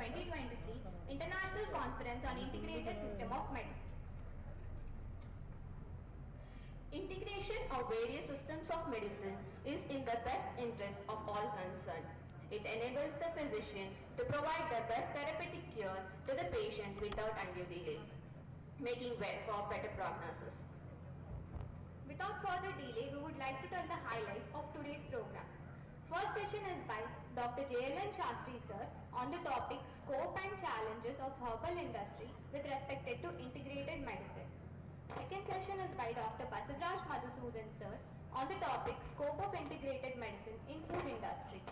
2023 International Conference on Integrated System of Medicine. Integration of various systems of medicine is in the best interest of all concerned. It enables the physician to provide the best therapeutic cure to the patient without undue delay, making way for better prognosis. Without further delay, we would like to tell the highlights of today's program. First session is by Dr. JLN Shastri sir on the topic Scope and Challenges of Herbal Industry with respect to integrated medicine. Second session is by Dr. Basavraj Madhusudan sir on the topic Scope of Integrated Medicine in Food Industry.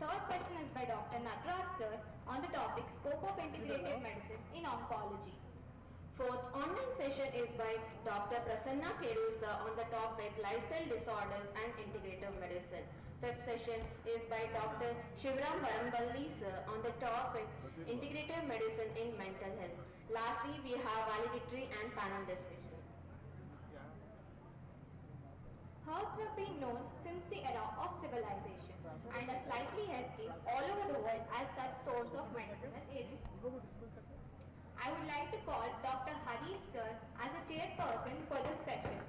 Third session is by Dr. Natraj sir on the topic Scope of Integrated Medicine in Oncology. Fourth online session is by Dr. Prasanna Keru sir on the topic Lifestyle Disorders and Integrative Medicine. Fifth session is by Dr. Shivram Varamballi sir on the topic Integrative Medicine in Mental Health. Lastly, we have valedictory and panel discussion. Herbs have been known since the era of civilization and are slightly esteemed all over the world as such source of medicinal agents. I would like to call Dr. Hari sir as a chairperson for this session.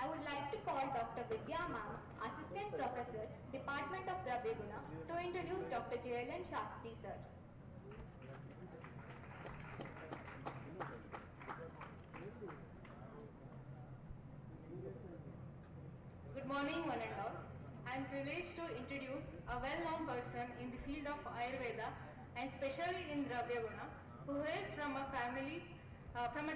I would like to call Dr. Vidya ma'am, Assistant Professor, Department of Dravya Guna, to introduce Dr. JLN Shastri sir. Good morning one and all. I am privileged to introduce a well-known person in the field of Ayurveda and especially in Dravya Guna, who hails from a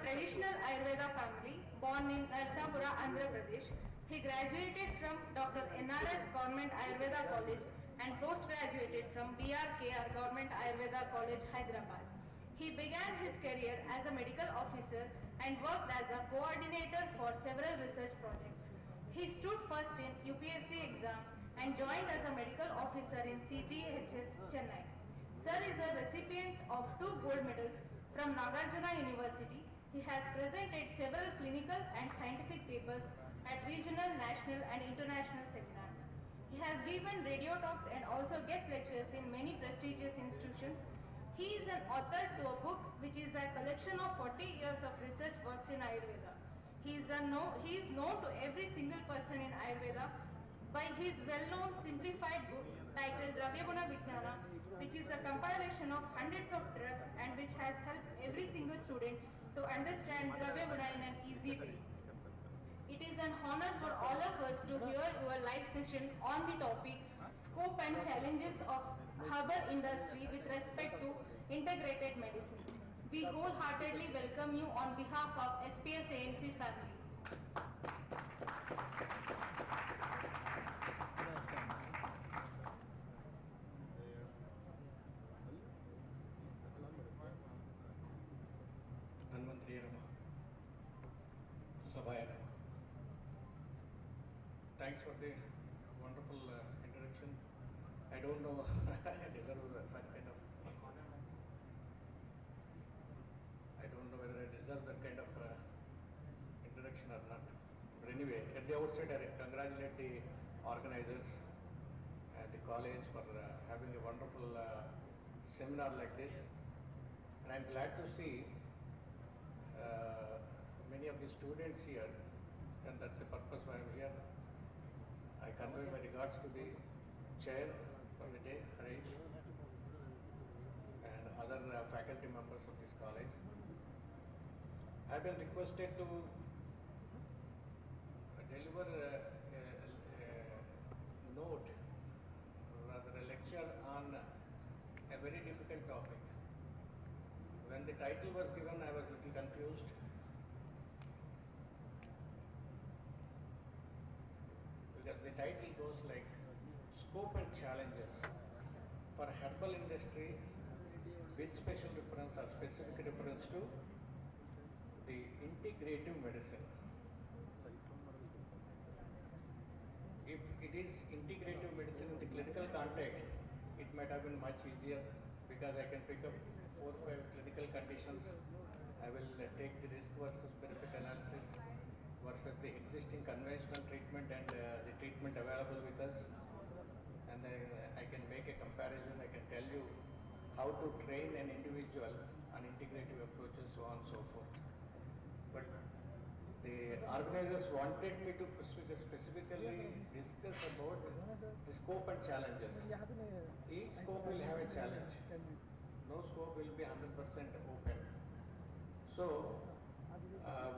traditional Ayurveda family born in Narsapura, Andhra Pradesh. He graduated from Dr. NRS Government Ayurveda College and post-graduated from BRKR Government Ayurveda College, Hyderabad. He began his career as a medical officer and worked as a coordinator for several research projects. He stood first in UPSC exam and joined as a medical officer in CGHS, Chennai. Sir is a recipient of 2 gold medals from Nagarjuna University. He has presented several clinical and scientific papers at regional, national and international seminars. He has given radio talks and also guest lectures in many prestigious institutions. He is an author to a book which is a collection of 40 years of research works in Ayurveda. He is known to every single person in Ayurveda by his well-known simplified book titled Dravya Guna Vijnana, which is a compilation of hundreds of drugs and which has helped every single student to understand Dravya Guna in an easy way. It is an honor for all of us to hear your live session on the topic Scope and Challenges of Herbal Industry with respect to integrated medicine. We wholeheartedly welcome you on behalf of SPS AMC family. Dhanvantri Namaha, Sabhaya Namaha. Thanks for the wonderful introduction. I don't know I deserve such kind of honor. I don't know whether I deserve that kind of introduction or not. But anyway, at the outset, I congratulate the organizers and the college for having a wonderful seminar like this. And I'm glad to see many of the students here, and that's the purpose why I'm here. I convey my regards to the chair for the day, Harish, and other faculty members of this college. I have been requested to deliver a note, rather a lecture on a very difficult topic. When the title was given, I was a little confused. Because the title goes like Scope and Challenges for Herbal Industry with special reference or specific reference to the integrative medicine. If it is integrative medicine in the clinical context, it might have been much easier because I can pick up 4 or 5 clinical conditions. I will take the risk versus benefit analysis versus the existing conventional treatment and the treatment available with us. And then I can make a comparison, I can tell you how to train an individual on integrative approaches, so on and so forth. But the organizers wanted me to specifically discuss about the scope and challenges. Each scope will have a challenge. No scope will be 100% open. So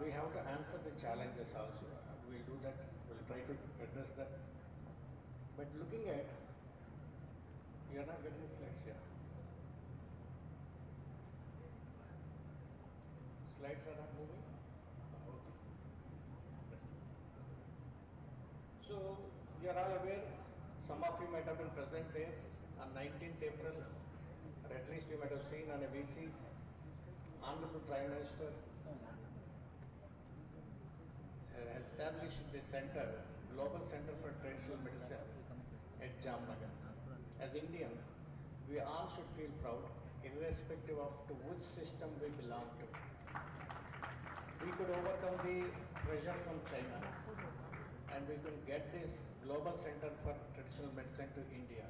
we have to answer the challenges also. We'll do that. We'll try to address that. But looking at, you are not getting slides here. Slides are not moving? Okay. So, you are all aware, some of you might have been present there on 19th April, or at least you might have seen on a VC, Honorable Prime Minister established the center, Global Center for Traditional Medicine at Jamnagar. As Indian, we all should feel proud, irrespective of to which system we belong to. We could overcome the pressure from China, and we could get this Global Center for Traditional Medicine to India.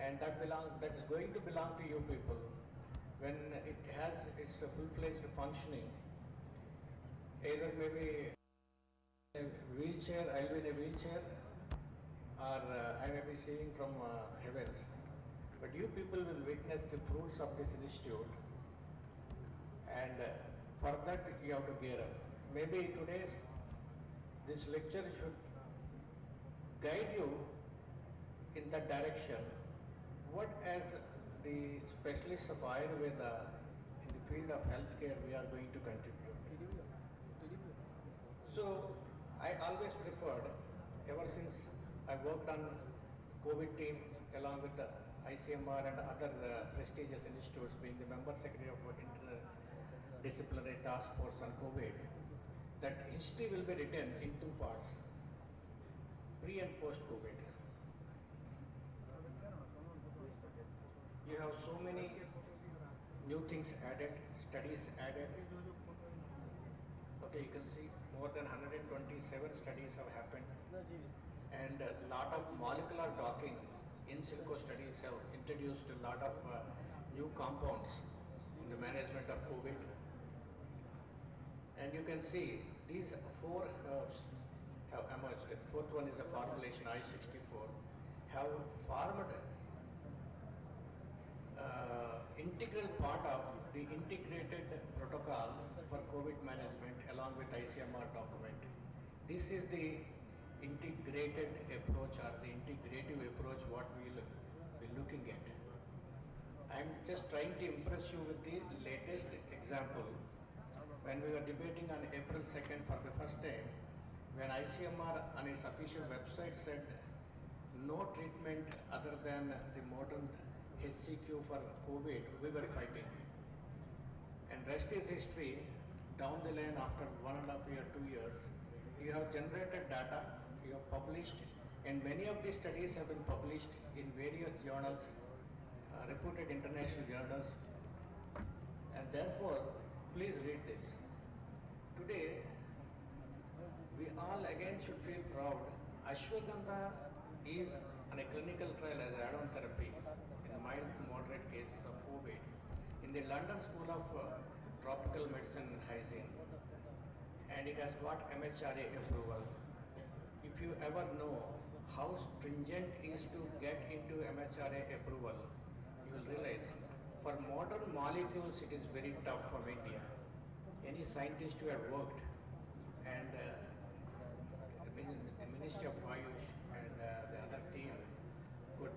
And that is going to belong to you people. When it has its full-fledged functioning, either maybe a wheelchair, I'll be in a wheelchair, or I may be seeing from heavens. But you people will witness the fruits of this institute, and for that you have to gear up. Maybe this lecture should guide you in that direction. What as the specialists of Ayurveda in the field of healthcare we are going to contribute. So I always preferred, ever since I worked on COVID team along with the ICMR and other prestigious institutes, being the member secretary of interdisciplinary task force on COVID, that history will be written in two parts, pre and post COVID. You have so many new things added, studies added. Okay, you can see more than 127 studies have happened, and a lot of molecular docking in silico studies have introduced a lot of new compounds in the management of COVID. And you can see these 4 herbs have emerged. The fourth one is a formulation I-64, have formed integral part of the integrated protocol for COVID management along with ICMR document. This is the integrated approach or the integrative approach what we will be looking at. I am just trying to impress you with the latest example. When we were debating on April 2nd for the first time, when ICMR on its official website said no treatment other than the modern HCQ for COVID, we were fighting. And rest is history. Down the line, after 1.5 years, 2 years, you have generated data, you have published, and many of these studies have been published in various journals, reputed international journals. And therefore, please read this. Today, we all again should feel proud. Ashwagandha is on a clinical trial as add-on therapy in the mild to moderate cases of COVID in the London School of Tropical Medicine and Hygiene, and it has got MHRA approval. If you ever know how stringent is to get into MHRA approval, you will realize for modern molecules it is very tough from India. Any scientist who have worked, and the Ministry of Ayush and the other team could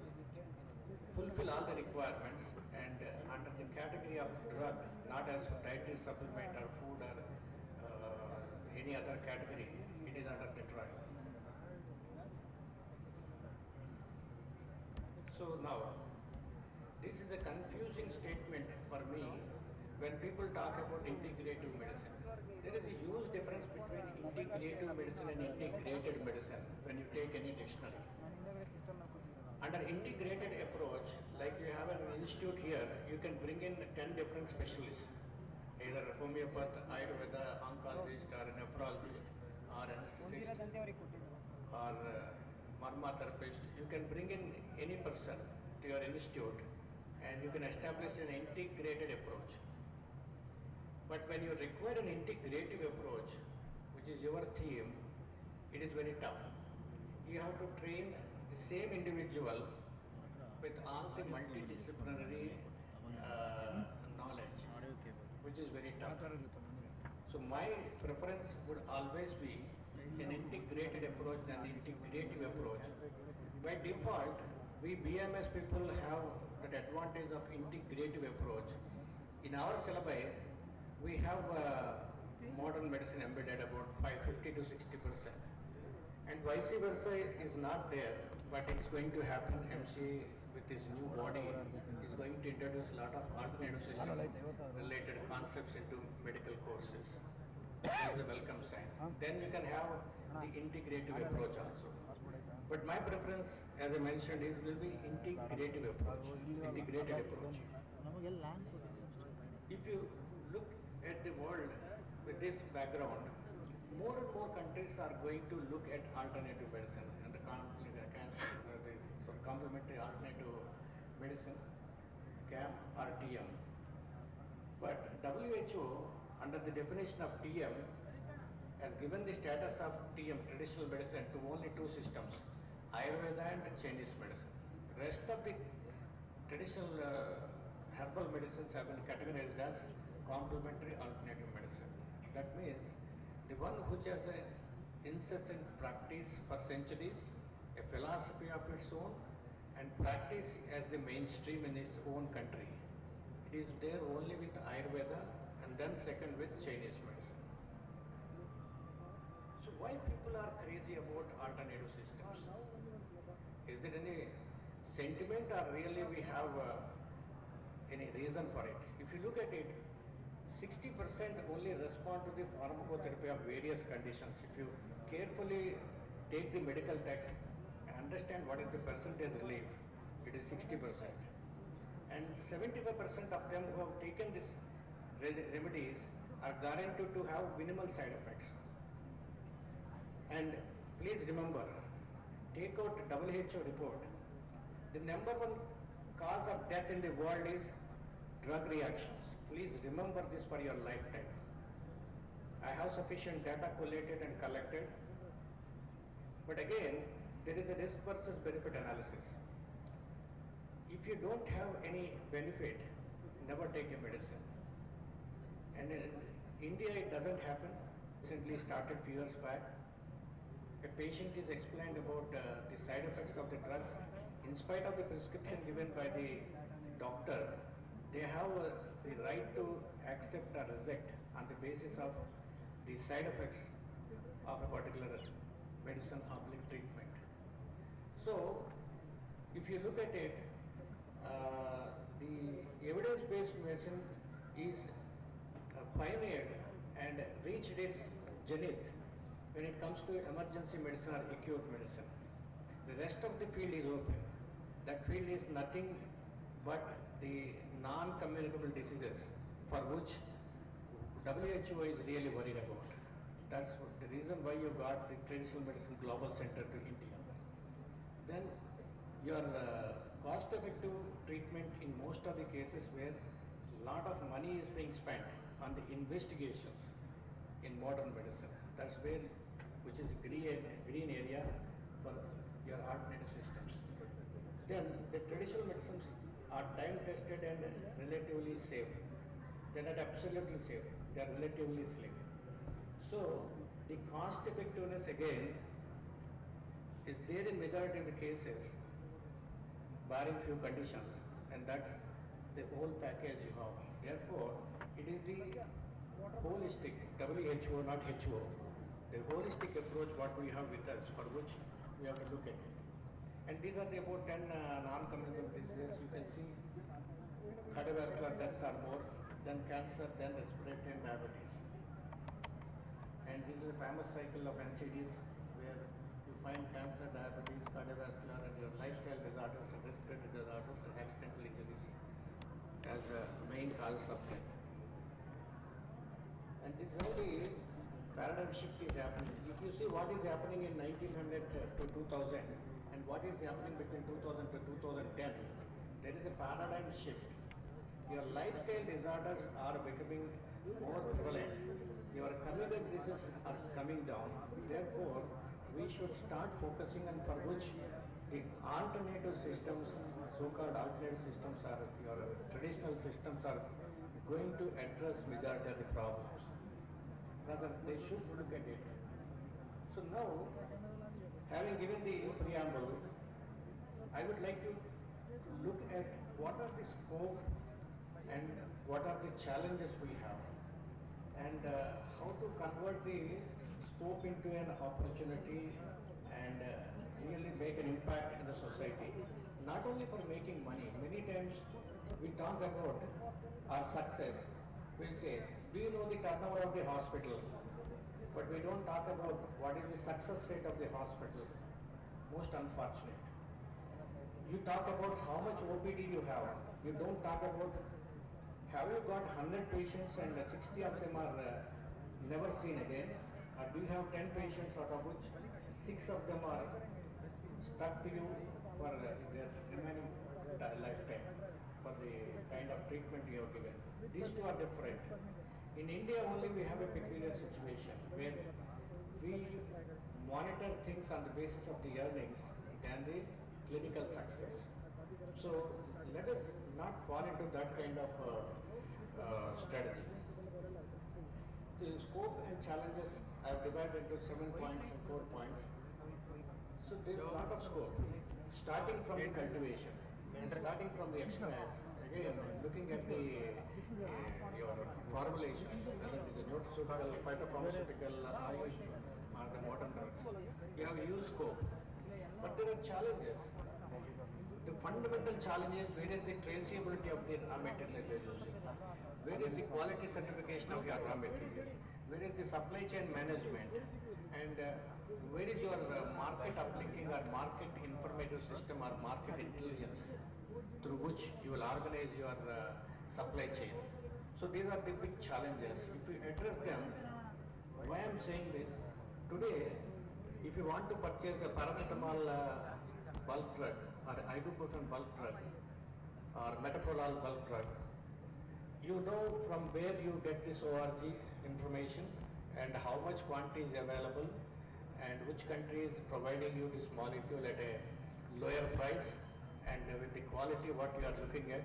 fulfill all the requirements, and under the category of drug, not as dietary supplement or food or any other category, it is under the trial. So now, this is a confusing statement for me when people talk about integrative medicine. There is a huge difference between integrative medicine and integrated medicine when you take any dictionary. Under integrated approach, like you have an institute here, you can bring in 10 different specialists, either a homeopath, Ayurveda, oncologist or a nephrologist, or marma therapist, you can bring in any person to your institute and you can establish an integrated approach. But when you require an integrative approach, which is your theme, it is very tough. You have to train the same individual with all the multidisciplinary knowledge, which is very tough. So my preference would always be an integrated approach than the integrative approach. By default, we BMS people have that advantage of integrative approach. In our syllabi, we have modern medicine embedded about 50 to 60%. And vice versa is not there, but it's going to happen. MC with his new body is going to introduce a lot of alternative system related concepts into medical courses. That is a welcome sign. Then you can have the integrative approach also. But my preference, as I mentioned, will be integrative approach. Integrated approach. If you look at the world with this background, more and more countries are going to look at alternative medicine and the complementary alternative medicine, CAM or TM. But WHO, under the definition of TM, has given the status of TM, traditional medicine, to only two systems, Ayurveda and Chinese medicine. The rest of the traditional herbal medicines have been categorized as complementary alternative medicine. That means the one which has an incessant practice for centuries, a philosophy of its own, and practice as the mainstream in its own country. It is there only with Ayurveda and then second with Chinese medicine. So why people are crazy about alternative systems? Is there any sentiment or really we have any reason for it? If you look at it, 60% only respond to the pharmacotherapy of various conditions. If you carefully take the medical text and understand what is the percentage relief, it is 60%. And 75% of them who have taken these remedies are guaranteed to have minimal side effects. And please remember, take out WHO report. The number one cause of death in the world is drug reactions. Please remember this for your lifetime. I have sufficient data collated and collected. But again, there is a risk versus benefit analysis. If you don't have any benefit, never take a medicine. And in India, it doesn't happen. Recently started few years back. A patient is explained about the side effects of the drugs. In spite of the prescription given by the doctor, they have the right to accept or reject on the basis of the side effects of a particular medicine or treatment. So, if you look at it, the evidence-based medicine is pioneered and reached its zenith when it comes to emergency medicine or acute medicine. The rest of the field is open. That field is nothing but the non-communicable diseases for which WHO is really worried about. That's the reason why you got the Traditional Medicine Global Center to India. Then your cost-effective treatment in most of the cases where a lot of money is being spent on the investigations in modern medicine. That's where, which is a green area for your alternative systems. Then the traditional medicines are time tested and relatively safe. They're not absolutely safe, they're relatively safe. So the cost effectiveness again is there in majority of the cases, barring few conditions, and that's the whole package you have. Therefore, it is the holistic, WHO, not HO, the holistic approach what we have with us, for which we have to look at it. And these are the about 10 non-communicable diseases. You can see cardiovascular deaths are more, then cancer, then respiratory and diabetes. And this is a famous cycle of NCDs where you find cancer, diabetes, cardiovascular, and your lifestyle disorders and respiratory disorders and accidental injuries as main causes of death. And this is how the paradigm shift is happening. If you see what what is happening in 1900 to 2000 and what is happening between 2000 to 2010, there is a paradigm shift. Your lifestyle disorders are becoming more prevalent. Your communicable diseases are coming down. Therefore, we should start focusing on for which the alternative systems, so-called alternative systems are, your traditional systems are going to address majority of the problems. Rather, they should look at it. So now, having given the preamble, I would like to look at what are the scope and what are the challenges we have, and how to convert the scope into an opportunity and really make an impact in the society, not only for making money. Many times we talk about our success. We say, do you know the turnover of the hospital? But we don't talk about what is the success rate of the hospital. Most unfortunate. You talk about how much OPD you have. You don't talk about have you got 100 patients and 60 of them are never seen again? Or do you have 10 patients out of which 6 of them are stuck to you for their remaining lifetime for the kind of treatment you have given? These two are different. In India only we have a peculiar situation where we monitor things on the basis of the earnings than the clinical success. So let us not fall into that kind of strategy. The scope and challenges I have divided into 7 points and 4 points. So there is a lot of scope, starting from the cultivation, starting from the extracts. Again, looking at the your formulations, whether it is a nutraceutical, phytopharmaceutical, Ayush, or the modern drugs, you have a huge scope. But there are challenges. The fundamental challenge is where is the traceability of the raw material you are using? Where is the quality certification of your raw material? Where is the supply chain management? And where is your market uplinking or market informative system or market intelligence through which you will organize your supply chain? So these are the big challenges. If you address them, why I am saying this, today if you want to purchase a paracetamol bulk drug or ibuprofen bulk drug or metoprolol bulk drug, you know from where you get this ORG information and how much quantity is available and which country is providing you this molecule at a lower price, and with the quality what you are looking at,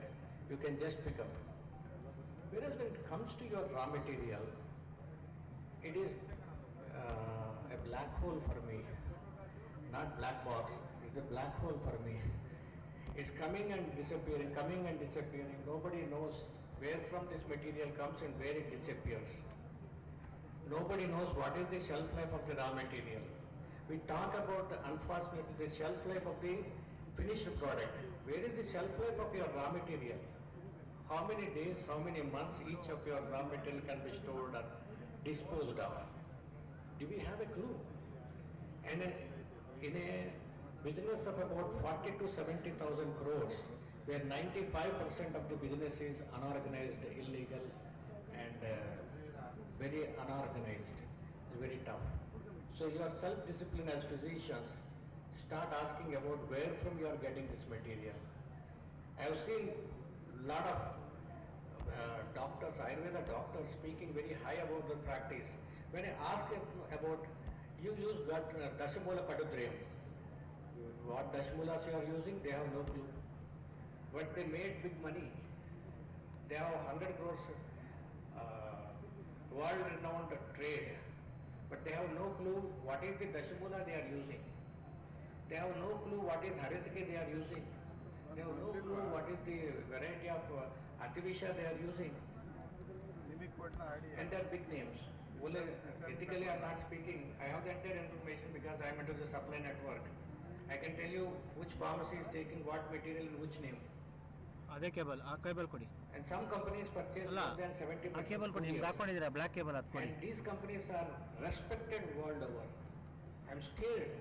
you can just pick up. Whereas when it comes to your raw material, it is a black hole for me, not black box, it's a black hole for me. It's coming and disappearing, coming and disappearing. Nobody knows where from this material comes and where it disappears. Nobody knows what is the shelf life of the raw material. We talk about, unfortunately, the shelf life of the finished product. Where is the shelf life of your raw material? How many days, how many months each of your raw material can be stored or disposed of? Do we have a clue? And in a business of about 40 to 70,000 crores, where 95% of the business is unorganized, illegal, and very unorganized, is very tough. So your self-discipline as physicians, start asking about where from you are getting this material. I have seen a lot of doctors, Ayurveda doctors, speaking very high about the practice. When I ask about, you use Dashmula Padudriyam, what Dashmulas you are using, they have no clue. But they made big money. They have 100 crores world-renowned trade, but they have no clue what is the Dashmula they are using. They have no clue what is Haritike they are using. They have no clue what is the variety of Ativisha they are using. And they are big names. Ethically I am not speaking. I have the entire information because I am into the supply network. I can tell you which pharmacy is taking what material in which name. ಅದೇ cable ಆ cable ಕೊಡಿ And some companies purchase ಅಲ್ಲ more than 70% ಆ cable ಕೊಡಿ ನಿಮ್ಗೆ ಹಾಕೊಂಡಿದ್ದೀರಾ black cable ಅದು ಕೊಡಿ And these companies are respected world over. I'm scared.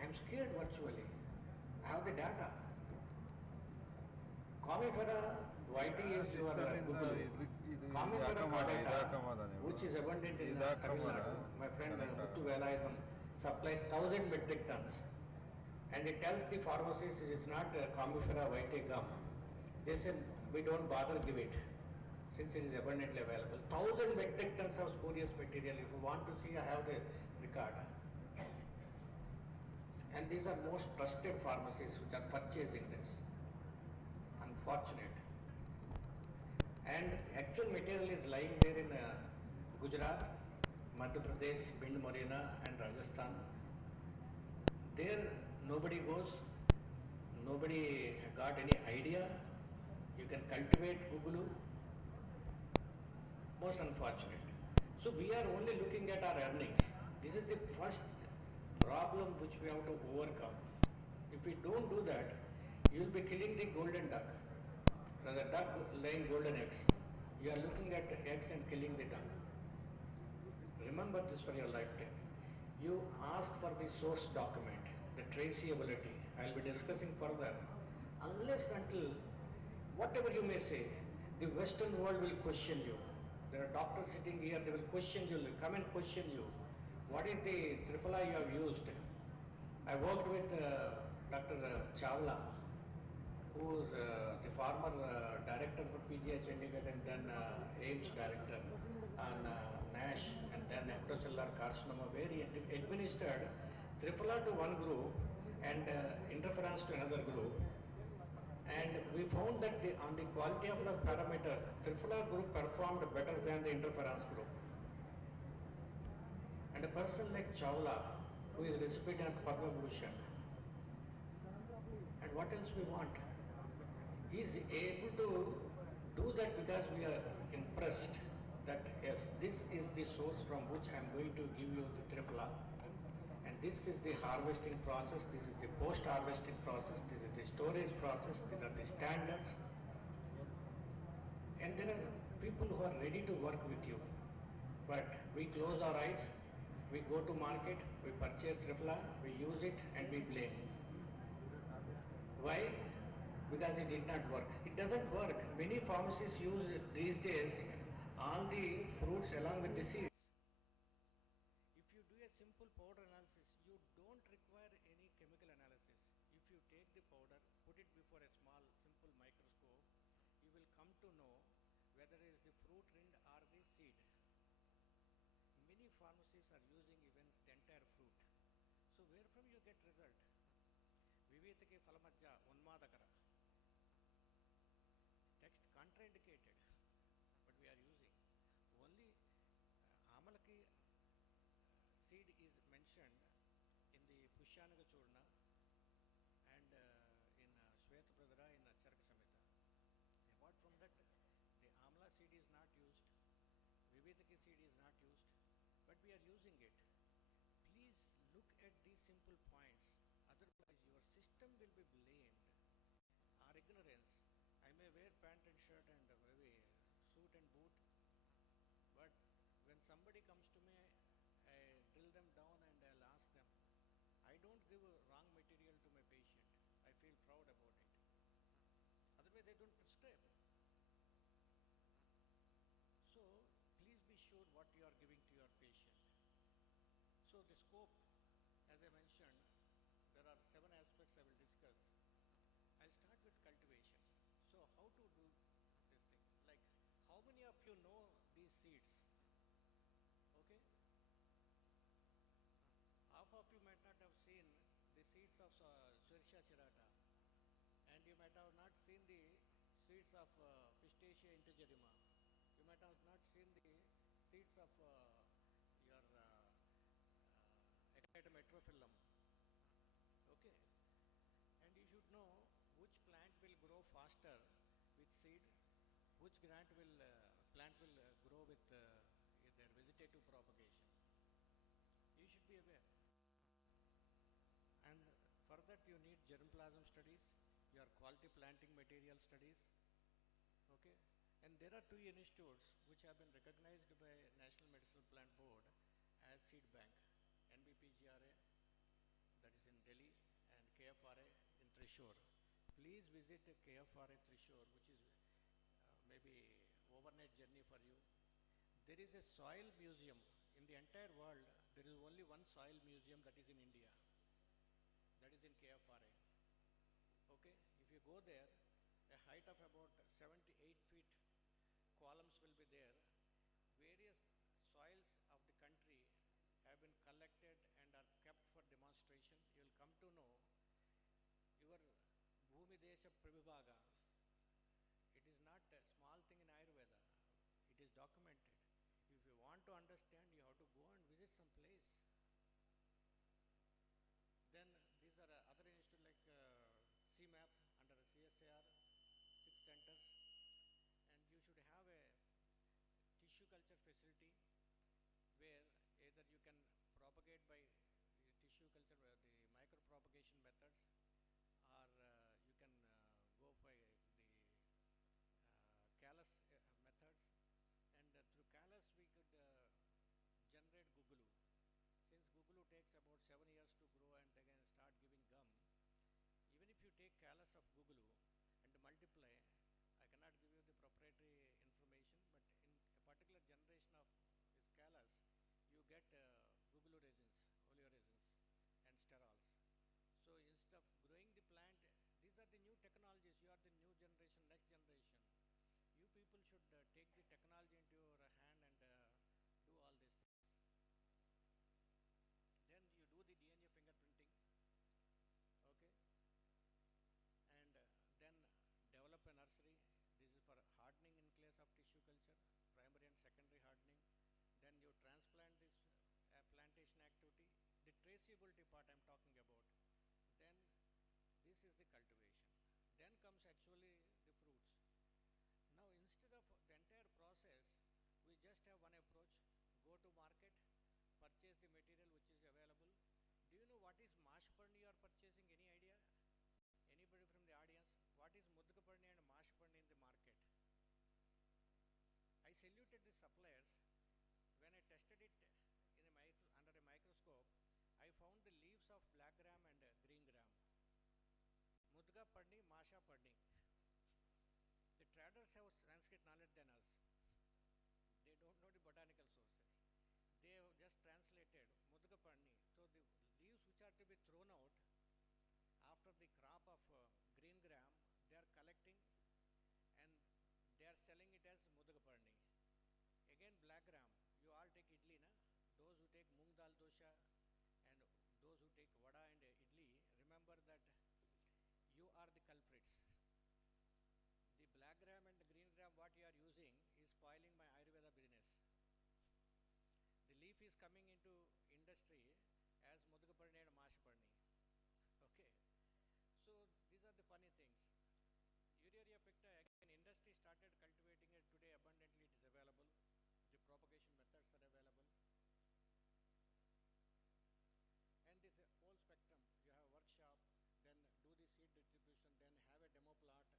I'm scared virtually. I have the data. Comifera YT is your Google. Commifera cordata, ಇದಾಕಮದ ನೀವು. which is abundant in ಇದಾಕಮದ Tamil Nadu. My friend correct. Muthu Velayutham supplies 1000 metric tons. And it tells the pharmacists it is not Commifera vitae gum. They said we don't bother give it since it is abundantly available. 1000 metric tons of spurious material. If you want to see, I have the record. And these are most trusted pharmacies which are purchasing this. Unfortunate. And actual material is lying there in Gujarat, Madhya Pradesh, Bind Morena and Rajasthan. There nobody goes, nobody got any idea. You can cultivate Gugulu. Most unfortunate. So we are only looking at our earnings. This is the first problem which we have to overcome. If we don't do that, you will be killing the golden duck. The duck laying golden eggs. You are looking at the eggs and killing the duck. Remember this for your lifetime. You ask for the source document, the traceability. I will be discussing further. Unless until whatever you may say, the Western world will question you. There are doctors sitting here, they will question you, they will come and question you. What is the AAA you have used? I worked with Dr. Chawla, who is the former director for PGH Chandigarh and then AIMS director on NASH and then hepatocellular carcinoma, where he administered AAA to one group and interference to another group. And we found that on the quality of the parameters, AAA group performed better than the interference group. And a person like Chawla, who is recipient of Padma Bhushan, and what else we want? He is able to do that because we are impressed that yes, this is the source from which I am going to give you the AAA. And this is the harvesting process, this is the post-harvesting process, this is the storage process, these are the standards. And there are people who are ready to work with you. But we close our eyes, we go to market, we purchase AAA, we use it and we blame. Why? Because it did not work. It doesn't work. Many pharmacies use these days all the fruits along with the seeds. If you do a simple powder analysis, you don't require any chemical analysis. If you take the powder, put it before a small simple microscope, you will come to know whether it is the fruit rind or the seed. Many pharmacies are using even the entire fruit. So where from you get result? Vivetake Falamajja Unmadakara. Text contraindicated, but we are using. Only Amalaki seed is mentioned in the Pushyanaga Churna and in Shvetapradara in Charak Samhita. Apart from that, the Amla seed is not used, Vivetaki seed is not used, but we are using it. Please look at these simple points, otherwise your system will be blamed. Our ignorance. I may wear pant and shirt and maybe suit and boot, but when somebody comes to me, I drill them down and I'll ask them. I don't give wrong material to my patient. I feel proud about it. Otherwise they don't prescribe. So please be sure what you are giving to your patient. So the scope, as I mentioned, there are 7 aspects I will discuss. I'll start with cultivation. So how to do this thing? Like, how many of you know these seeds? Okay? Half of you might not have seen the seeds of Swirsha cirrata, and you might have not seen the seeds of Pistacia integerrima. You might have not seen the seeds of your Echinacea metrophyllum. Okay? And you should know which plant will grow faster with seed, which plant will grow with their vegetative propagation. You should be aware. And for that you need germplasm studies, your quality planting material studies. Okay? And there are 2 institutes which have been recognized by National Medicinal Plant Board as seed bank, NBPGRA, that is in Delhi, and KFRA in Thrissur. Please visit KFRA Thrissur, which is maybe overnight journey there is a soil museum in the entire world. There is only one soil museum that is in India, that is in KFRA. Okay, if you go there, a height of about 78 feet columns will be there. Various soils of the country have been collected and are kept for demonstration. You will come to know your Bhumi Desha Prabhibhaga. It is not a small thing in Ayurveda. It is documented. If you want to understand, you have to go and visit some place. Then these are other institutes like CMAP under CSAR, 6 centers, and you should have a tissue culture facility where either you can propagate by tissue culture, the micropropagation methods, or you can go by the callus methods, and through callus we could generate gugulu. Since gugulu takes about 7 years to grow and again start giving gum, even if you take callus of gugulu and multiply, I cannot give you the proprietary information, but in a particular generation of this callus, you get gugulu resins, oleoresins, and sterols. So instead of growing the plant, these are the new technologies. You are the new generation, next generation. You people should take the technology into your hand and do all these things. Then you do the DNA fingerprinting, okay, and then develop a nursery. This is for hardening in case of tissue culture, primary and secondary hardening. Then you transplant this plantation activity, the traceability part I am talking about. Then this is the cultivation. Then comes actually the fruits. Now instead of the entire process, we just have one approach: go to market, purchase the material which is available. Do you know what is Mashparni you are purchasing? Any idea? Anybody from the audience? What is Mudgaparni and Mashparni in the market? I saluted the suppliers. When I tested it in under a microscope, I found the leaves of black gram and green gram. Mudga Parni, Masha Parni. The traders have Sanskrit knowledge than us. They don't know the botanical sources. They have just translated Mudga Parni. So the leaves which are to be thrown out after the crop of green gram, they are collecting and they are selling it as Mudga Parni. Again, black gram. You all take idli, na? Those who take moong dal dosha and those who take vada and idli, remember that you are the culprits. The black gram and the green gram what you are using is spoiling my Ayurveda business. The leaf is coming into industry as Mudgaparni and Mashparni. Okay. So these are the funny things. Uriaria picta, again, industry started cultivating it today abundantly. It is available. The propagation methods are available. And this whole spectrum. You have a workshop, then do the seed distribution,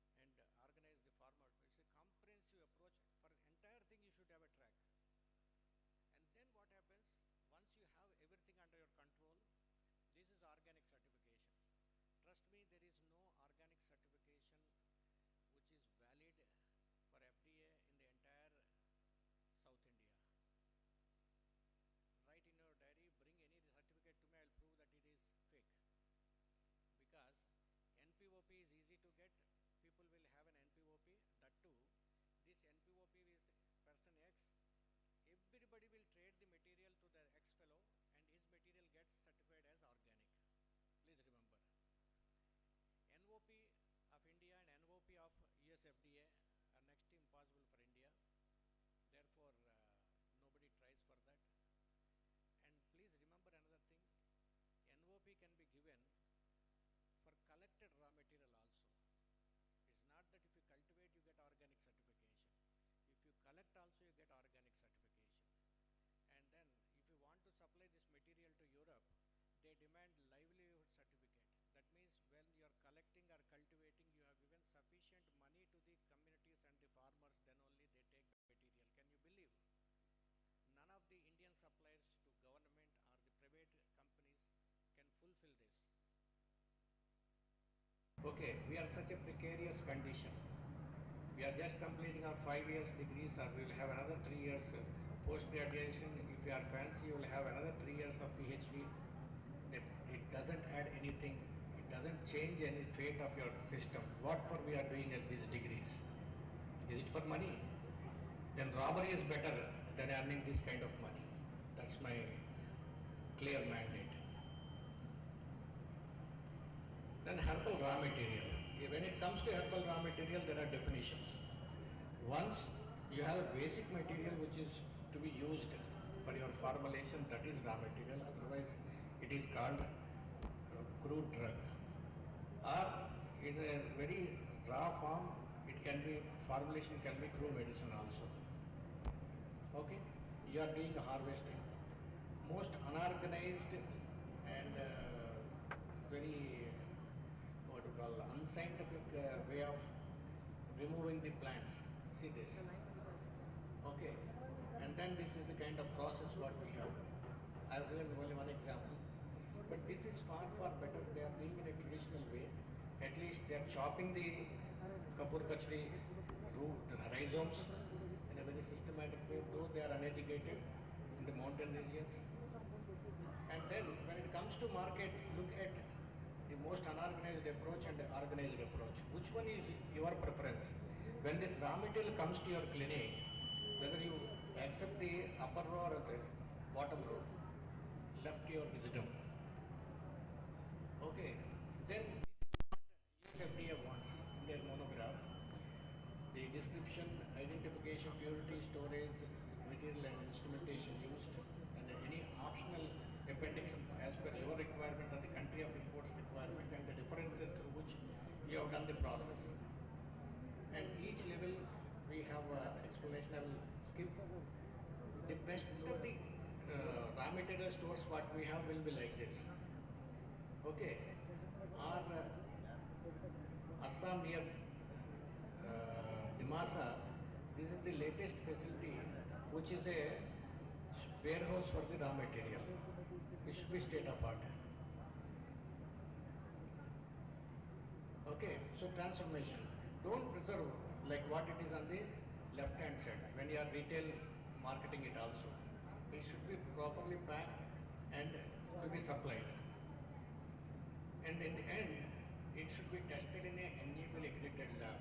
then have a demo plot, then you do a plantation part and cultivation part, and organize the farmer. It's a comprehensive approach. For the entire thing, you should have a track. And then what happens? Once you have everything under your control, this is organic certification. Trust me, there is no organic certification which is valid for FDA in the entire South India. Write in your diary, bring any certificate to me, I'll prove that it is fake. Because NPOP is easy to get, people will have an NPOP, that too, this NPOP is person X, everybody will trade the material to the X fellow and his material gets certified as organic. Please remember. NOP of India and NOP of US FDA are next to impossible for India. Therefore, nobody tries for that. And please remember another thing, NOP can be given for collected raw material also. It's not that if you cultivate, you get organic certification. If you collect also, you get organic certification. And then if you want to supply this material to Europe, they demand livelihood certificate. That means when you are collecting or cultivating, you have given sufficient money to the communities and the farmers, then only they take the material. Can you believe? None of the Indian suppliers to government or the private companies can fulfill this. Okay. Okay, we are such a precarious condition. We are just completing our 5 years degrees, or we will have another 3 years post-graduation. If you are fancy, you will have another 3 years of PhD. That it doesn't add anything. It doesn't change any fate of your system. What for we are doing at these degrees? Is it for money? Then robbery is better than earning this kind of money. That's my clear mandate. Then herbal raw material. When it comes to herbal raw material, there are definitions. Once you have a basic material which is to be used for your formulation, that is raw material. Otherwise, it is called crude drug. Or in a very raw form, it can be formulation can be crude medicine also. Okay, you are doing harvesting. Most unorganized and very what you call unscientific way of removing the plants. See this. Okay, and then this is the kind of process what we have. I have given only one example, but this is far better. They are doing in a traditional way. At least they are chopping the kapur kachri root rhizomes in a very systematic way, though they are uneducated in the mountain regions. And then when it comes to market, look at the most unorganized approach and the organized approach. Which one is your preference? When this raw material comes to your clinic, whether you accept the upper row or the bottom row, left to your wisdom. Okay, then this is what USFDA wants in their monograph. The description, identification, purity, storage, material and instrumentation used, and any optional appendix as per your requirement or the country of import's requirement, and the differences through which you have done the process. And each level we have explanation. I will skip. The best of the raw material stores what we have will be like this. Okay, our Assam near Dimasa, this is the latest facility which is a warehouse for the raw material. It should be state of art. Okay, so transformation. Don't preserve like what it is on the left hand side when you are retail marketing it also. It should be properly packed and to be supplied. And in the end, it should be tested in a NABL accredited lab.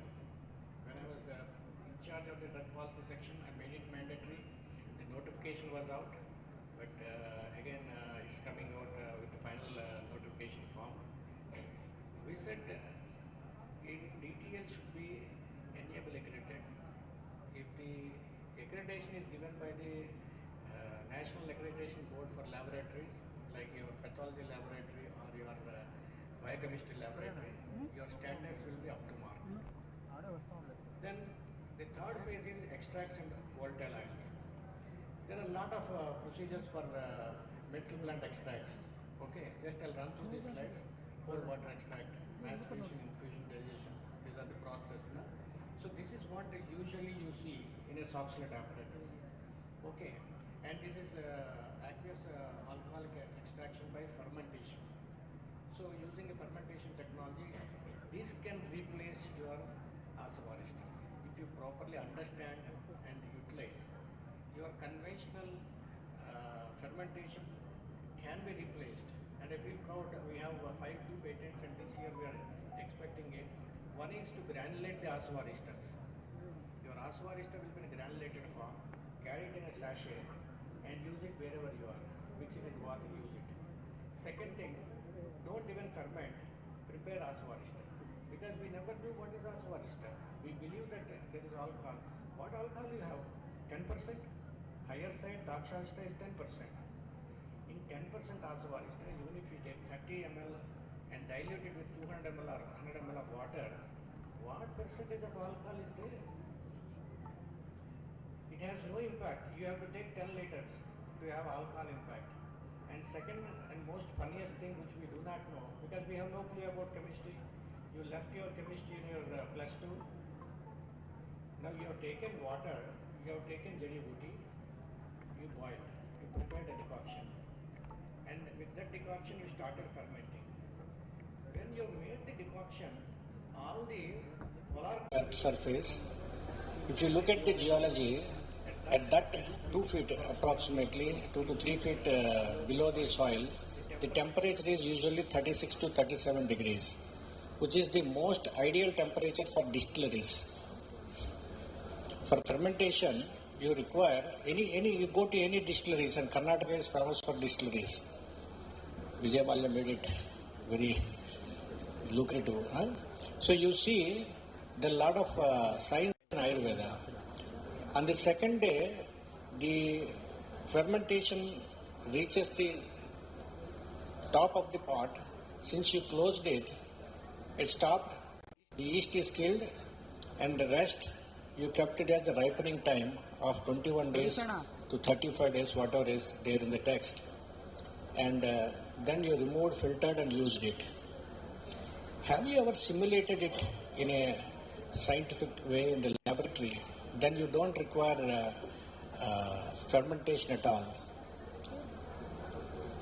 When I was in charge of the drug policy section, I made it mandatory. The notification was out, but again it's coming out with the final notification form. We said DTL should be NABL accredited. If the accreditation is given by the National Accreditation Board for laboratories, like your pathology laboratory or your biochemistry laboratory, your standards will be up to mark. Then the third phase is extracts and volatile oils. There are a lot of procedures for medicinal plant extracts. Okay, just I'll run through these slides. Cold water extract, maceration, infusion, digestion. These are the processes. No? So this is what usually you see in a Soxhlet apparatus. Okay, and this is aqueous alcoholic extraction by fermentation. So using a fermentation technology, this can replace your asavaristers. If you properly understand and utilize, your conventional fermentation can be replaced. And I feel proud we have 5 new patents, and this year we are expecting it. One is to granulate the asavaristers. Your asavarista will be in a granulated form, carry it in a sachet and use it wherever you are. Mix it in water, use it. Second thing, don't even ferment, prepare asavarista. Because we never knew what is asavarista. We believe that there is alcohol. What alcohol you have? 10%? Higher side, Dakshashta is 10%. In 10% asavarista, even if you take 30 ml and dilute it with 200 ml or 100 ml of water, what percentage of alcohol is there? It has no impact. You have to take 10 liters to have alcohol impact. And second and most funniest thing which we do not know, because we have no clue about chemistry. You left your chemistry in your plus 2. Now you have taken water, you have taken jadi booty, you boiled, you prepared a decoction. And with that decoction you started fermenting. When you made the decoction, all the polar surface, if you look at the geology, at that 2 feet approximately, 2 to 3 feet below the soil, the temperature is usually 36 to 37 degrees, which is the most ideal temperature for distilleries. For fermentation, you require you go to any distilleries, and Karnataka is famous for distilleries. Vijay Mallya made it very lucrative. Huh? So you see, there are a lot of science in Ayurveda. On the second day, the fermentation reaches the top of the pot. Since you closed it, it stopped, the yeast is killed, and the rest you kept it as the ripening time of 21 days to 35 days, whatever is there in the text. And then you removed, filtered, and used it. Have you ever simulated it in a scientific way in the laboratory? Then you don't require fermentation at all.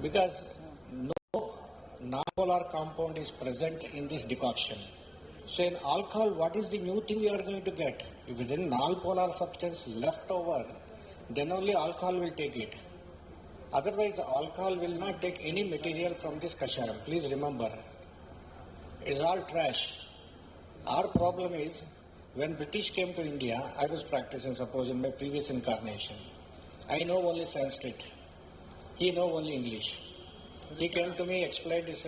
Because no non-polar compound is present in this decoction. So in alcohol, what is the new thing you are going to get? If it is non-polar substance left over, then only alcohol will take it. Otherwise, the alcohol will not take any material from this kashayam. Please remember, it is all trash. Our problem is, when British came to India, I was practicing, suppose, in my previous incarnation. I know only Sanskrit. He know only English. He came to me, explained his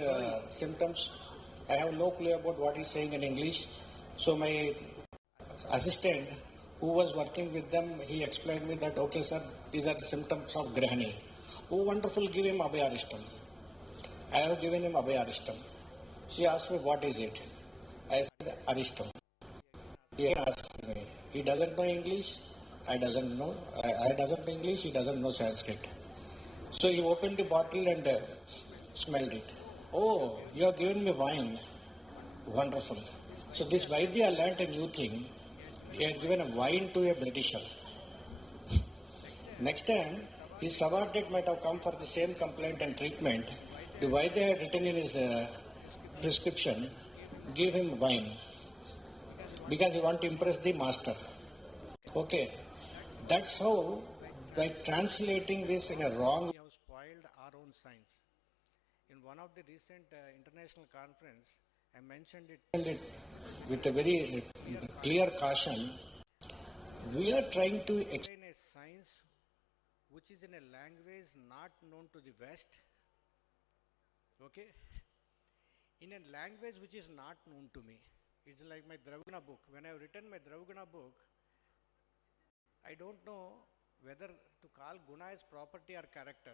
symptoms. I have no clue about what he's saying in English. So my assistant, who was working with them, he explained me that, okay, sir, these are the symptoms of Grahani. Oh, wonderful, give him Abhayaristam. I have given him Abhayaristam. She asked me, what is it? I said, Aristam. He asked me, he doesn't know English, I doesn't know English, he doesn't know Sanskrit. So he opened the bottle and smelled it. Oh, you have given me wine. Wonderful. So this Vaidya learnt a new thing. He had given a wine to a Britisher. Next time, his subordinate might have come for the same complaint and treatment. The Vaidya had written in his prescription, give him wine. Because he want to impress the master. Okay. That's how, by translating this in a wrong way, we have spoiled our own science. In one of the recent international conference, I mentioned it with a very clear caution. We are trying to explain a science which is in a language not known to the West. Okay? In a language which is not known to me. It's like my Dravaguna book. When I have written my Dravaguna book, I don't know whether to call guna as property or character.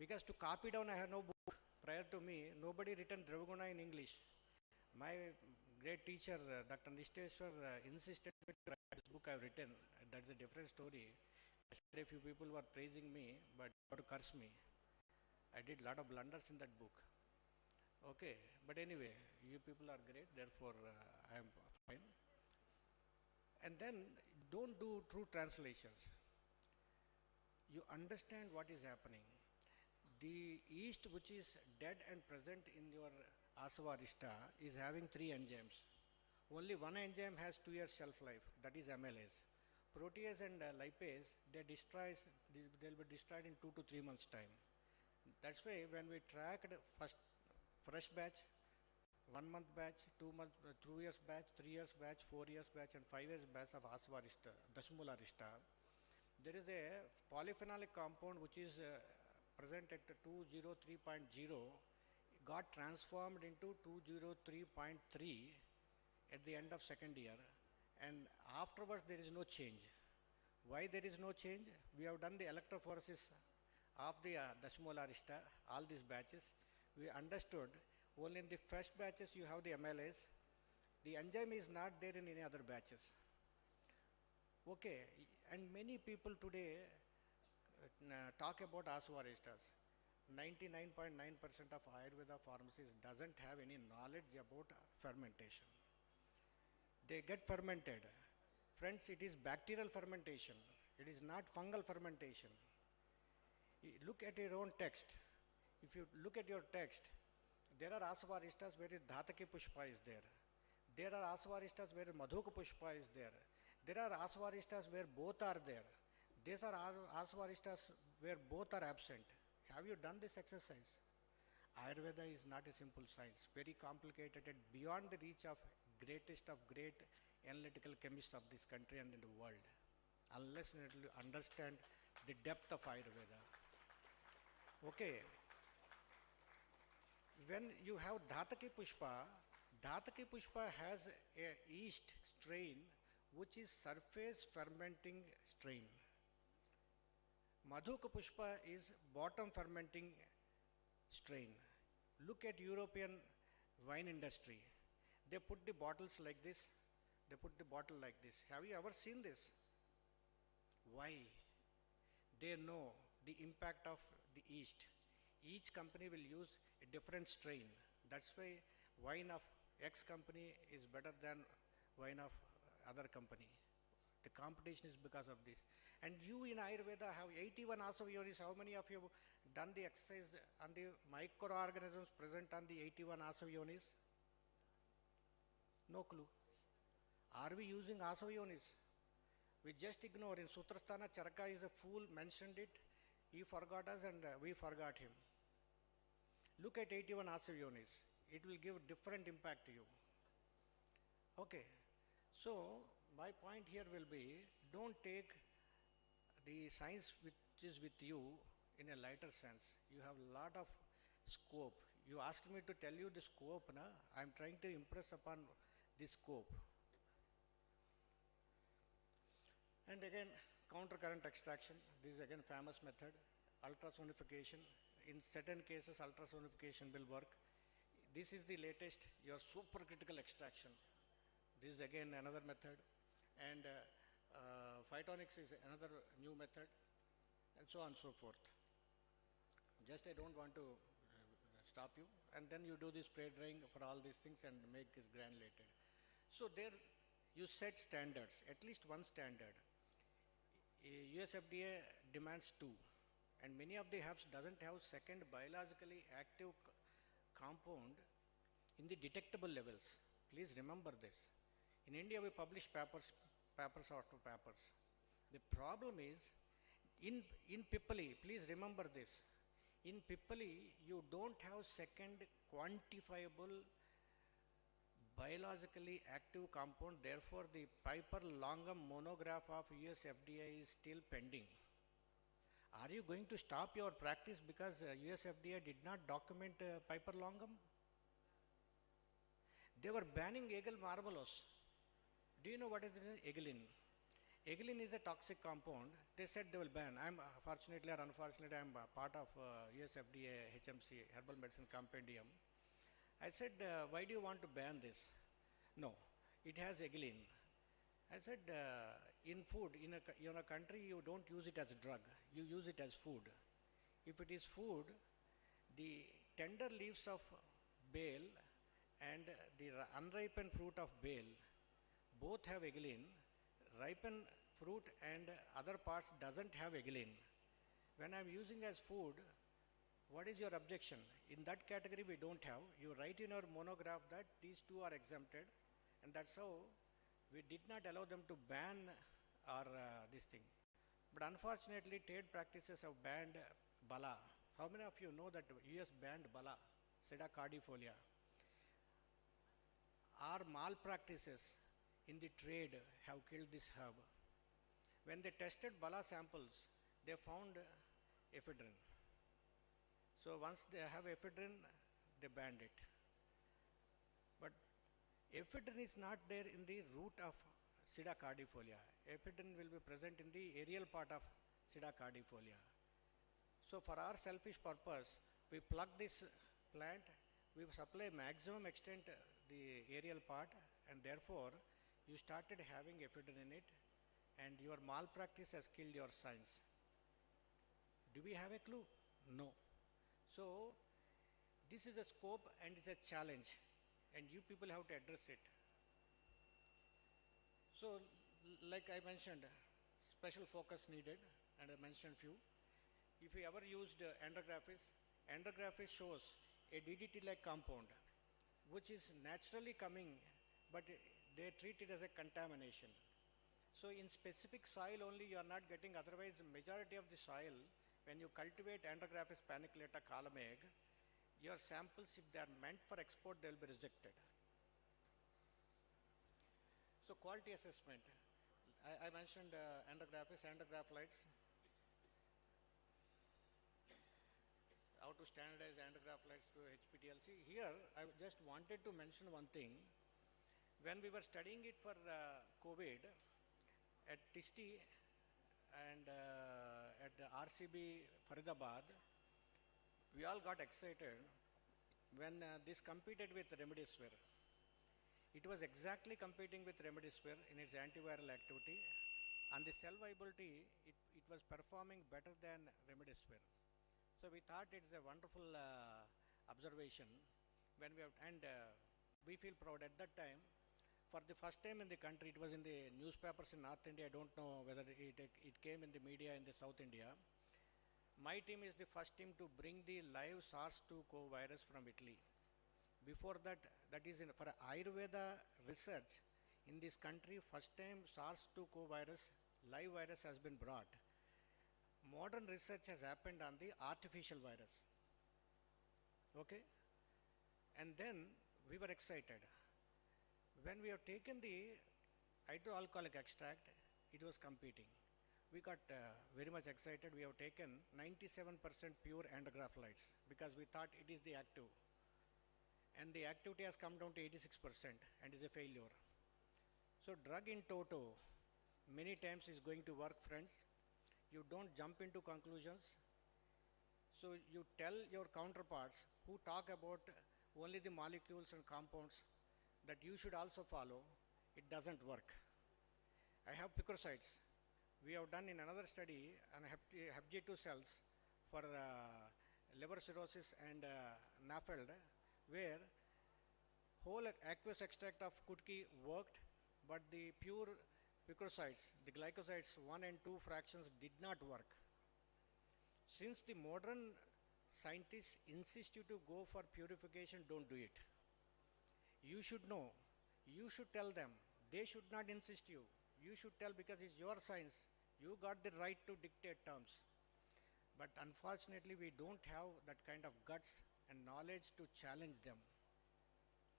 Because to copy down, I have no book. Prior to me, nobody written Dravaguna in English. My great teacher, Dr. Nishteshwar, insisted me to write this book I have written. That's a different story. Yesterday, few people were praising me, but to curse me. I did a lot of blunders in that book. Okay, but anyway, you people are great, therefore I am fine. And then don't do true translations. You understand what is happening. The yeast which is dead and present in your Asavarishta is having 3 enzymes. Only one enzyme has 2 years shelf life, that is amylase. Protease and lipase, they'll be destroyed in 2 to 3 months time. That's why when we tracked first fresh batch, 1 month batch, 2 month, 2 years batch, 3 years batch, 4 years batch, and 5 years batch of Asavarishta, Dashmularishta, there is a polyphenolic compound which is present at 203.0, got transformed into 203.3 at the end of second year, and afterwards there is no change. Why there is no change? We have done the electrophoresis of the Dashmularishta, all these batches. We understood only in the first batches you have the amylase. The enzyme is not there in any other batches. Okay, and many people today talk about Asavarishtas. 99.9% of Ayurveda pharmacies doesn't have any knowledge about fermentation. They get fermented. Friends, it is bacterial fermentation. It is not fungal fermentation. Look at your own text. If you look at your text, There are Asavaristas where Dhataki Pushpa is there. There are Asavaristas where Madhuka Pushpa is there. There are Asavaristas where both are there. These are Asavaristas where both are absent. Have you done this exercise? Ayurveda is not a simple science, very complicated and beyond the reach of greatest of great analytical chemists of this country and in the world, unless you understand the depth of Ayurveda. Okay, when you have Dhataki Pushpa has a yeast strain which is surface fermenting strain. Madhuka Pushpa is bottom fermenting strain. Look at European wine industry. They put the bottles like this. They put the bottle like this. Have you ever seen this? Why? They know the impact of the yeast. Each company will use a different strain. That's why wine of X company is better than wine of other company. The competition is because of this. And you in Ayurveda have 81 asava. How many of you have done the exercise on the microorganisms present on the 81 asava? No clue. Are we using asava? We just ignore. In Sutrasthana, Charaka is a fool, mentioned it. He forgot us and we forgot him. Look at 81 asava. It will give different impact to you. Okay. So, my point here will be, don't take the science which is with you in a lighter sense. You have a lot of scope. You asked me to tell you the scope, na? I am trying to impress upon the scope. And again, counter current extraction. This is again famous method. Ultrasonification. In certain cases, ultrasonification will work. This is the latest, your supercritical extraction. This is again another method. And phytonics is another new method, and so on and so forth. Just I don't want to stop you. And then you do the spray drying for all these things and make it granulated. So there you set standards, at least one standard. USFDA demands 2. And many of the herbs doesn't have second biologically active compound in the detectable levels. Please remember this. In India, we publish papers after papers. The problem is, in Pippali, please remember this. In Pippali, you don't have second quantifiable biologically active compound. Therefore, the Piper longum monograph of USFDA is still pending. Are you going to stop your practice because USFDA did not document Piper longum? They were banning Aegle marvelous. Do you know what is Aeglin? Aeglin is a toxic compound. They said they will ban. Fortunately or unfortunately, I am part of USFDA HMC, Herbal Medicine Compendium. I said, why do you want to ban this? No, it has Aeglin. I said, in food, in a country, you don't use it as a drug. You use it as food. If it is food, the tender leaves of bale and the unripened fruit of bale both have Aeglin. Ripened fruit and other parts doesn't have Aeglin. When I'm using as food, what is your objection? In that category we don't have. You write in your monograph that these two are exempted, and that's how we did not allow them to ban our this thing. But unfortunately, trade practices have banned Bala. How many of you know that US banned Bala, Seda cardifolia? Our malpractices in the trade have killed this herb. When they tested Bala samples, they found ephedrine. So once they have ephedrine, they banned it. But ephedrine is not there in the root of Sida cardifolia. Ephedrine will be present in the aerial part of Sida cardifolia. So for our selfish purpose, we plug this plant, we supply maximum extent the aerial part, and therefore you started having ephedrine in it, and your malpractice has killed your science. Do we have a clue? No. So this is a scope and it's a challenge, and you people have to address it. So like I mentioned, special focus needed, and I mentioned few. If you ever used Endographis, Endographis shows a DDT-like compound, which is naturally coming, but they treat it as a contamination. So in specific soil only you are not getting, otherwise majority of the soil, when you cultivate Andrographis paniculata column egg, your samples, if they are meant for export, they will be rejected. So quality assessment, I mentioned Andrographis, Andrographlites. How to standardize Andrographlites to HPTLC. Here, I just wanted to mention one thing. When we were studying it for COVID at TISTI and at the RCB Faridabad, we all got excited when this competed with Remdesivir. It was exactly competing with Remdesivir in its antiviral activity. On the cell viability, it was performing better than Remdesivir. So we thought it's a wonderful observation when we have, and we feel proud at that time. For the first time in the country, it was in the newspapers in North India. I don't know whether it came in the media in the South India. My team is the first team to bring the live SARS-2 virus from Italy. Before that, that is for Ayurveda research in this country, first time SARS-2 virus, live virus has been brought. Modern research has happened on the artificial virus. Okay? And then we were excited. When we have taken the hydroalcoholic extract, it was competing. We got very much excited. We have taken 97% pure Andrographlites because we thought it is the active. And the activity has come down to 86% and is a failure. So drug in toto many times is going to work, friends. You don't jump into conclusions. So you tell your counterparts who talk about only the molecules and compounds that you should also follow. It doesn't work. I have picrocytes. We have done in another study on HepG2 cells for liver cirrhosis and NAFLD, where whole aqueous extract of Kutki worked, but the pure picrocytes, the glycosides 1 and 2 fractions did not work. Since the modern scientists insist you to go for purification, don't do it. You should know, you should tell them, they should not insist you. You should tell because it's your science. You got the right to dictate terms. But unfortunately, we don't have that kind of guts and knowledge to challenge them.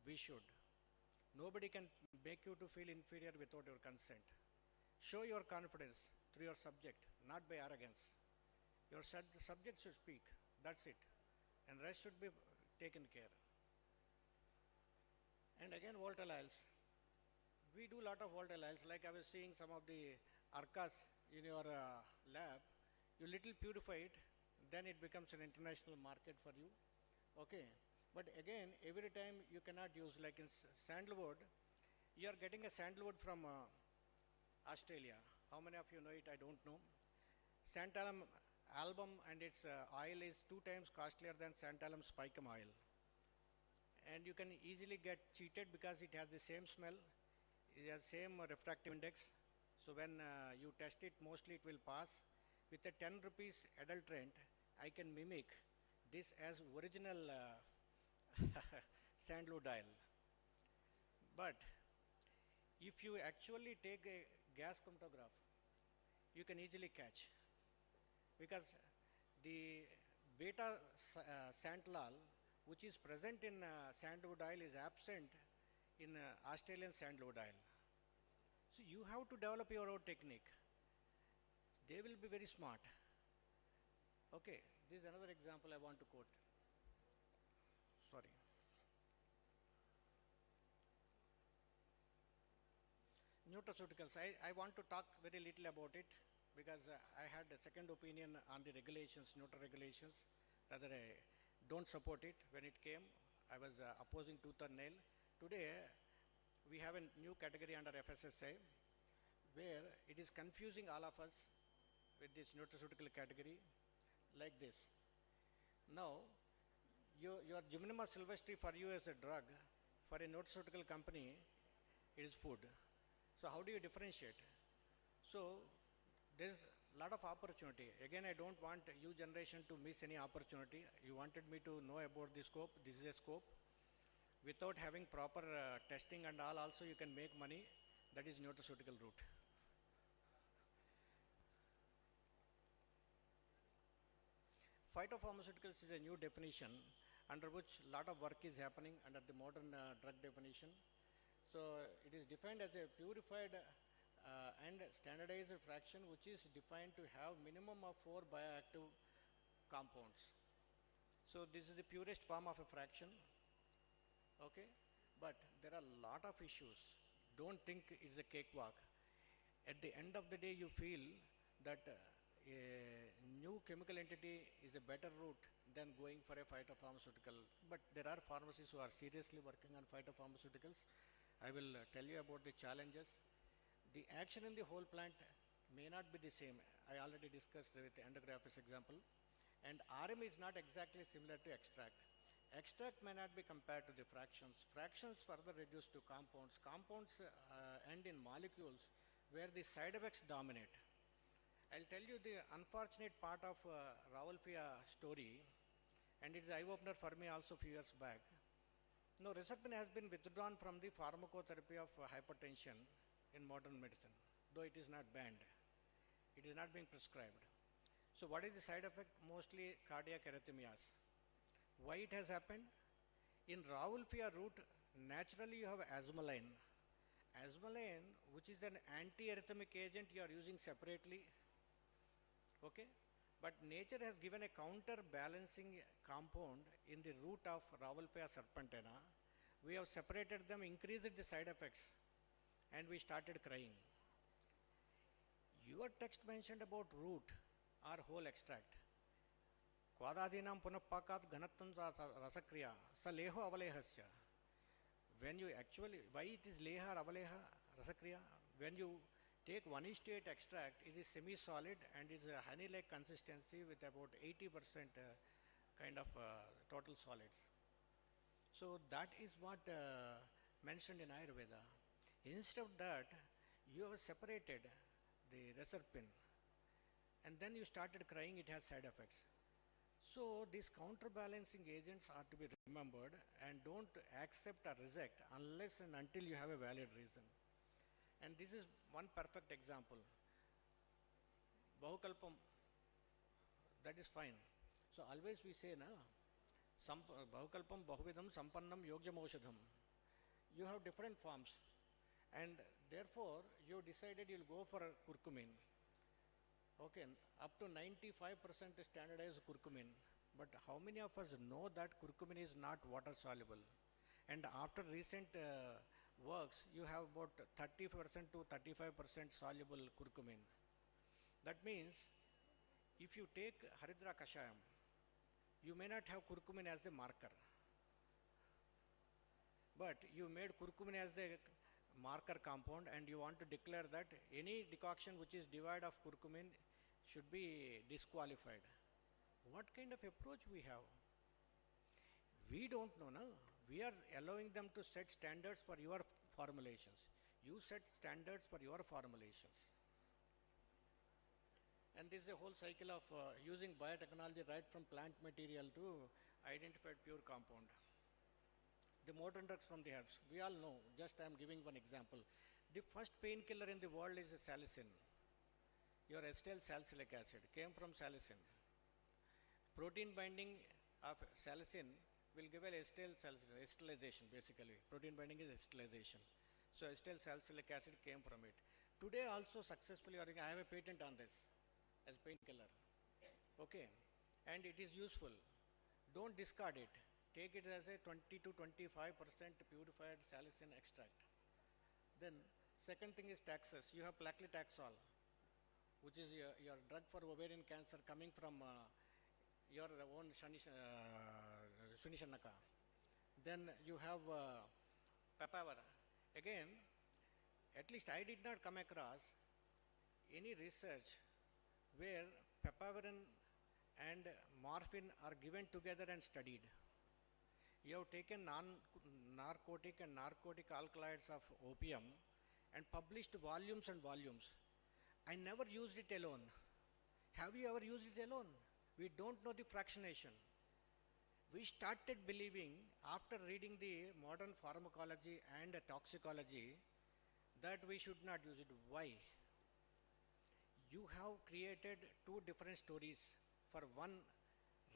We should. Nobody can make you to feel inferior without your consent. Show your confidence through your subject, not by arrogance. Your subject should speak, that's it. And rest should be taken care. And again, volatile oils. We do a lot of volatile oils, like I was seeing some of the ARCAs in your lab. You little purify it, then it becomes an international market for you. Okay. But again, every time you cannot use, like in sandalwood, you are getting a sandalwood from Australia. How many of you know it? I don't know. Santalum album and its oil is 2 times costlier than Santalum spicum oil. And you can easily get cheated because it has the same smell, it has same refractive index. So when you test it, mostly it will pass. With a 10 rupees adulterant, I can mimic this as original sandalwood oil. But if you actually take a gas chromatograph, you can easily catch, because the beta santalol, which is present in sandalwood oil, is absent in Australian sandalwood oil. So you have to develop your own technique. They will be very smart. Okay, this is another example I want to quote. Sorry. Nutraceuticals, I want to talk very little about it because I had a second opinion on the regulations, regulations. Rather, I don't support it. When it came, I was opposing tooth and nail. Today, we have a new category under FSSAI where it is confusing all of us with this nutraceutical category like this. Now, your Gymnema sylvestri for you as a drug, for a nutraceutical company, it is food. So how do you differentiate? So there is a lot lot of opportunity. Again, I don't want you generation to miss any opportunity. You wanted me to know about the scope. This is a scope. Without having proper testing and all, also you can make money. That is nutraceutical route. Phytopharmaceuticals is a new definition under which a lot of work is happening under the modern drug definition. So it is defined as a purified and standardized fraction which is defined to have minimum of 4 bioactive compounds. So this is the purest form of a fraction, okay? But there are a lot of issues. Don't think it's a cakewalk. At the end of the day, you feel that a new chemical entity is a better route than going for a phytopharmaceutical. But there are pharmacists who are seriously working on phytopharmaceuticals. I will tell you about the challenges. The action in the whole plant may not be the same. I already discussed with the endographis example. And RM is not exactly similar to extract. Extract may not be compared to the fractions. Fractions further reduce to compounds. Compounds end in molecules where the side effects dominate. I'll tell you the unfortunate part of Rawalpindi story, and it's an eye-opener for me also a few years back. No, Reserpine has been withdrawn from the pharmacotherapy of hypertension in modern medicine, though it is not banned. It is not being prescribed. So what is the side effect? Mostly cardiac arrhythmias. Why it has happened? In Rawalpindi route, naturally you have azmoline. Azmoline, which is an anti-arrhythmic agent you are using separately, okay? But nature has given a counterbalancing compound in the root of Rawalpindi serpentina. We have separated them, increased the side effects, and we started crying. Your text mentioned about root or whole extract. Kwadadinam punapakat ganattam rasakriya sa leho avalehasya. When you actually, why it is leha or avaleha rasakriya? When you take 1:8 extract, it is semi-solid and is a honey-like consistency with about 80% kind of total solids. So that is what mentioned in Ayurveda. Instead of that, you have separated the Reserpine and then you started crying it has side effects. So these counterbalancing agents are to be remembered and don't accept or reject unless and until you have a valid reason. And this is one perfect example. Bahukalpam, that is fine. So always we say, na, Bahukalpam Bahuvidam Sampannam Yogyam Aushadham. You have different forms and therefore you decided you'll go for a curcumin. Okay, up to 95% standardized curcumin. But how many of us know that curcumin is not water soluble? And after recent works, you have about 30% to 35% soluble curcumin. That means if you take Haridra Kashayam, you may not have curcumin as the marker. But you made curcumin as the marker compound and you want to declare that any decoction which is devoid of curcumin should be disqualified. What kind of approach we have? We don't know, no? We are allowing them to set standards for your formulations. You set standards for your formulations. And this is a whole cycle of using biotechnology right from plant material to identified pure compound. The modern drugs from the herbs, we all know, just I am giving one example. The first painkiller in the world is salicin. Your acetyl salicylic acid came from salicin. Protein binding of salicin will give an acetylization basically. Protein binding is acetylization. So acetyl salicylic acid came from it. Today also successfully, I have a patent on this as painkiller. Okay, and it is useful. Don't discard it. Take it as a 20 to 25% purified salicin extract. Then second thing is taxus. You have paclitaxel, which is your drug for ovarian cancer coming from your own Sunishanaka. Then you have papaver. Again, at least I did not come across any research where papaverin and morphine are given together and studied. You have taken non-narcotic and narcotic alkaloids of opium and published volumes and volumes. I never used it alone. Have you ever used it alone? We don't know the fractionation. We started believing after reading the modern pharmacology and toxicology that we should not use it. Why? You have created two different stories for one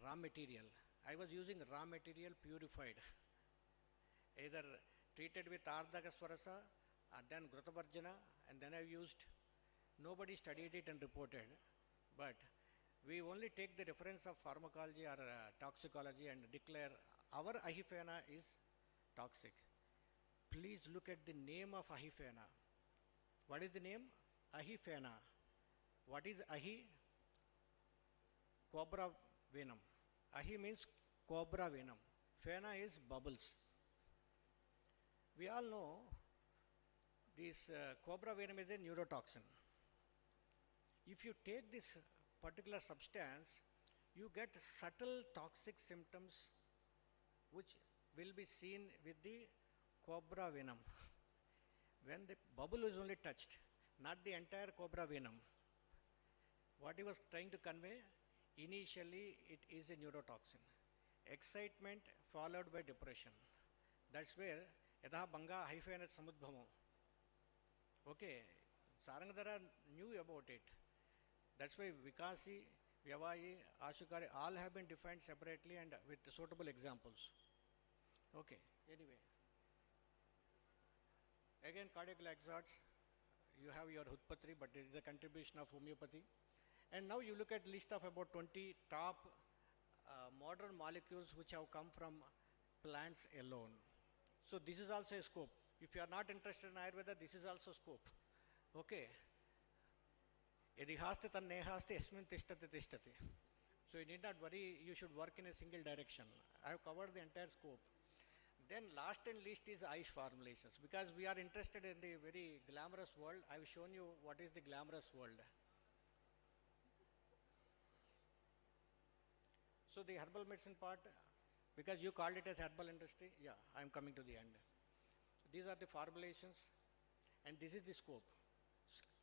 raw material. I was using raw material purified, either treated with Ardhagaswarasa and then Grutavarjana, and then I used. Nobody studied it and reported, but we only take the reference of pharmacology or toxicology and declare our Ahifena is toxic. Please look at the name of Ahifena. What is the name? Ahifena. What is Ahi? Cobra venom. Ahi means cobra venom. Phena is bubbles. We all know this cobra venom is a neurotoxin. If you take this particular substance, you get subtle toxic symptoms which will be seen with the cobra venom. When the bubble is only touched, not the entire cobra venom. What he was trying to convey, initially it is a neurotoxin. Excitement followed by depression. That's where Yatha Banga Hyphaena Samudbhamo. Okay, Sarangadhara knew about it. That's why Vikasi, Vyavayi, Ashukari all have been defined separately and with suitable examples. Okay, anyway. Again, cardiac laxatives, you have your Hutpatri, but it is a contribution of homeopathy. And now you look at list of about 20 top modern molecules which have come from plants alone. So this is also a scope. If you are not interested in Ayurveda, this is also scope. Okay. Yadi haste tan nehaste esmin tishtati tishtati. So you need not worry, you should work in a single direction. I have covered the entire scope. Then last and least is Ayush formulations. Because we are interested in the very glamorous world, I have shown you what is the glamorous world. So the herbal medicine part, because you called it as herbal industry, yeah, I am coming to the end. These are the formulations and this is the scope.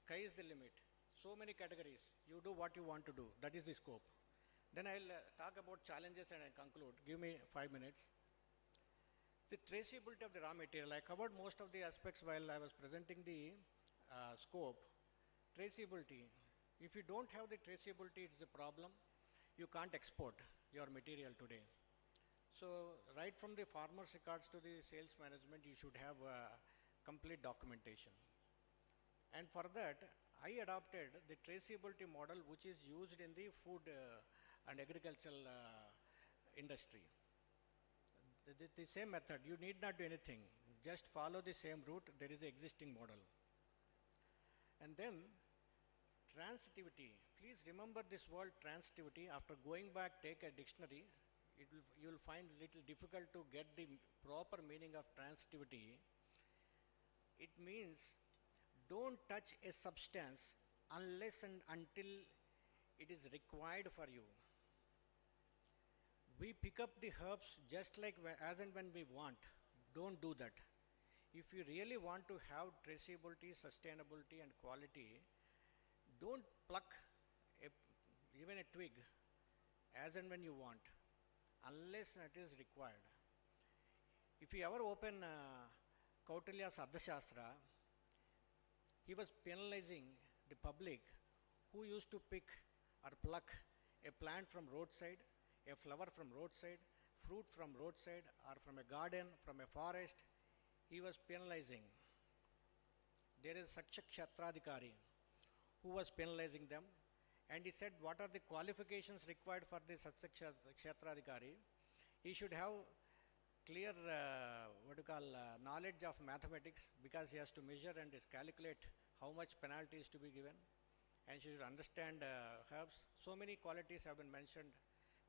Sky is the limit. So many categories. You do what you want to do. That is the scope. Then I'll talk about challenges and I conclude. Give me 5 minutes. The traceability of the raw material. I covered most of the aspects while I was presenting the scope. Traceability. If you don't have the traceability, it is a problem. You can't export your material today. So right from the farmer's records to the sales management, you should have complete documentation. And for that, I adopted the traceability model which is used in the food and agricultural industry. The same method, you need not do anything, just follow the same route, there is the existing model. And then transitivity, please remember this word transitivity. After going back, take a dictionary, you will find it little difficult to get the proper meaning of transitivity. It means don't touch a substance unless and until it is required for you. We pick up the herbs just like as and when we want. Don't do that. If you really want to have traceability, sustainability and quality, don't pluck even a twig as and when you want, unless it is required. If you ever open Kautilya's Ardhashastra, he was penalizing the public who used to pick or pluck a plant from roadside, a flower from roadside, fruit from roadside or from a garden, from a forest. He was penalizing. There is Saksha Kshatradhikari who was penalizing them, and he said what are the qualifications required for the Saksha Kshatradhikari. He should have clear knowledge of mathematics, because he has to measure and calculate how much penalty is to be given, and he should understand herbs. So many qualities have been mentioned.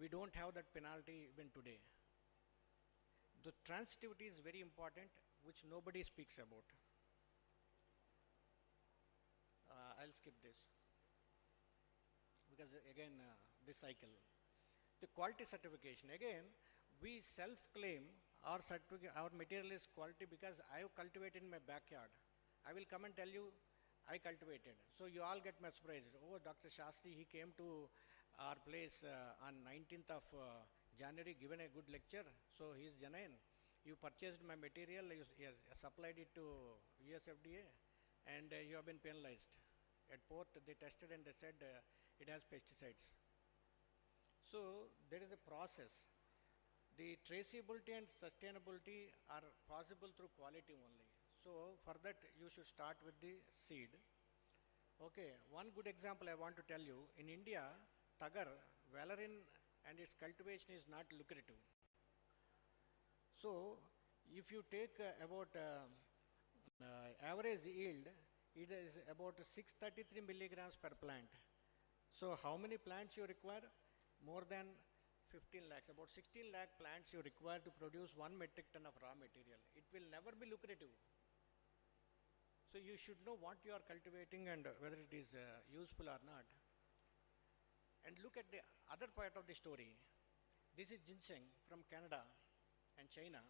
We don't have that penalty even today. The transitivity is very important, which nobody speaks about. I'll skip this because again this cycle. The quality certification, again we self-claim our material is quality because I have cultivated in my backyard. I will come and tell you I cultivated. So you all get mesmerized. Oh, Dr. Shastri, he came to our place on 19th of January, given a good lecture. So he is genuine. You purchased my material, you supplied it to USFDA, and you have been penalized. At port, they tested and they said it has pesticides. So there is a process. The traceability and sustainability are possible through quality only. So for that, you should start with the seed. Okay, one good example I want to tell you. In India, Tagar, valerian and its cultivation is not lucrative. So if you take about average yield, it is about 633 milligrams per plant. So how many plants you require? More than 15 lakhs, about 16 lakh plants you require to produce 1 metric ton of raw material. It will never be lucrative. So you should know what you are cultivating and whether it is useful or not. And look at the other part of the story. This is ginseng from Canada and China,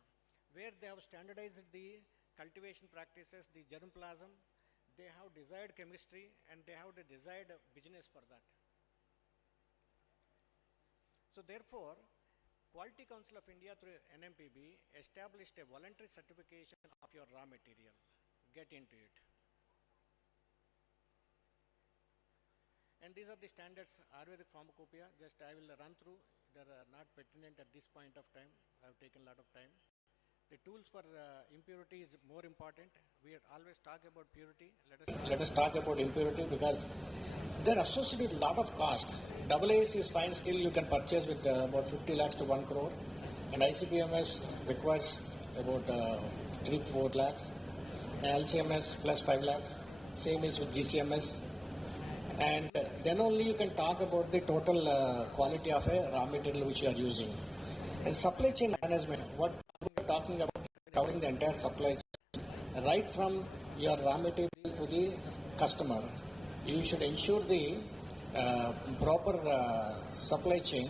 where they have standardized the cultivation practices, the germplasm. They have desired chemistry and they have the desired business for that. So therefore, Quality Council of India through NMPB established a voluntary certification of your raw material. Get into it. And these are the standards, Ayurvedic Pharmacopoeia. Just I will run through. They are not pertinent at this point of time. I have taken a lot of time. The tools for impurity is more important. We always talk about purity. Let us talk about impurity because they're associated with a lot of cost. AAC is fine, still you can purchase with about 50 lakhs to 1 crore. And ICPMS requires about 3-4 lakhs. And LCMS plus 5 lakhs. Same is with GCMS. And then only you can talk about the total quality of a raw material which you are using. And supply chain management, what we are talking about, covering the entire supply chain, right from your raw material to the customer. You should ensure the proper supply chain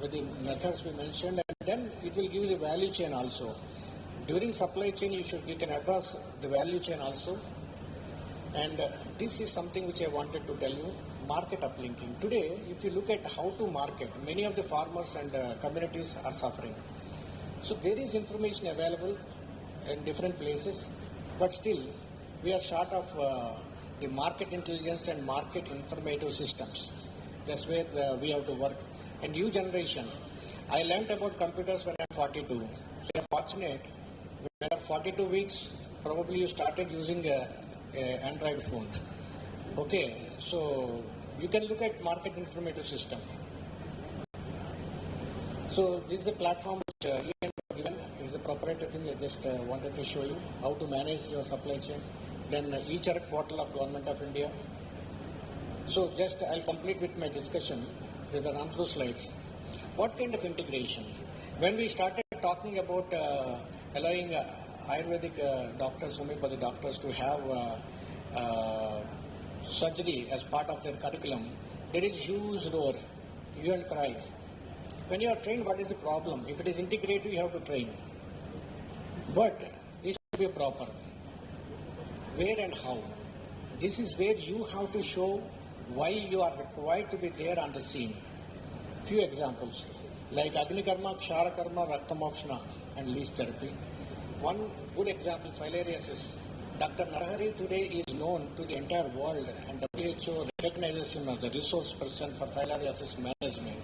with the methods we mentioned, and then it will give you the value chain also. During supply chain, you can address the value chain also. And this is something which I wanted to tell you, market uplinking. Today, if you look at how to market, many of the farmers and communities are suffering. So there is information available in different places, but still we are short of the market intelligence and market informative systems. That's where we have to work. And new generation, I learned about computers when I'm 42. So I'm fortunate, when I'm 42 weeks, probably you started using Android phone. Okay, so you can look at market informative system. So this is a platform which given. It is a proprietary thing. I just wanted to show you how to manage your supply chain. Then e-Charak portal of Government of India. So just I'll complete with my discussion with the run through slides. What kind of integration? When we started talking about allowing Ayurvedic doctors, homeopathy doctors to have surgery as part of their curriculum, there is huge roar, hue and cry. When you are trained, what is the problem? If it is integrated, you have to train. But it should be proper. Where and how? This is where you have to show why you are required to be there on the scene. Few examples, like Agni Karma, Kshara Karma, Rakta Mokshana, and leech therapy. One good example, filariasis. Dr. Narahari today is known to the entire world, and WHO recognizes him as the resource person for filariasis management.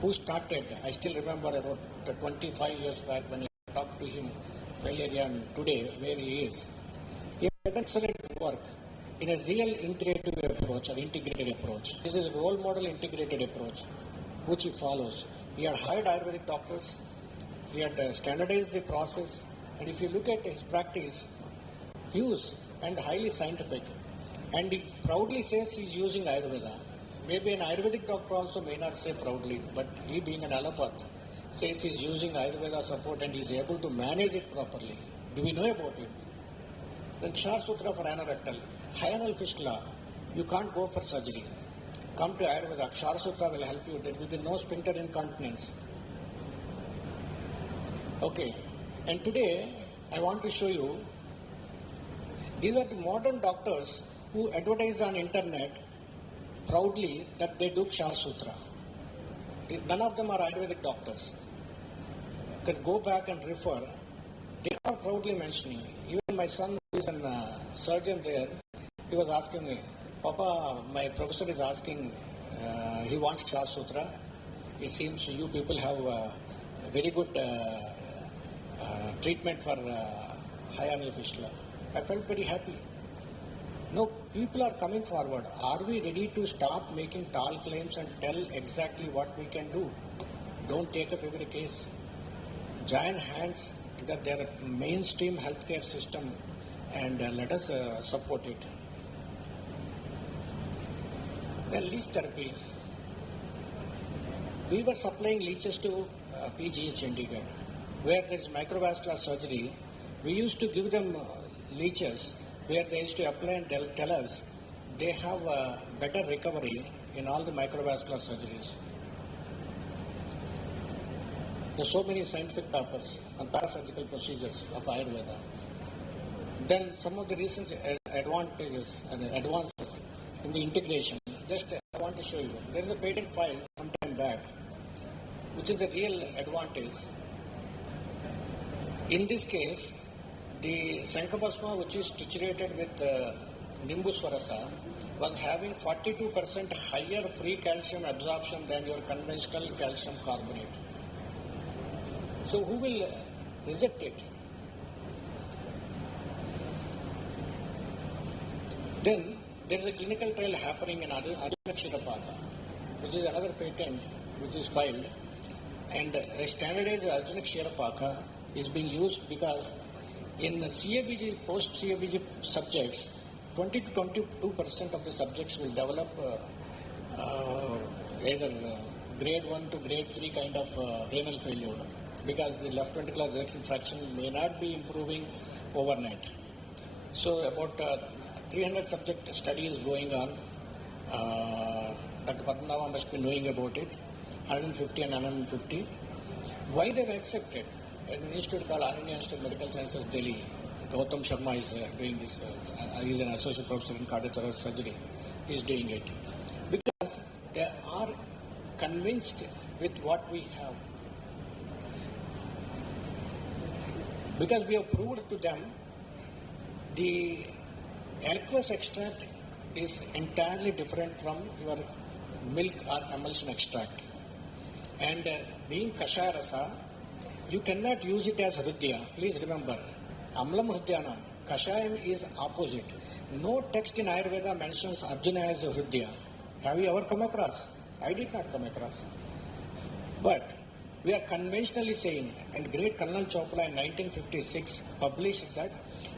Who started, I still remember about 25 years back when I talked to him, filaria, and today where he is. He had excellent work in a real integrative approach or integrated approach. This is a role model integrated approach which he follows. He had hired Ayurvedic doctors, he had standardized the process, and if you look at his practice, use and highly scientific, and he proudly says he's using Ayurveda. Maybe an Ayurvedic doctor also may not say proudly, but he being an allopath says he's using Ayurveda support and he's able to manage it properly. Do we know about it? Then Kshar Sutra for anorectal. Hyanal fistula, you can't go for surgery. Come to Ayurveda, Kshar Sutra will help you. There will be no sphincter incontinence. Okay, and today I want to show you, these are the modern doctors who advertise on internet proudly that they do Kshar Sutra. None of them are Ayurvedic doctors. You can go back and refer. They are proudly mentioning. Even my son, who is a surgeon there, he was asking me, Papa, my professor is asking, he wants Kshar Sutra. It seems you people have a very good treatment for high annual fistula. I felt very happy. No, people are coming forward. Are we ready to stop making tall claims and tell exactly what we can do? Don't take up every case. Join hands to get their mainstream healthcare system and let us support it. Then leech therapy. We were supplying leeches to PGH Chandigarh, where there is microvascular surgery. We used to give them leeches where they used to apply and tell us they have a better recovery in all the microvascular surgeries. There are so many scientific papers on parasurgical procedures of Ayurveda. Then some of the recent advantages and advances in the integration. Just I want to show you. There is a patent file some time back, which is the real advantage. In this case, the Sankhabhasma, which is triturated with Nimbus Varasa, was having 42% higher free calcium absorption than your conventional calcium carbonate. So who will reject it? Then there is a clinical trial happening in Arjuna Kshirapaka, which is another patent which is filed, and a standardized Arjuna Kshirapaka is being used because in CABG, post-CABG subjects, 20 to 22% of the subjects will develop either grade 1 to grade 3 kind of renal failure because the left ventricular ejection fraction may not be improving overnight. So about 300 subject study is going on. Dr. Padmanabha must be knowing about it. 150 and 150. Why they have accepted? An institute called All India Institute of Medical Sciences, Delhi. Gautam Sharma is doing this. He is an associate professor in cardiothoracic surgery. He is doing it because they are convinced with what we have. Because we have proved to them the aqueous extract is entirely different from your milk or emulsion extract. And being Kashaya Rasa, you cannot use it as Hrudya. Please remember, Amlam Hrudyanam, Kashayam is opposite. No text in Ayurveda mentions Arjuna as Hrudya. Have you ever come across? I did not come across. But we are conventionally saying, and great Colonel Chopra in 1956 published that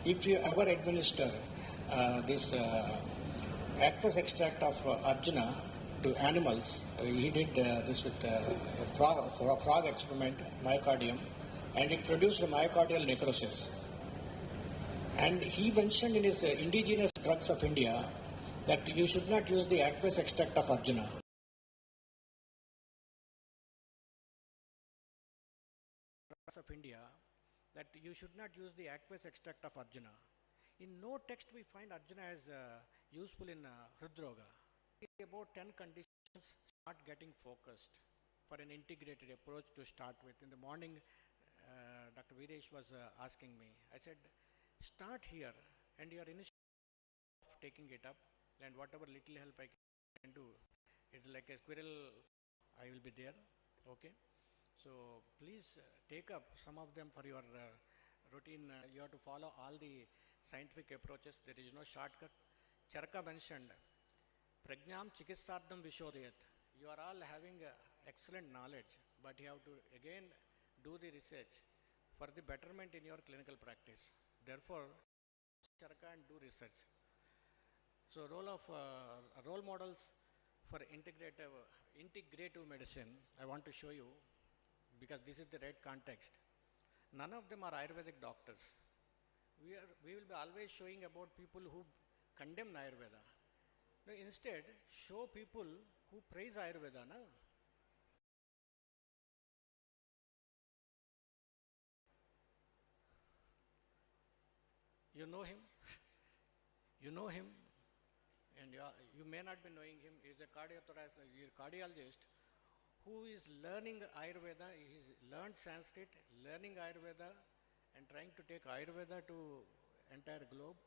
if you ever administer this aqueous extract of Arjuna to animals, he did this with for a frog experiment, myocardium, and it produced myocardial necrosis. And he mentioned in his indigenous drugs of India that you should not use the aqueous extract of Arjuna. Of India, that you should not use the aqueous extract of Arjuna. In no text we find Arjuna as useful in Hridroga. About 10 conditions start getting focused for an integrated approach to start with. In the morning, Dr. Viresh was asking me, I said, start here and your initial taking it up and whatever little help I can do, it's like a squirrel, I will be there, okay? So please take up some of them for your routine. You have to follow all the scientific approaches. There is no shortcut. Charaka mentioned, Prajnam Chikitsardham Vishodayat. You are all having excellent knowledge, but you have to again do the research for the betterment in your clinical practice. Therefore, Charaka and do research. So role models for integrative medicine, I want to show you, because this is the right context. None of them are Ayurvedic doctors. We will be always showing about people who condemn Ayurveda. No, instead, show people who praise Ayurveda. Na? You know him? You know him? may not be knowing him. He is a cardiologist who is learning Ayurveda. He's learned Sanskrit, learning Ayurveda, and trying to take Ayurveda to entire globe.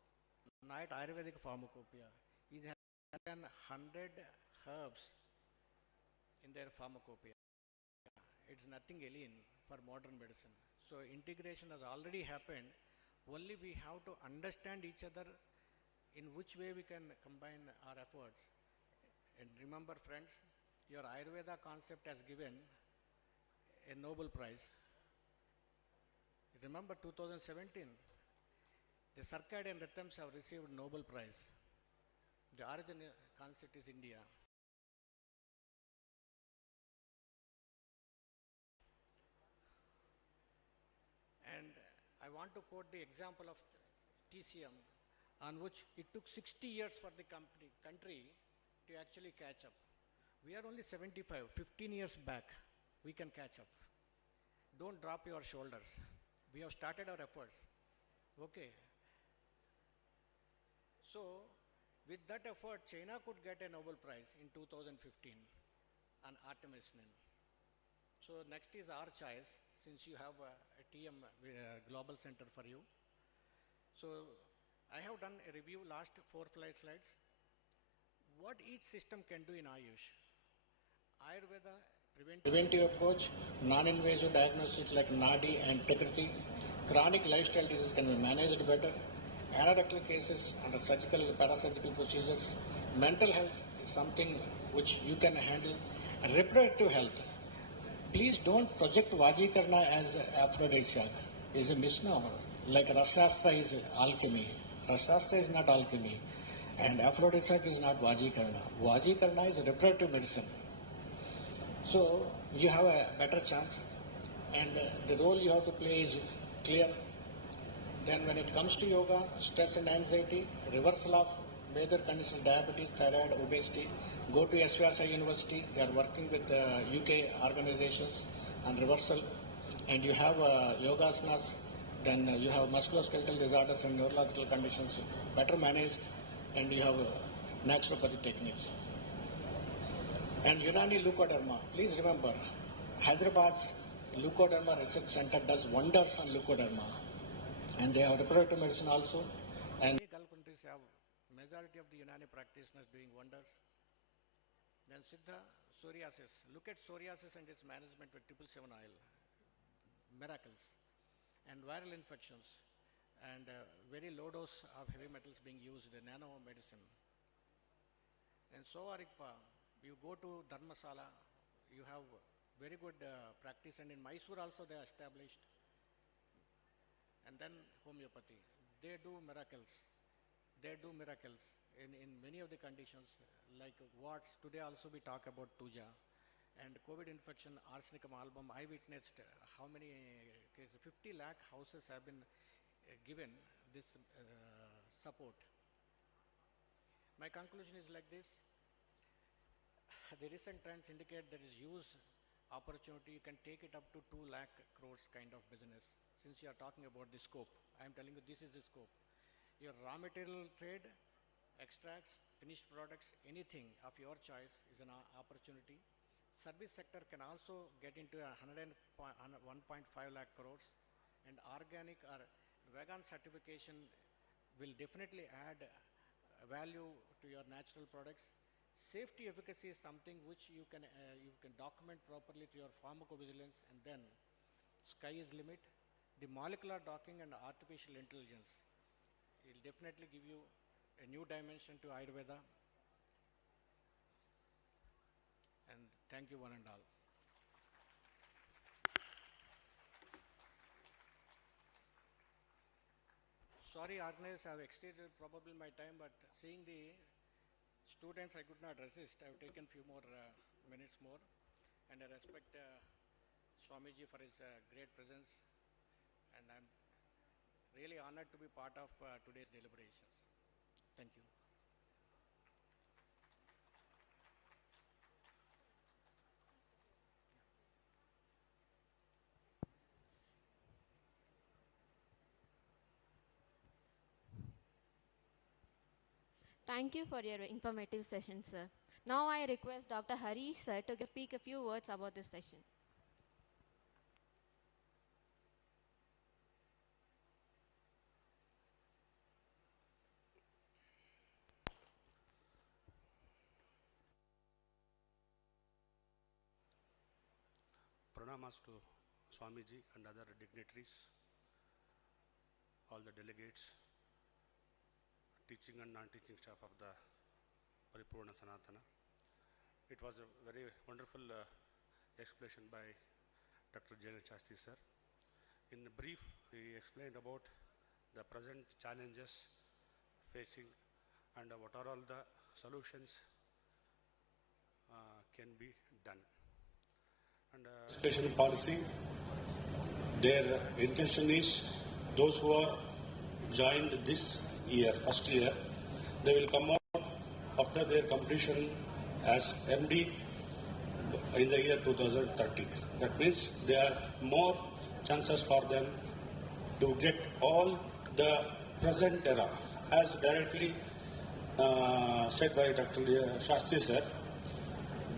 Not Ayurvedic pharmacopoeia. He has done 100 herbs in their pharmacopoeia. It's nothing alien for modern medicine. So integration has already happened. Only we have to understand each other in which way we can combine our efforts. And remember, friends, your Ayurveda concept has given a Nobel Prize. Remember 2017, the circadian rhythms have received Nobel Prize. The origin concept is India. And I want to quote the example of TCM, on which it took 60 years for the country to actually catch up. We are only 75, 15 years back, we can catch up. Don't drop your shoulders. We have started our efforts. Okay. So, with that effort, China could get a Nobel Prize in 2015 on artemisinin. So, next is our choice, since you have a TM Global Center for you. So, I have done a review, last 4 slides. What each system can do in Ayush. Ayurveda, preventive approach, non-invasive diagnostics like Nadi and Prakriti, chronic lifestyle diseases can be managed better, anorectal cases under surgical, parasurgical procedures, mental health is something which you can handle, reproductive health. Please don't project Vajikarna as aphrodisiac. It's a misnomer. Like Rasashastra is alchemy. Rasashastra is not alchemy. And aphrodisiac is not Vajikarna. Vajikarna is reproductive medicine. So you have a better chance, and the role you have to play is clear. Then when it comes to yoga, stress and anxiety, reversal of major conditions, diabetes, thyroid, obesity, go to SVSI University. They are working with UK organizations on reversal, and you have yogasanas. Then you have musculoskeletal disorders and neurological conditions better managed, and you have naturopathy techniques. And Unani Leukoderma, please remember, Hyderabad's Leukoderma Research Center does wonders on leukoderma, and they have reproductive medicine also. And Gulf countries have majority of the Unani practitioners doing wonders. Then Siddha, psoriasis. Look at psoriasis and its management with 777 oil. Miracles. And viral infections. And very low dose of heavy metals being used in nano medicine. And Sovarikpa, you go to Dharmasala, you have very good practice, and in Mysore also they are established. And then homeopathy. They do miracles. They do miracles in many of the conditions, like warts. Today also we talk about Tuja. And COVID infection, arsenicum album, I witnessed how many cases, 50 lakh houses have been given this support. My conclusion is like this. The recent trends indicate there is huge opportunity. You can take it up to 2 lakh crores kind of business. Since you are talking about the scope, I am telling you this is the scope. Your raw material trade, extracts, finished products, anything of your choice is an opportunity. Service sector can also get into 1.5 lakh crores, and organic or vegan certification will definitely add value to your natural products. Safety efficacy is something which you can document properly to your pharmacovigilance, and then sky is limit. The molecular docking and artificial intelligence will definitely give you a new dimension to Ayurveda. And thank you one and all. Sorry, organizers, I have exceeded probably my time, but seeing the students, I could not resist. I have taken few more minutes more, and I respect Swamiji for his great presence, and I'm really honored to be part of today's deliberations. Thank you. Thank you for your informative session, sir. Now I request Dr. Harish sir to speak a few words about this session. Pranamas to Swamiji and other dignitaries, all the delegates, teaching and non-teaching staff of the Paripurna Sanatana. It was a very wonderful explanation by Dr. Jailen Shastri sir. In brief, he explained about the present challenges facing and what are all the solutions can be done. And education policy, their intention is those who are joined this year, first year, they will come out after their completion as MD in the year 2030. That means there are more chances for them to get all the present era, as directly said by Dr. Shastri sir.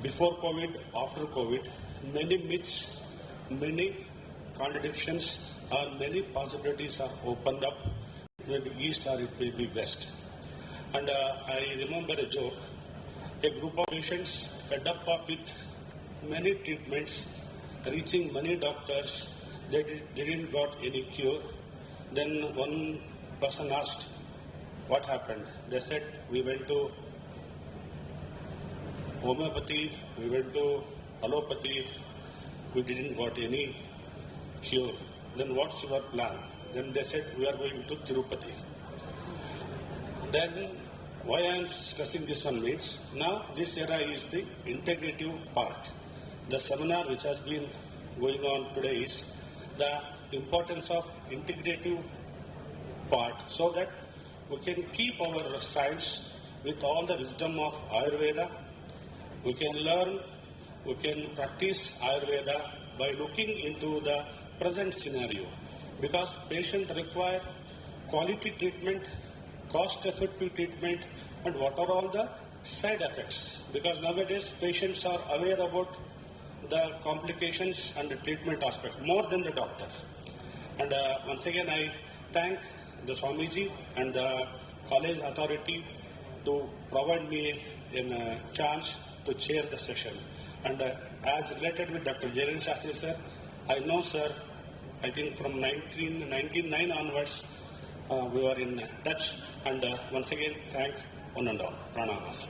Before COVID, after COVID, many myths, many contradictions, or many possibilities are opened up. It may be east or it may be west. And I remember a joke. A group of patients fed up with many treatments, reaching many doctors, they didn't got any cure. Then one person asked, what happened? They said, we went to homeopathy, we went to allopathy, we didn't got any cure. Then what's your plan? Then they said, we are going to Tirupati. Then why I am stressing this one means, now this era is the integrative part. The seminar which has been going on today is the importance of integrative part, so that we can keep our science with all the wisdom of Ayurveda. We can learn, we can practice Ayurveda by looking into the present scenario, because patients require quality treatment, cost-effective treatment, and what are all the side effects, because nowadays patients are aware about the complications and the treatment aspect more than the doctor. And once again I thank the Swamiji and the college authority to provide me a chance to chair the session. And as related with Dr. Jailen Shastri sir, I know sir, I think from 1999 onwards we were in touch, and once again thank one and all. Pranamas.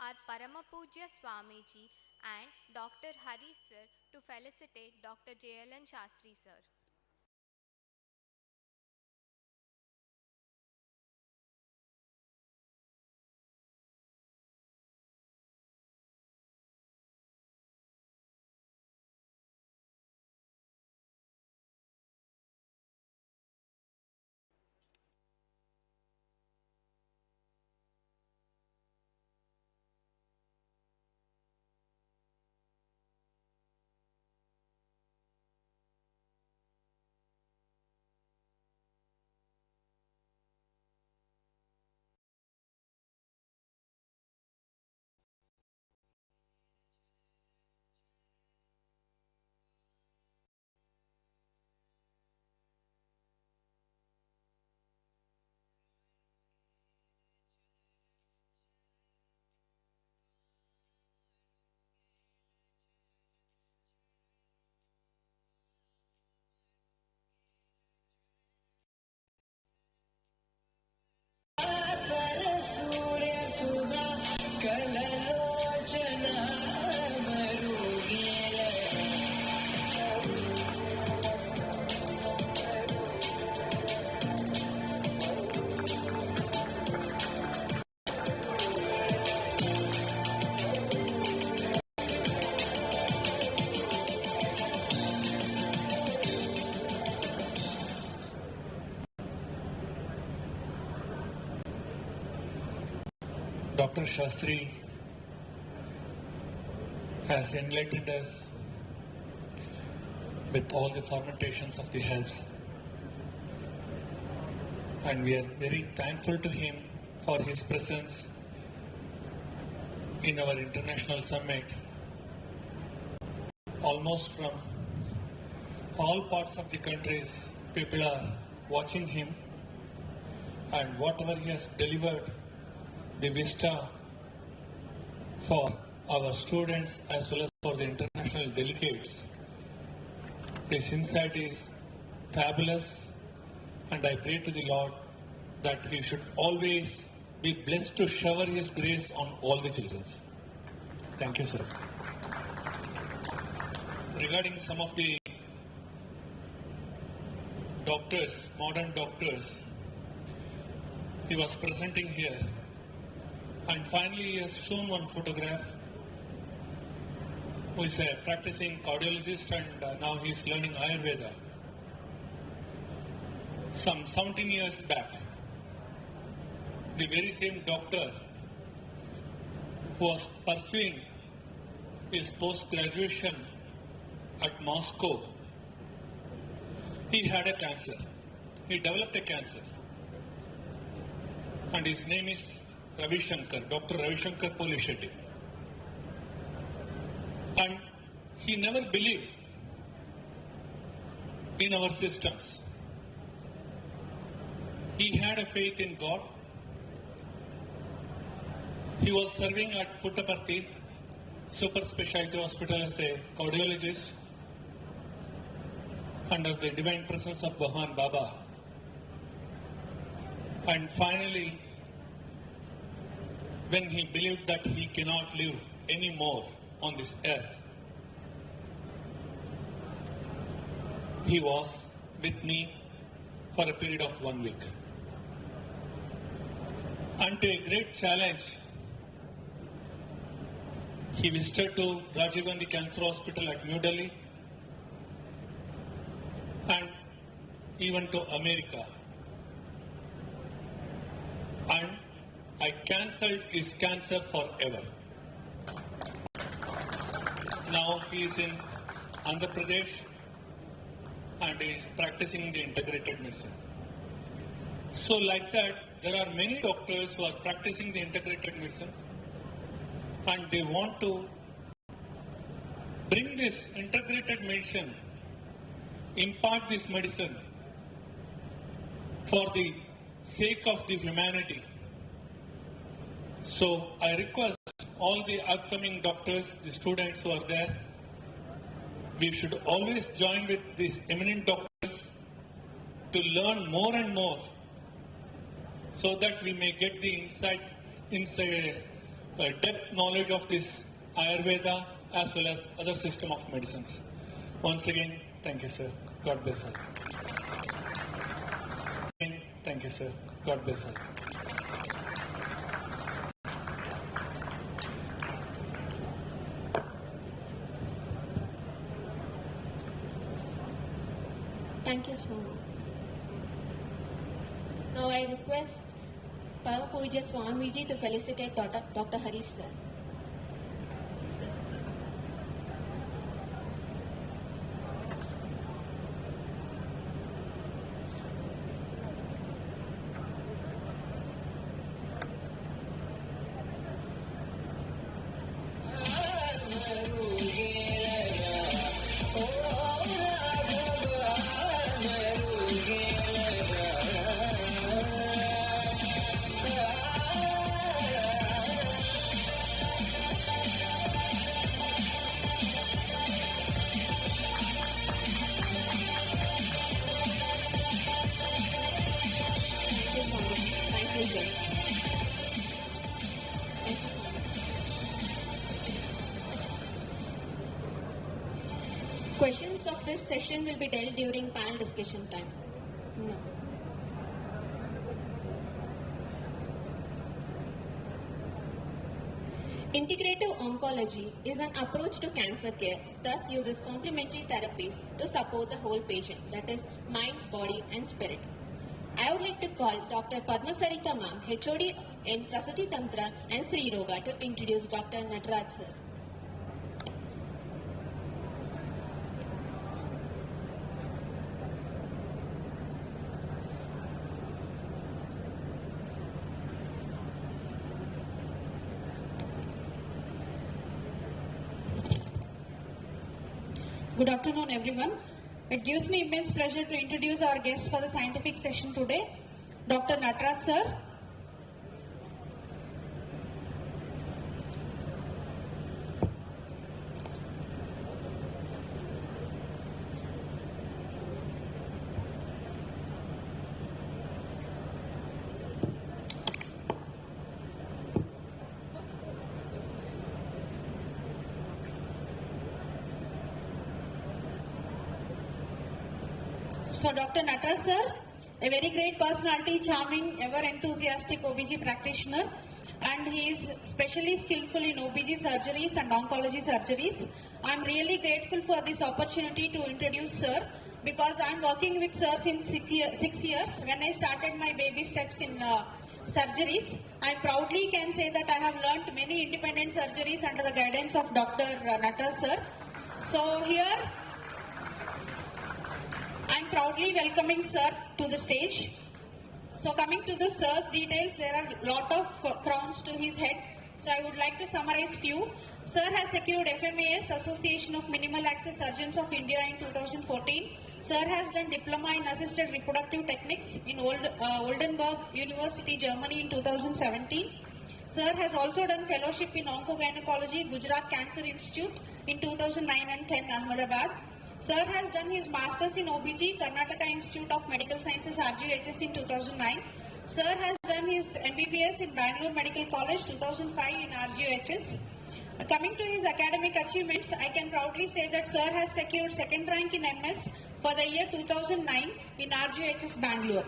Our Parama Pujya Swamiji and Dr. Harish sir to felicitate Dr. Jailen Shastri sir. Dr. Shastri has enlightened us with all the fermentations of the herbs. And we are very thankful to him for his presence in our international summit. Almost from all parts of the countries, people are watching him, and whatever he has delivered, the vista for our students as well as for the international delegates. His insight is fabulous, and I pray to the Lord that he should always be blessed to shower his grace on all the children. Thank you, sir. Regarding some of the doctors, modern doctors, he was presenting here, and finally he has shown one photograph who is a practicing cardiologist, and now he is learning Ayurveda. Some 17 years back, the very same doctor who was pursuing his post-graduation at Moscow, he had a cancer. He developed a cancer. And his name is Ravi Shankar, Dr. Ravi Shankar Polishetty. And he never believed in our systems. He had a faith in God. He was serving at Puttaparthi Super Specialty Hospital as a cardiologist under the divine presence of Bhagwan Baba. And finally, when he believed that he cannot live any more on this earth, he was with me for a period of 1 week. And to a great challenge, he visited to Rajiv Gandhi Cancer Hospital at New Delhi and even to America. And I cancelled his cancer forever. Now he is in Andhra Pradesh and he is practicing the integrated medicine. So like that, there are many doctors who are practicing the integrated medicine, and they want to bring this integrated medicine, impart this medicine for the sake of the humanity. So I request all the upcoming doctors, the students who are there, we should always join with these eminent doctors to learn more and more, so that we may get the depth knowledge of this Ayurveda as well as other system of medicines. Once again, thank you, sir. God bless you. Thank you, sir. God bless you. Thank you so much. Now I request Parama Pujya Swamiji to felicitate Dr. Harish sir. Questions of this session will be dealt during panel discussion time. No. Integrative oncology is an approach to cancer care, thus uses complementary therapies to support the whole patient, that is mind, body and spirit. I would like to call Dr. Padma Sarita Ma'am, HOD in Prasuti Tantra and Sri Roga, to introduce Dr. Nataraj sir. Good afternoon, everyone. It gives me immense pleasure to introduce our guest for the scientific session today, Dr. Nataraj sir. So Dr. Nataraj sir, a very great personality, charming, ever enthusiastic OBG practitioner, and he is specially skillful in OBG surgeries and oncology surgeries. I am really grateful for this opportunity to introduce sir, because I am working with sir since 6 years. When I started my baby steps in surgeries, I proudly can say that I have learnt many independent surgeries under the guidance of Dr. Nataraj sir. So here, I am proudly welcoming sir to the stage. So coming to the sir's details, there are a lot of crowns to his head. So I would like to summarize few. Sir has secured FMAS, Association of Minimal Access Surgeons of India in 2014. Sir has done Diploma in Assisted Reproductive Techniques in Oldenburg University, Germany in 2017. Sir has also done Fellowship in Oncogynecology, Gujarat Cancer Institute in 2009 and 10, Ahmedabad. Sir has done his Masters in OBG, Karnataka Institute of Medical Sciences, RGHS in 2009. Sir has done his MBBS in Bangalore Medical College 2005 in RGHS. Coming to his academic achievements, I can proudly say that Sir has secured second rank in MS for the year 2009 in RGHS Bangalore.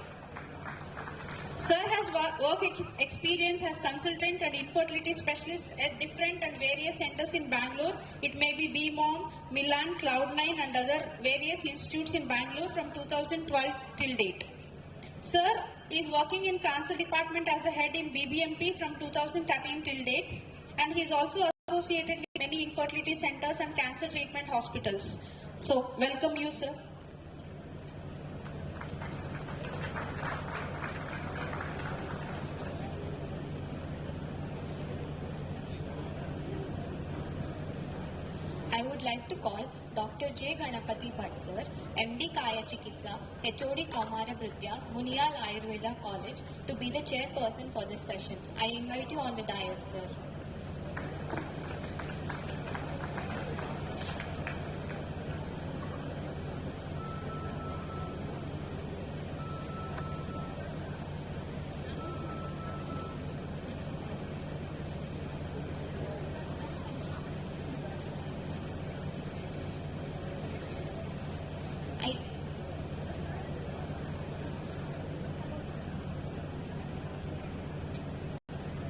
Sir has work experience as consultant and infertility specialist at different and various centers in Bangalore. It may be BMOM, Milan, Cloud9 and other various institutes in Bangalore from 2012 till date. Sir is working in cancer department as a head in BBMP from 2013 till date, and he is also associated with many infertility centers and cancer treatment hospitals. So welcome you, sir. I would like to call Dr. J. Ganapati Bhatt sir, MD Kaya Chikitsa, HOD Kaumara Bridya, Muniyal Ayurveda College, to be the chairperson for this session. I invite you on the dais, sir.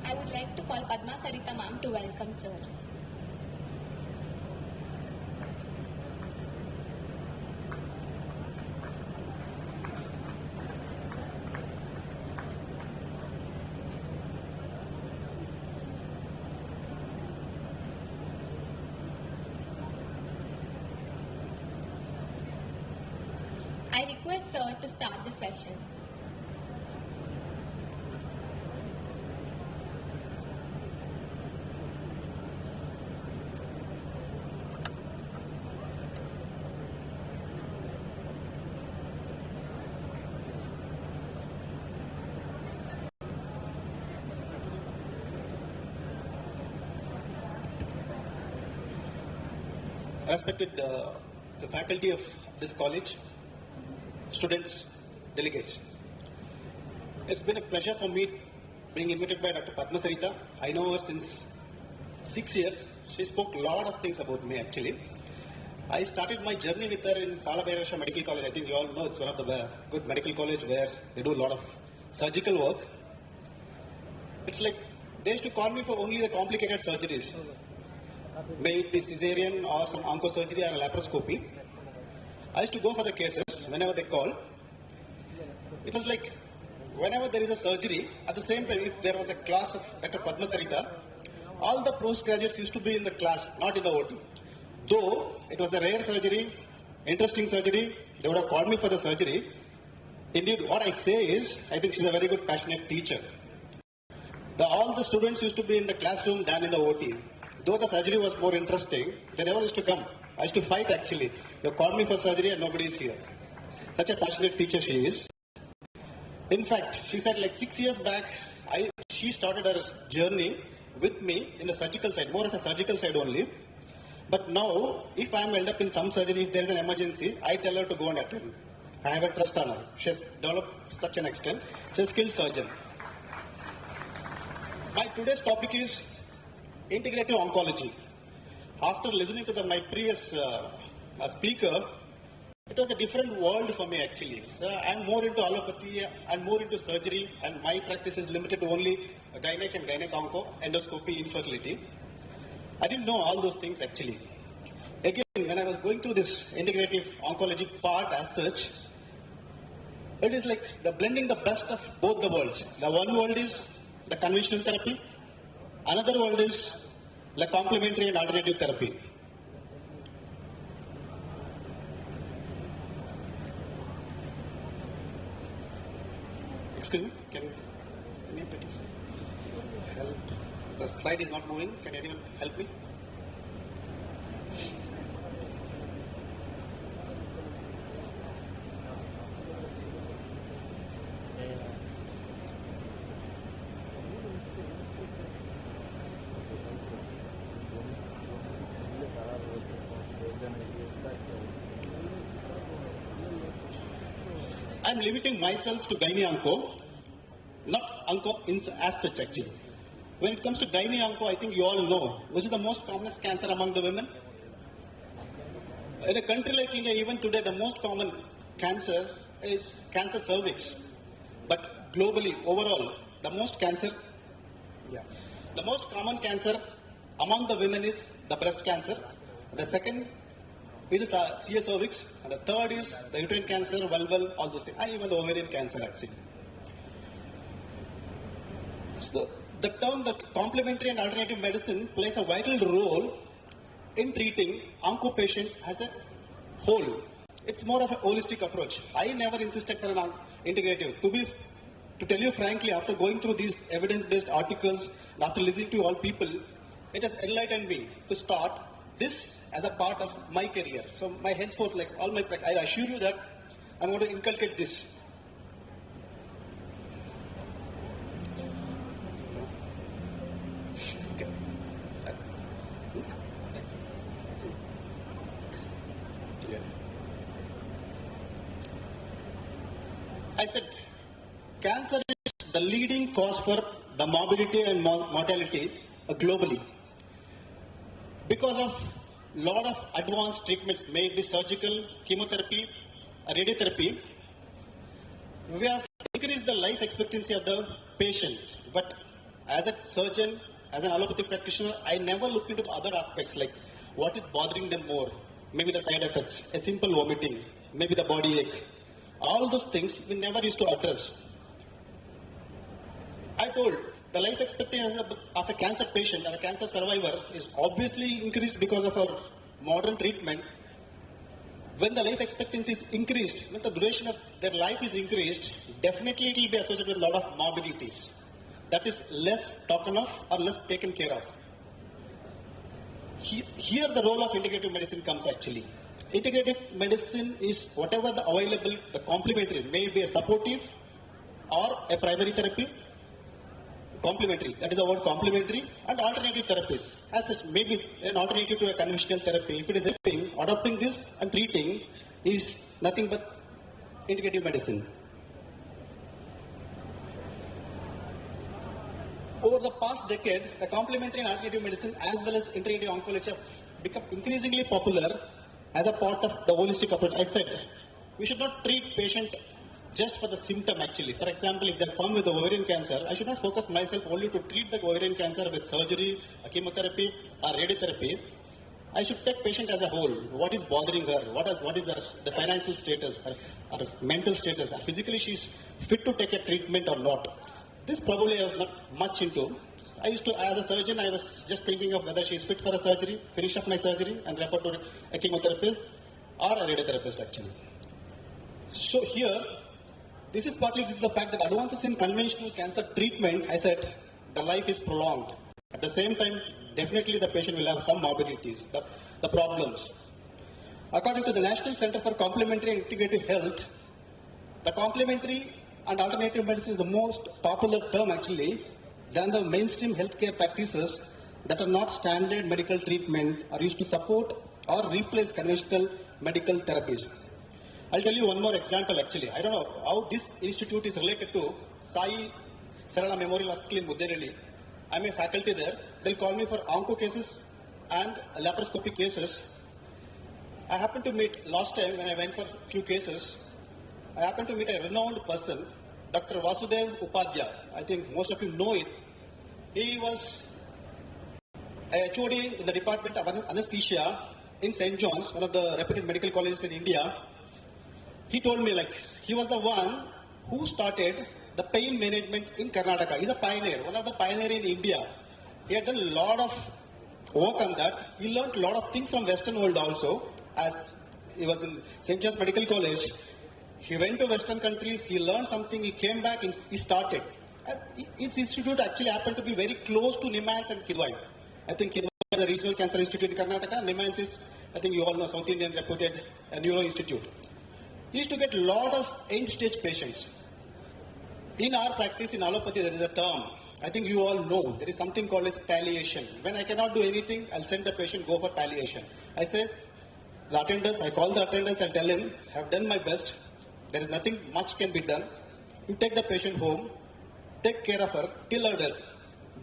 I would like to call Padma Sarita ma'am to welcome sir. I request sir to start the session. Respected the faculty of this college, students, delegates. It's been a pleasure for me being invited by Dr. Padma Sarita. I know her since 6 years. She spoke a lot of things about me actually. I started my journey with her in Kalabhairava Medical College. I think you all know it's one of the good medical college where they do a lot of surgical work. It's like they used to call me for only the complicated surgeries. May it be cesarean or some oncosurgery or a laparoscopy. I used to go for the cases whenever they call. It was like whenever there is a surgery, at the same time if there was a class of Dr. Padma Sarita, all the postgraduates used to be in the class, not in the OT. Though it was a rare surgery, interesting surgery, they would have called me for the surgery. Indeed, what I say is, I think she's a very good passionate teacher. All the students used to be in the classroom than in the OT. Though the surgery was more interesting, they never used to come. I used to fight actually. You called me for surgery and nobody is here. Such a passionate teacher she is. In fact, she said like 6 years back, she started her journey with me in the surgical side, more of a surgical side only. But now, if I am held up in some surgery, if there is an emergency, I tell her to go and attend. I have a trust on her. She has developed such an extent. She is a skilled surgeon. My today's topic is integrative oncology. After listening to my previous speaker, it was a different world for me actually. So I'm more into allopathy and more into surgery, and my practice is limited to only gynec and gynec onco, endoscopy, infertility. I didn't know all those things actually. Again, when I was going through this integrative oncology part as such, it is like the blending the best of both the worlds. The one world is the conventional therapy, another world is the complementary and alternative therapy. Excuse me, can anybody help? The slide is not moving. Can anyone help me? I'm limiting myself to gynae onco, not onco as such actually. When it comes to gynae onco, I think you all know, which is the most commonest cancer among the women. In a country like India, even today, the most common cancer is cancer cervix. But globally, overall, the most common cancer among the women is the breast cancer. The second is the CS cervix, and the third is the uterine cancer, vulval, all those things, and even the ovarian cancer actually. So the term that complementary and alternative medicine plays a vital role in treating onco patient as a whole. It's more of a holistic approach. I never insisted for an integrative. To tell you frankly, after going through these evidence-based articles, and after listening to all people, it has enlightened me to start this as a part of my career. So my henceforth, like all my practice, I assure you that I'm going to inculcate this. Okay. Yeah. I said, cancer is the leading cause for the morbidity and mortality globally. Because of lot of advanced treatments, may it be surgical, chemotherapy, radiotherapy, we have increased the life expectancy of the patient. But as a surgeon, as an allopathic practitioner, I never look into the other aspects like what is bothering them more. Maybe the side effects, a simple vomiting, maybe the body ache. All those things we never used to address. I told the life expectancy of a cancer patient or a cancer survivor is obviously increased because of our modern treatment. When the life expectancy is increased, when the duration of their life is increased, definitely it will be associated with a lot of morbidities. That is less taken of or less taken care of. Here the role of integrative medicine comes actually. Integrative medicine is whatever the available, the complementary, may be a supportive or a primary therapy. Complementary, that is the word complementary, and alternative therapies. As such, maybe an alternative to a conventional therapy. If it is helping, adopting this and treating is nothing but integrative medicine. Over the past decade, the complementary and alternative medicine as well as integrative oncology have become increasingly popular as a part of the holistic approach. I said, we should not treat patient just for the symptom actually. For example, if they come with ovarian cancer, I should not focus myself only to treat the ovarian cancer with surgery, chemotherapy or radiotherapy. I should take patient as a whole. What is bothering her? What is the financial status, or mental status, or physically she's fit to take a treatment or not. This probably I was not much into. I used to, as a surgeon, I was just thinking of whether she's fit for a surgery, finish up my surgery and refer to a chemotherapy or a radiotherapist actually. So here, this is partly due to the fact that advances in conventional cancer treatment, I said, the life is prolonged. At the same time, definitely the patient will have some morbidities, the problems. According to the National Center for Complementary and Integrative Health, the complementary and alternative medicine is the most popular term actually than the mainstream healthcare practices that are not standard medical treatment are used to support or replace conventional medical therapies. I'll tell you one more example actually. I don't know how this institute is related to Sai Sarala Memorial Hospital in Mudereli. I'm a faculty there. They'll call me for onco cases and laparoscopic cases. I happened to meet last time when I went for a few cases. I happened to meet a renowned person, Dr. Vasudev Upadhyay. I think most of you know it. He was a HOD in the Department of Anesthesia in St. John's, one of the reputed medical colleges in India. He told me he was the one who started the pain management in Karnataka. He's a pioneer, one of the pioneers in India. He had done a lot of work on that. He learned a lot of things from Western world also. As he was in St. John's Medical College, he went to Western countries, he learned something, he came back and he started. His institute actually happened to be very close to NIMHANS and Kidwai. I think Kidwai is a regional cancer institute in Karnataka. NIMHANS is, I think you all know, South Indian reputed neuro institute. He used to get a lot of end-stage patients. In our practice in allopathy, there is a term, I think you all know, there is something called as palliation. When I cannot do anything, I'll send the patient, go for palliation. I say, I call the attendants, I'll tell him, I have done my best. There is nothing much can be done. You take the patient home, take care of her till her death.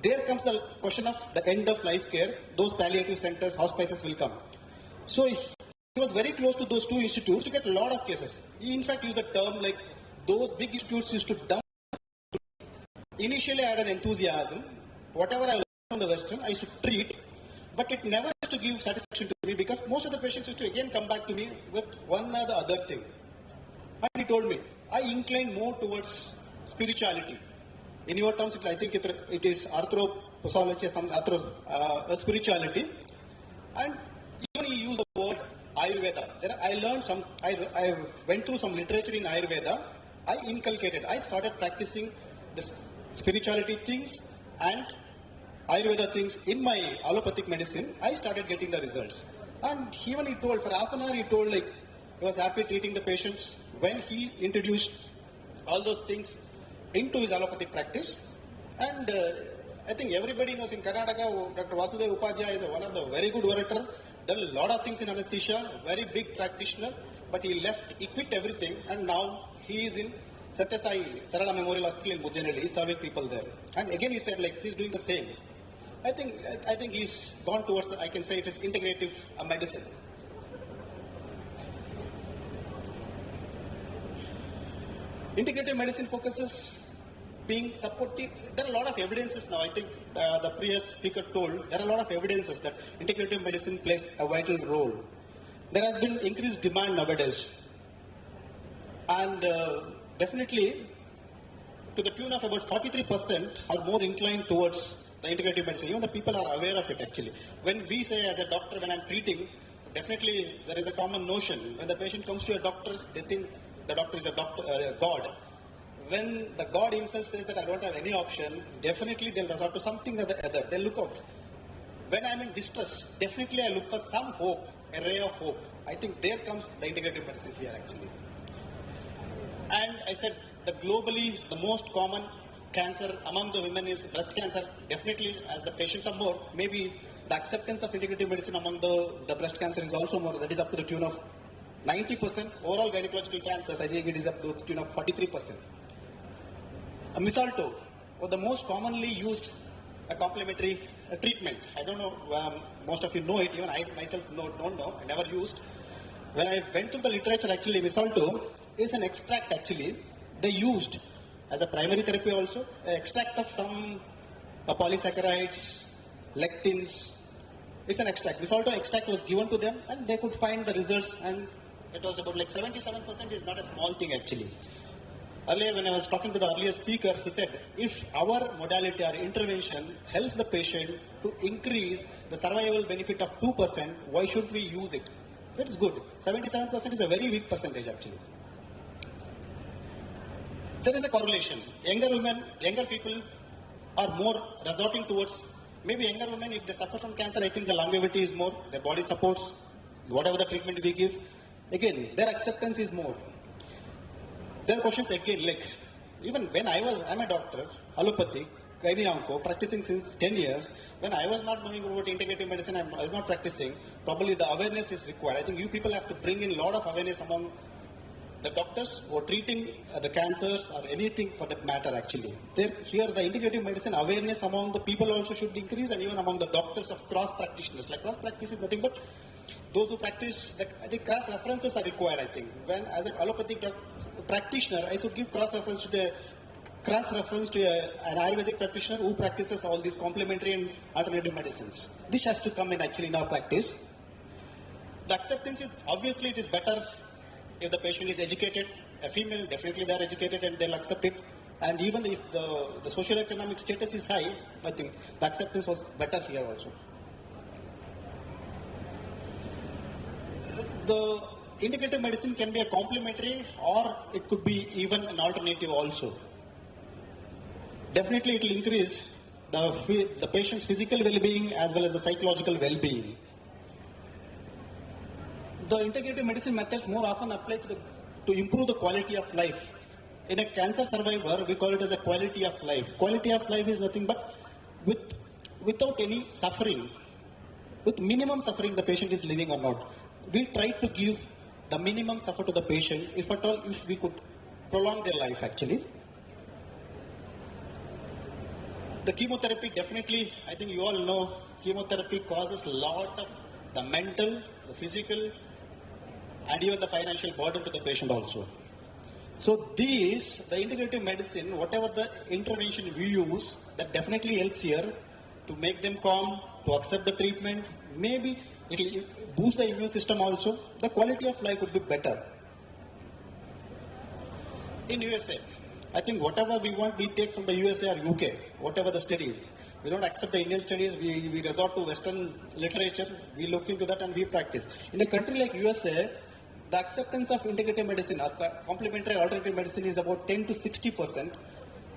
There comes the question of the end of life care. Those palliative centers, hospices will come. So he was very close to those two institutes to get a lot of cases. He in fact used a term like those big institutes used to dump. Initially I had an enthusiasm. Whatever I learned from the Western, I used to treat. But it never used to give satisfaction to me because most of the patients used to again come back to me with one or the other thing. And he told me, I incline more towards spirituality. In your terms, I think it is arthropathology, some spirituality. And even he used the word Ayurveda. I learned some, I went through some literature in Ayurveda. I started practicing the spirituality things and Ayurveda things in my allopathic medicine. I started getting the results. And even he told, for half an hour, he told he was happy treating the patients when he introduced all those things into his allopathic practice. And I think everybody knows in Karnataka, Dr. Vasudev Upadhyay is one of the very good orator, done a lot of things in anesthesia, very big practitioner, but he quit everything and now he is in Sathya Sai Sarala Memorial Hospital in Mudereli. He's serving people there. And again he said he's doing the same. I think he's gone towards I can say it is integrative medicine. Integrative medicine focuses being supportive. There are a lot of evidences now. I think the previous speaker told there are a lot of evidences that integrative medicine plays a vital role. There has been increased demand nowadays. And definitely to the tune of about 43% are more inclined towards the integrative medicine. Even the people are aware of it actually. When we say as a doctor, when I'm treating, definitely there is a common notion. When the patient comes to a doctor, they think the doctor is a God. When the God himself says that I don't have any option, definitely they'll resort to something or the other. They'll look out. When I'm in distress, definitely I look for some hope, a ray of hope. I think there comes the integrative medicine here actually. And I said that globally the most common cancer among the women is breast cancer. Definitely as the patients are more, maybe the acceptance of integrative medicine among the breast cancer is also more. That is up to the tune of 90%. Overall gynecological cancers, I think it is up to the tune of 43%. Misalto was the most commonly used complementary treatment. I don't know, most of you know it, even I myself don't know, I never used. When I went through the literature actually, Misalto is an extract actually. They used as a primary therapy also, an extract of some polysaccharides, lectins. It's an extract. Misalto extract was given to them and they could find the results, and it was about 77% is not a small thing actually. Earlier when I was talking to the earlier speaker, he said, if our modality or intervention helps the patient to increase the survival benefit of 2%, why should we use it? It's good. 77% is a very weak percentage actually. There is a correlation. Younger people are more resorting towards, maybe younger women, if they suffer from cancer, I think the longevity is more, their body supports, whatever the treatment we give, again, their acceptance is more. There are questions again, like, even when I'm a doctor, allopathy, gynae onco, practicing since 10 years, when I was not knowing about integrative medicine, I was not practicing, probably the awareness is required. I think you people have to bring in a lot of awareness among the doctors who are treating the cancers or anything for that matter actually. Here the integrative medicine awareness among the people also should increase, and even among the doctors of cross practitioners. Like cross practice is nothing but those who practice, I think cross references are required, I think. When as an allopathic practitioner, I should give cross reference to an Ayurvedic practitioner who practices all these complementary and alternative medicines. This has to come in actually in our practice. The acceptance is, obviously it is better if the patient is educated, a female, definitely they are educated and they'll accept it. And even if the socio-economic status is high, I think the acceptance was better here also. The integrative medicine can be a complementary or it could be even an alternative also. Definitely it will increase the patient's physical well-being as well as the psychological well-being. The integrative medicine methods more often apply to improve the quality of life. In a cancer survivor, we call it as a quality of life. Quality of life is nothing but without any suffering, with minimum suffering the patient is living or not. We try to give the minimum suffer to the patient, if at all, if we could prolong their life actually. The chemotherapy, definitely, I think you all know, chemotherapy causes a lot of the mental, the physical, and even the financial burden to the patient also. So these, the integrative medicine, whatever the intervention we use, that definitely helps here to make them calm, to accept the treatment. Maybe it will boost the immune system also. The quality of life would be better. In USA, I think whatever we want, we take from the USA or UK, whatever the study. We don't accept the Indian studies, we resort to Western literature, we look into that and we practice. In a country like USA, the acceptance of integrative medicine or complementary alternative medicine is about 10 to 60%,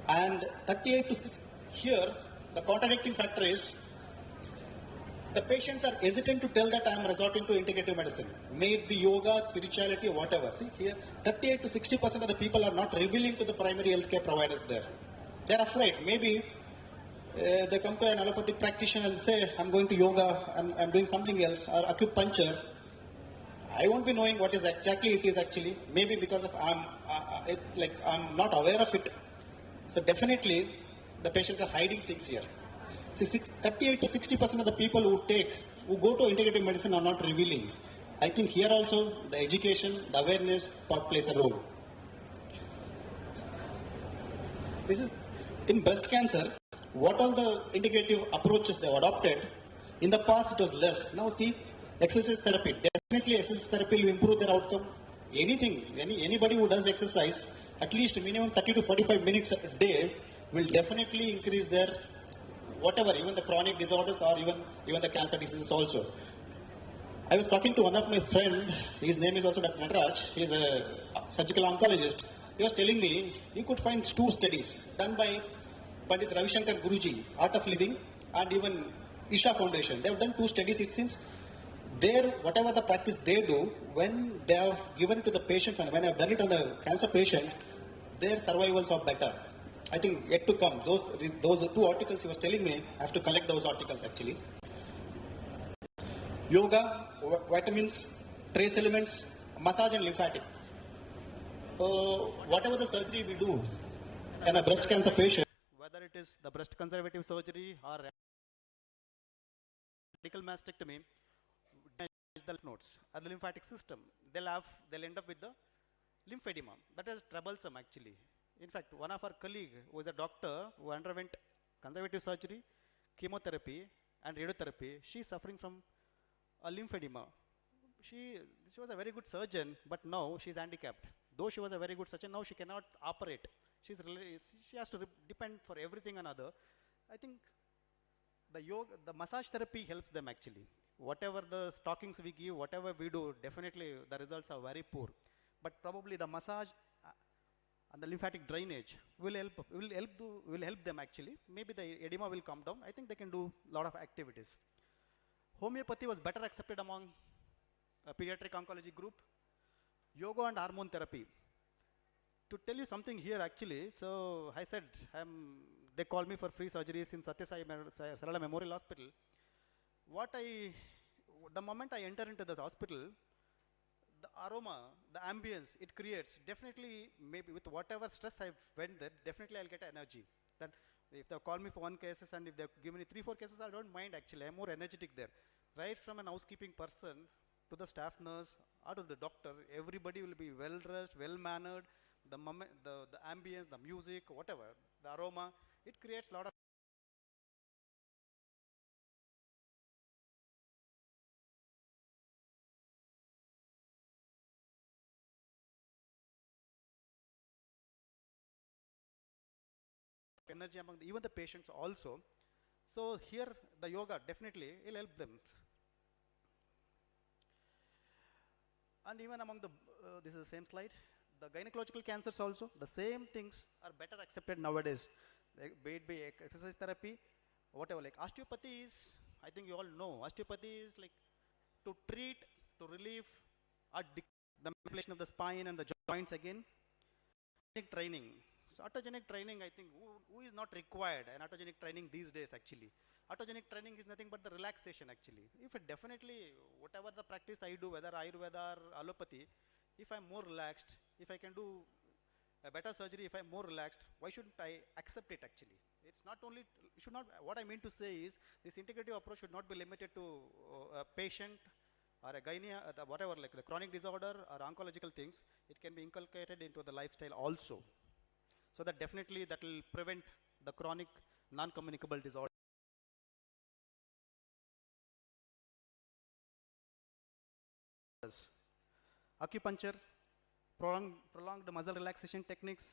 and 38 to 60. Here, the contradicting factor is the patients are hesitant to tell that I am resorting to integrative medicine. May it be yoga, spirituality, or whatever. See here, 38 to 60% of the people are not revealing to the primary healthcare providers there. They are afraid. Maybe they come to an allopathic practitioner and say, I'm going to yoga, I'm doing something else, or acupuncture. I won't be knowing what is exactly it is actually. Maybe because of I'm not aware of it. So definitely, the patients are hiding things here. See, 38 to 60% of the people who go to integrative medicine are not revealing. I think here also the education, the awareness plays a role. This is in breast cancer. What all the integrative approaches they have adopted? In the past it was less. Now see, exercise therapy. Definitely exercise therapy will improve their outcome. Anybody who does exercise, at least minimum 30 to 45 minutes a day, will definitely increase their whatever, even the chronic disorders or even the cancer diseases also. I was talking to one of my friend, his name is also Dr. Nataraj, he is a surgical oncologist. He was telling me he could find 2 studies done by Pandit Ravi Shankar Guruji, Art of Living, and even Isha Foundation. They have done 2 studies, it seems. There, whatever the practice they do, when they have given it to the patients and when they have done it on the cancer patient, their survivals are better. I think yet to come. Those 2 articles he was telling me, I have to collect those articles actually. Yoga, vitamins, trace elements, massage and lymphatic. Whatever the surgery we do in a breast cancer patient, whether it is the breast conservative surgery or radical mastectomy, the lymph nodes or the lymphatic system, they'll end up with the lymphedema. That is troublesome actually. In fact, one of our colleague who is a doctor who underwent conservative surgery, chemotherapy and radiotherapy, she is suffering from a lymphedema. She was a very good surgeon, but now she is handicapped. Though she was a very good surgeon, now she cannot operate. She has to depend for everything on other. I think the massage therapy helps them actually. Whatever the stockings we give, whatever we do, definitely the results are very poor. But probably the massage and the lymphatic drainage will help them actually. Maybe the edema will come down. I think they can do a lot of activities. Homeopathy was better accepted among pediatric oncology group, yoga and hormone therapy. To tell you something here actually, so I said, they call me for free surgeries in Satya Sai Sarala Memorial Hospital. The moment I enter into the hospital, the aroma, the ambience it creates, definitely maybe with whatever stress I went there, definitely I'll get energy. That if they call me for 1 cases and if they give me 3-4 cases, I don't mind actually, I'm more energetic there. Right from an housekeeping person to the staff nurse or to the doctor, everybody will be well dressed, well mannered. The ambience, the music, whatever, the aroma, it creates a lot of energy among even the patients also. So here the yoga definitely will help them. And even among the, this is the same slide, the gynecological cancers also, the same things are better accepted nowadays. Be it be exercise therapy, whatever, like osteopathy is, I think you all know, osteopathy is like to treat, to relieve, the manipulation of the spine and the joints again. Training. So autogenic training, I think, who is not required an autogenic training these days actually. Autogenic training is nothing but the relaxation actually. If it definitely, whatever the practice I do, whether Ayurveda or allopathy, if I'm more relaxed, if I can do a better surgery, if I'm more relaxed, why shouldn't I accept it actually? It's not only, should not, what I mean to say is, this integrative approach should not be limited to a patient or a gynae, whatever, like the chronic disorder or oncological things. It can be inculcated into the lifestyle also. So that definitely that will prevent the chronic non-communicable disorder. Acupuncture, prolonged muscle relaxation techniques,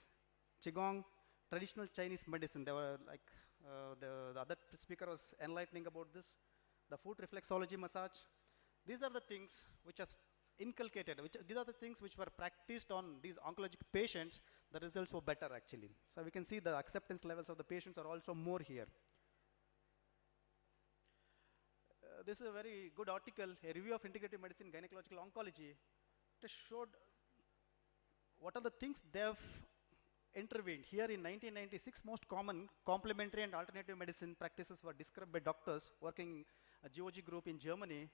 Qigong, traditional Chinese medicine. They were like, the other speaker was enlightening about this. The foot reflexology massage. These are the things which are inculcated, these are the things which were practiced on these oncologic patients. The results were better actually. So we can see the acceptance levels of the patients are also more here. This is a very good article, a review of integrative medicine, gynecological oncology. It showed what are the things they have intervened. Here in 1996, most common complementary and alternative medicine practices were described by doctors working a GOG group in Germany.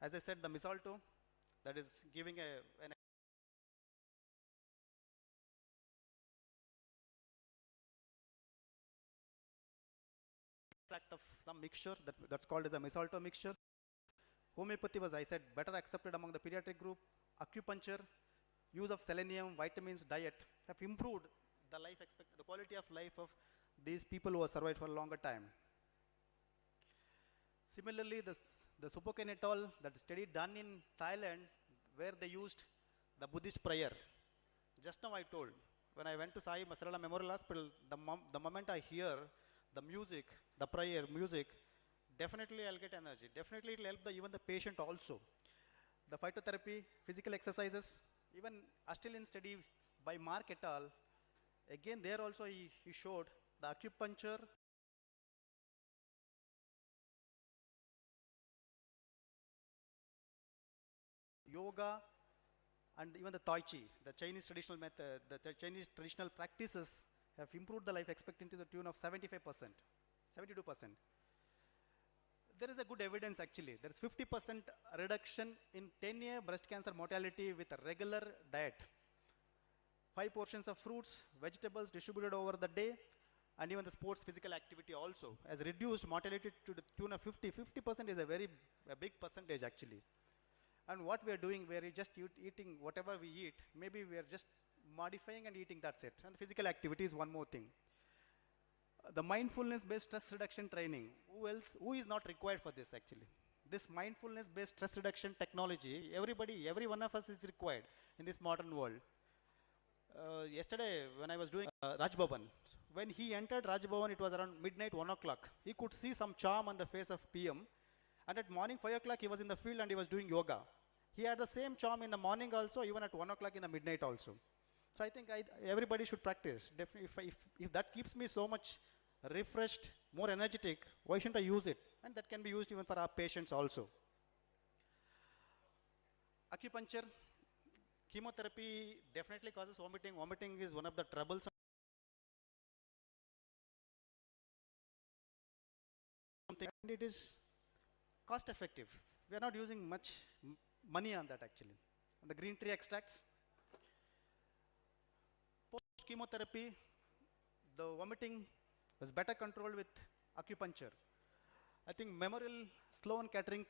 As I said, the Misalto, that is giving an extract of some mixture that's called as a Misalto mixture. Homeopathy was, I said, better accepted among the pediatric group. Acupuncture, use of selenium, vitamins, diet have improved the quality of life of these people who have survived for a longer time. Similarly, the suboxynetol, that study done in Thailand, where they used the Buddhist prayer. Just now I told, when I went to Sai Sarala Memorial Hospital, the moment I hear the music, the prayer music, definitely I'll get energy. Definitely it will help even the patient also. The phytotherapy, physical exercises, even Australian study by Mark et al. Again, there also he showed the acupuncture, yoga, and even the Tai Chi, the Chinese traditional method, the Chinese traditional practices have improved the life expectancy to the tune of 75%, 72%. There is a good evidence actually. There is 50% reduction in 10-year breast cancer mortality with a regular diet. 5 portions of fruits, vegetables distributed over the day, and even the sports physical activity also has reduced mortality to the tune of 50. 50% is a big percentage actually. And what we are doing, we are just eating whatever we eat. Maybe we are just modifying and eating, that's it. And the physical activity is one more thing. The mindfulness-based stress reduction training. Who is not required for this actually? This mindfulness-based stress reduction technology, every one of us is required in this modern world. Yesterday, when I was doing Raj Bhavan, when he entered Raj Bhavan, it was around midnight, 1 o'clock. He could see some charm on the face of PM. And at morning 5 o'clock, he was in the field and he was doing yoga. He had the same charm in the morning also, even at 1 o'clock in the midnight also. So I think everybody should practice. Definitely, if that keeps me so much refreshed, more energetic, why shouldn't I use it? And that can be used even for our patients also. acupuncture, chemotherapy definitely causes vomiting. Vomiting is one of the troublesome thing, and it is cost effective. We are not using much money on that actually. On the green tea extracts, post chemotherapy, the vomiting was better controlled with acupuncture. I think Memorial Sloan Kettering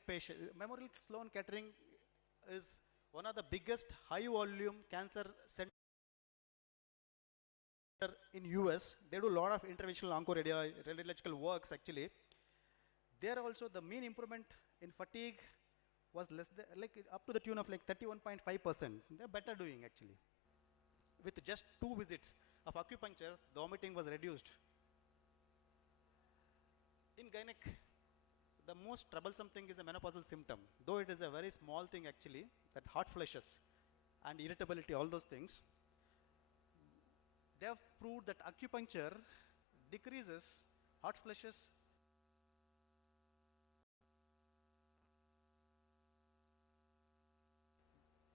is one of the biggest high volume cancer center in US. They do a lot of interventional oncoradiological works actually. There also the mean improvement in fatigue was less than, like up to the tune of like 31.5%. They're better doing actually. With just 2 visits of acupuncture, the vomiting was reduced. In gynec, the most troublesome thing is a menopausal symptom, though it is a very small thing actually, that hot flushes and irritability, all those things. They have proved that acupuncture decreases hot flushes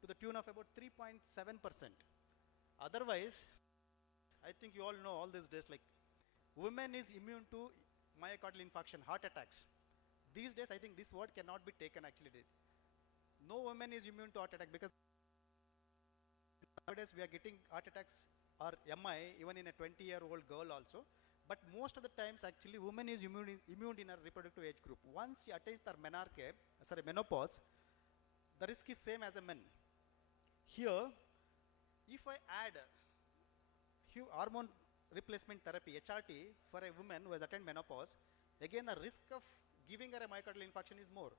to the tune of about 3.7%. Otherwise, I think you all know all these days, like women is immune to myocardial infarction, heart attacks. These days, I think this word cannot be taken actually. No woman is immune to heart attack, because nowadays we are getting heart attacks or MI even in a 20-year-old girl also. But most of the times actually woman is immune in her reproductive age group. Once she attains the menopause, the risk is same as a man. Here, if I add hormone replacement therapy, HRT, for a woman who has attained menopause, again the risk of giving her a myocardial infarction is more.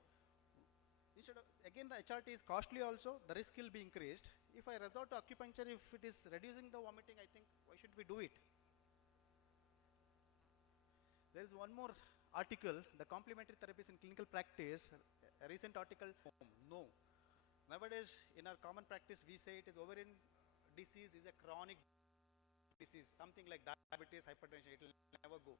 Instead of, again the HRT is costly also, the risk will be increased. If I resort to acupuncture, if it is reducing the vomiting, I think why should we do it? There is one more article, the complementary therapies in clinical practice, a recent article, no. Nowadays, in our common practice, we say it is ovarian disease is a chronic disease, something like diabetes, hypertension, it will never go.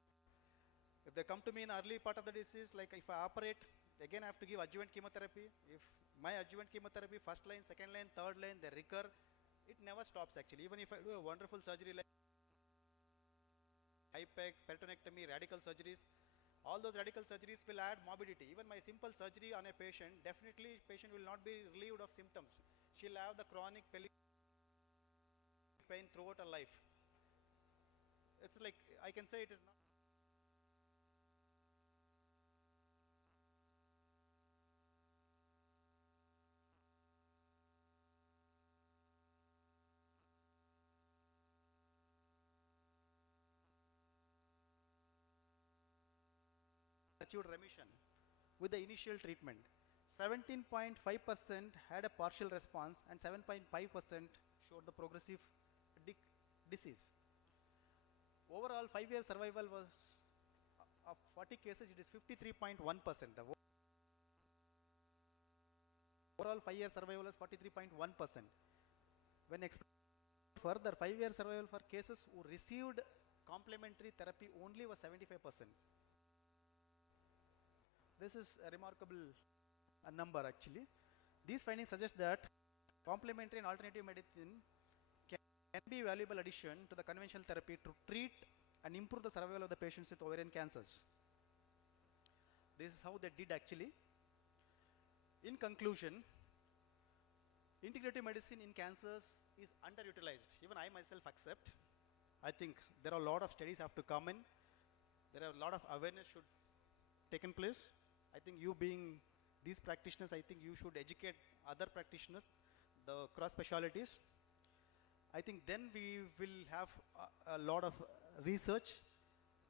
If they come to me in early part of the disease, like if I operate, again I have to give adjuvant chemotherapy. If my adjuvant chemotherapy, first line, second line, third line, they recur, it never stops actually. Even if I do a wonderful surgery like IPEC, peritonectomy, radical surgeries, all those radical surgeries will add morbidity. Even my simple surgery on a patient, definitely patient will not be relieved of symptoms. She'll have the chronic pelvic pain throughout her life. It's like, I can say it is not. Achieved remission with the initial treatment. 17.5% had a partial response and 7.5% showed the progressive disease. Overall 5-year survival was of 40 cases, it is 53.1%. The overall 5-year survival was 43.1%. When further 5-year survival for cases who received complementary therapy only was 75%. This is a remarkable number actually. These findings suggest that complementary and alternative medicine can be a valuable addition to the conventional therapy to treat and improve the survival of the patients with ovarian cancers. This is how they did actually. In conclusion, integrative medicine in cancers is underutilized. Even I myself accept. I think there are a lot of studies have to come in. There are a lot of awareness should taken place. I think you being these practitioners, I think you should educate other practitioners, the cross specialties. I think then we will have a lot of research,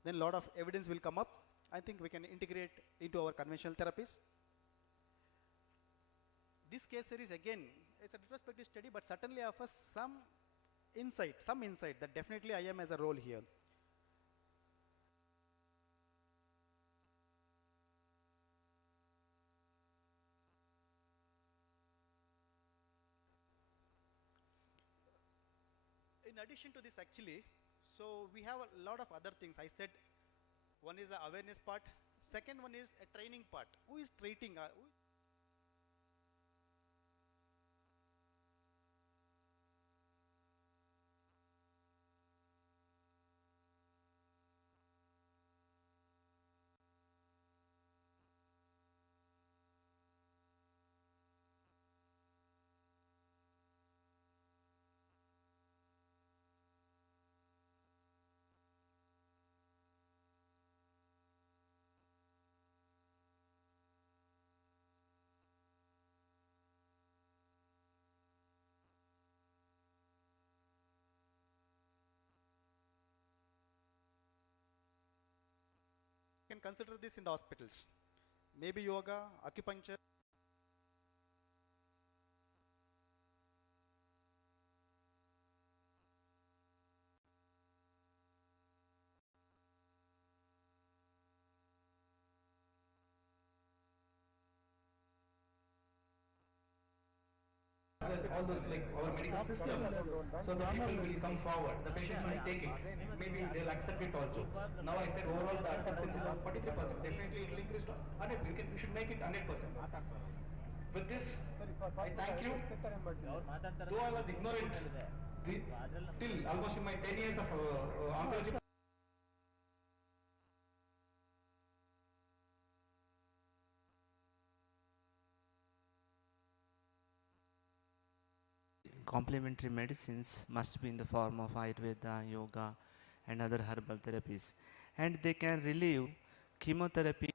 then a lot of evidence will come up. I think we can integrate into our conventional therapies. This case series again is a retrospective study, but certainly offers some insight that definitely IM has a role here. In addition to this actually, so we have a lot of other things. I said one is the awareness part, second one is a training part. Who is treating? consider this in the hospitals. Maybe yoga, acupuncture. All those like our medical system, so the people will come forward, the patients will take it, maybe they'll accept it also. Now I said overall the acceptance is of 43%, definitely it will increase to 100, we should make it 100%. With this, I thank you, though I was ignorant till almost in my 10 years of oncology. Complementary medicines must be in the form of Ayurveda, yoga, and other herbal therapies, and they can relieve chemotherapy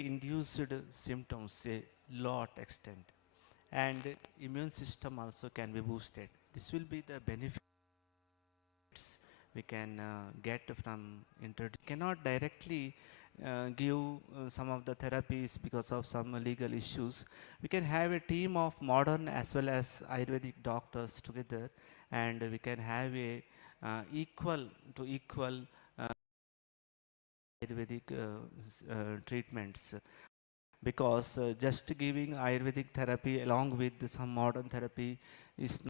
induced symptoms a lot extent, and immune system also can be boosted. This will be the benefits we can get from cannot directly give some of the therapies because of some legal issues. We can have a team of modern as well as Ayurvedic doctors together, and we can have a equal to equal Ayurvedic treatments, because just giving Ayurvedic therapy along with some modern therapy is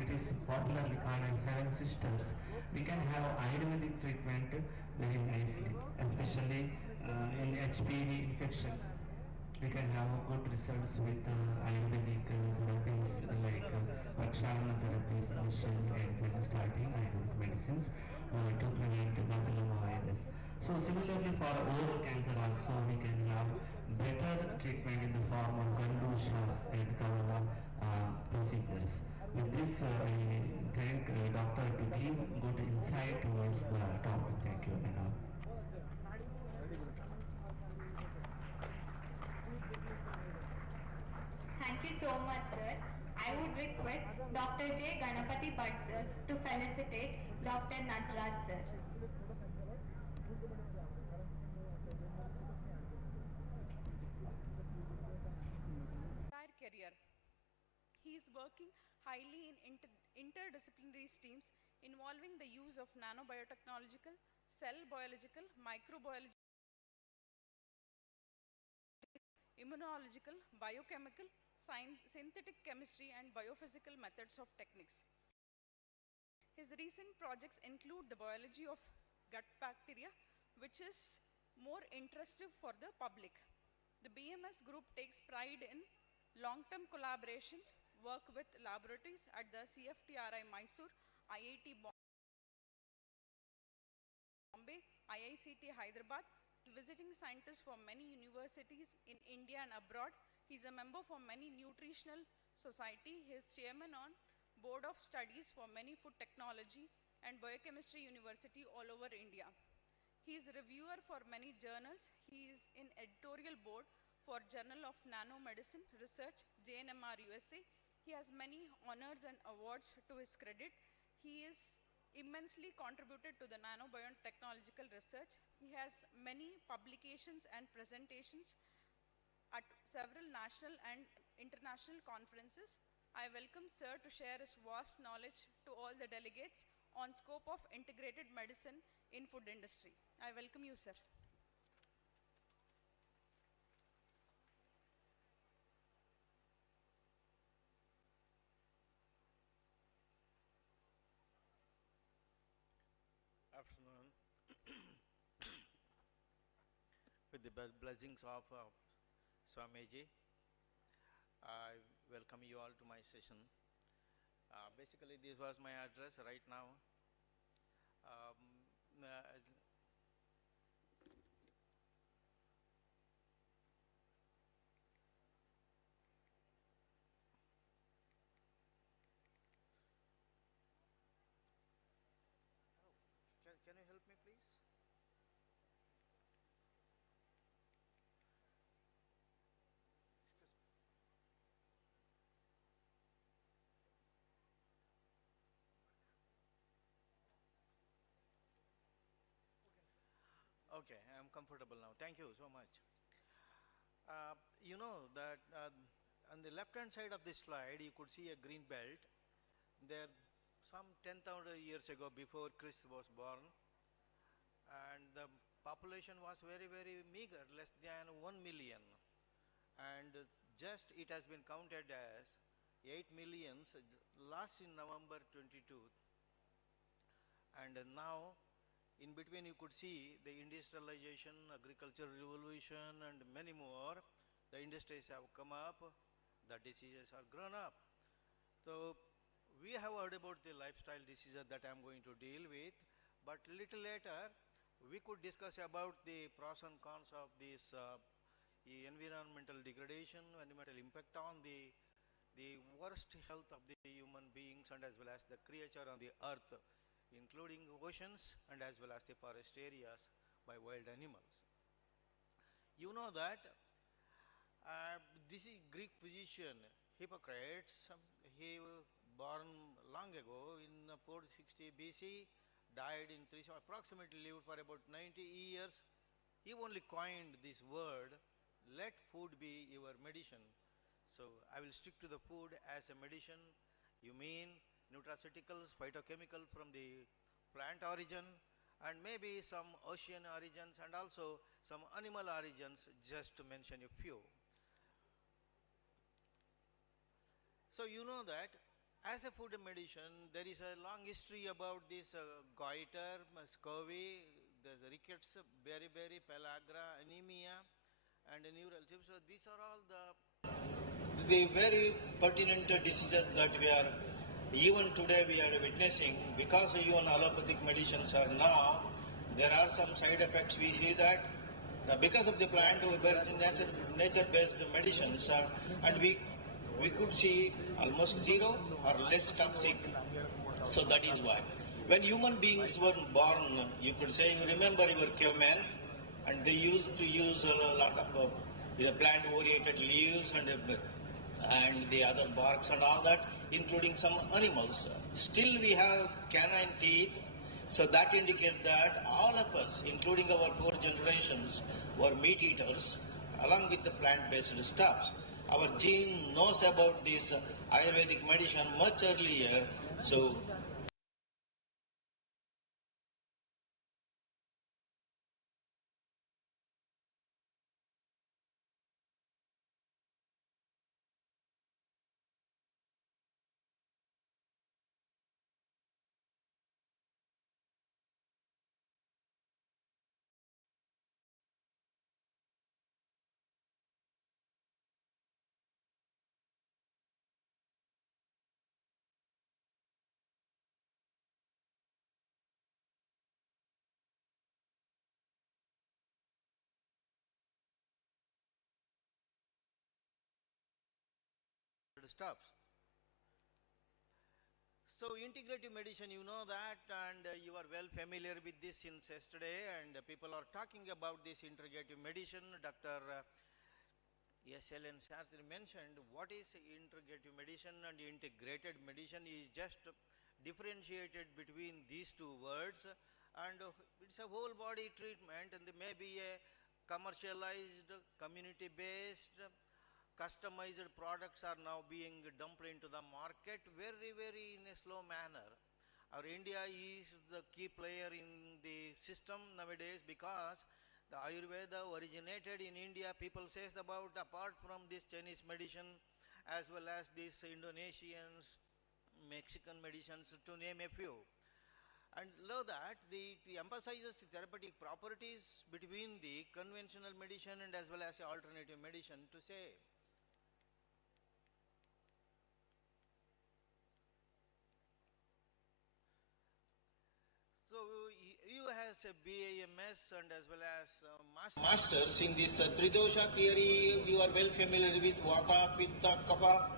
It is popularly called as Seven Sisters. We can have Ayurvedic treatment very nicely, especially in HPV infection. We can have good results with Ayurvedic therapies like Praksharana therapies initially and when starting Ayurvedic medicines to prevent papillomavirus. So similarly for oral cancer also we can have better treatment in the form of gandushas and kavana procedures. With this, I thank doctor to give good insight towards the topic. Thank you and all. Thank you so much, sir. I would request Dr. J. Ganapati Bhatt, sir, to felicitate Dr. Natraj, sir. Entire career. He is working highly in interdisciplinary streams involving the use of nanobiotechnological, cell biological, microbiological, immunological, biochemical, synthetic chemistry, and biophysical methods of techniques. His recent projects include the biology of gut bacteria, which is more interesting for the public. The BMS group takes pride in long-term collaboration, work with laboratories at the CFTRI Mysore, IIT Bombay, IICT Hyderabad, visiting scientists for many universities in India and abroad. He is a member for many nutritional society. He is chairman on board of studies for many food technology and biochemistry university all over India. He is a reviewer for many journals. He is in editorial board for Journal of Nanomedicine Research, JNMR USA. He has many honors and awards to his credit. He is immensely contributed to the nanobiotechnological research. He has many publications and presentations at several national and international conferences. I welcome sir to share his vast knowledge to all the delegates on scope of integrated medicine in food industry. I welcome you, sir. Afternoon. With the blessings of Swamiji, I welcome you all to my session. Basically, this was my address right now. comfortable now. Thank you so much. You know that on the left hand side of this slide you could see a green belt. There some 10,000 years ago, before Christ was born, and the population was very meager, less than 1 million, and just it has been counted as 8 millions last in November 22, and now in between you could see the industrialization, agricultural revolution, and many more. The industries have come up, the diseases are grown up. So we have heard about the lifestyle diseases that I am going to deal with, but little later we could discuss about the pros and cons of this environmental degradation, environmental impact on the worst health of the human beings and as well as the creature on the earth, including oceans and as well as the forest areas by wild animals. You know that this is Greek physician Hippocrates. He born long ago in 460 BC, died in 370, approximately lived for about 90 years. He only coined this word, let food be your medicine. So I will stick to the food as a medicine. You mean nutraceuticals, phytochemical from the plant origin, and maybe some ocean origins and also some animal origins, just to mention a few. So you know that as a food medicine, there is a long history about this goiter, scurvy, the rickets, beriberi, pellagra, anemia, and neural tips. So these are all the very pertinent diseases that we are, even today we are witnessing. Because even allopathic medicines are now, there are some side effects. We see that because of the plant nature-based medicines, and we could see almost zero or less toxic. So that is why. When human beings were born, you could say, you remember your cavemen, and they used to use a lot of the plant-oriented leaves and the other barks and all that, including some animals. Still we have canine teeth, so that indicates that all of us, including our 4 generations, were meat eaters along with the plant-based stuff. Our gene knows about this Ayurvedic medicine much earlier, so stuff. So integrative medicine, you know that, and you are well familiar with this since yesterday, and people are talking about this integrative medicine. Dr. S.L.N. Shastri mentioned what is integrative medicine, and integrated medicine is just differentiated between these two words, and it's a whole body treatment, and there may be a commercialized, community-based, customized products are now being dumped into the market very in a slow manner. Our India is the key player in the system nowadays because the Ayurveda originated in India. People says about, apart from this Chinese medicine as well as these Indonesians, Mexican medicines, to name a few. And love that it emphasizes the therapeutic properties between the conventional medicine and as well as the alternative medicine to say. So you has a BAMS and as well as masters in this Tridosha theory. You are well familiar with Vata, Pitta, Kapha.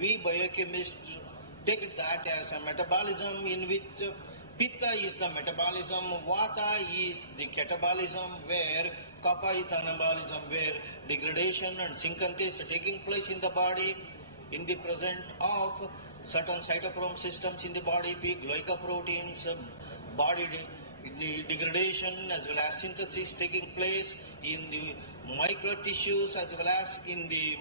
We biochemists take that as a metabolism in which Pitta is the metabolism, Vata is the catabolism, where Kapha is the anabolism, where degradation and synthesis are taking place in the body in the presence of certain cytochrome systems in the body, glycoproteins, body the degradation as well as synthesis taking place in the micro tissues as well as in the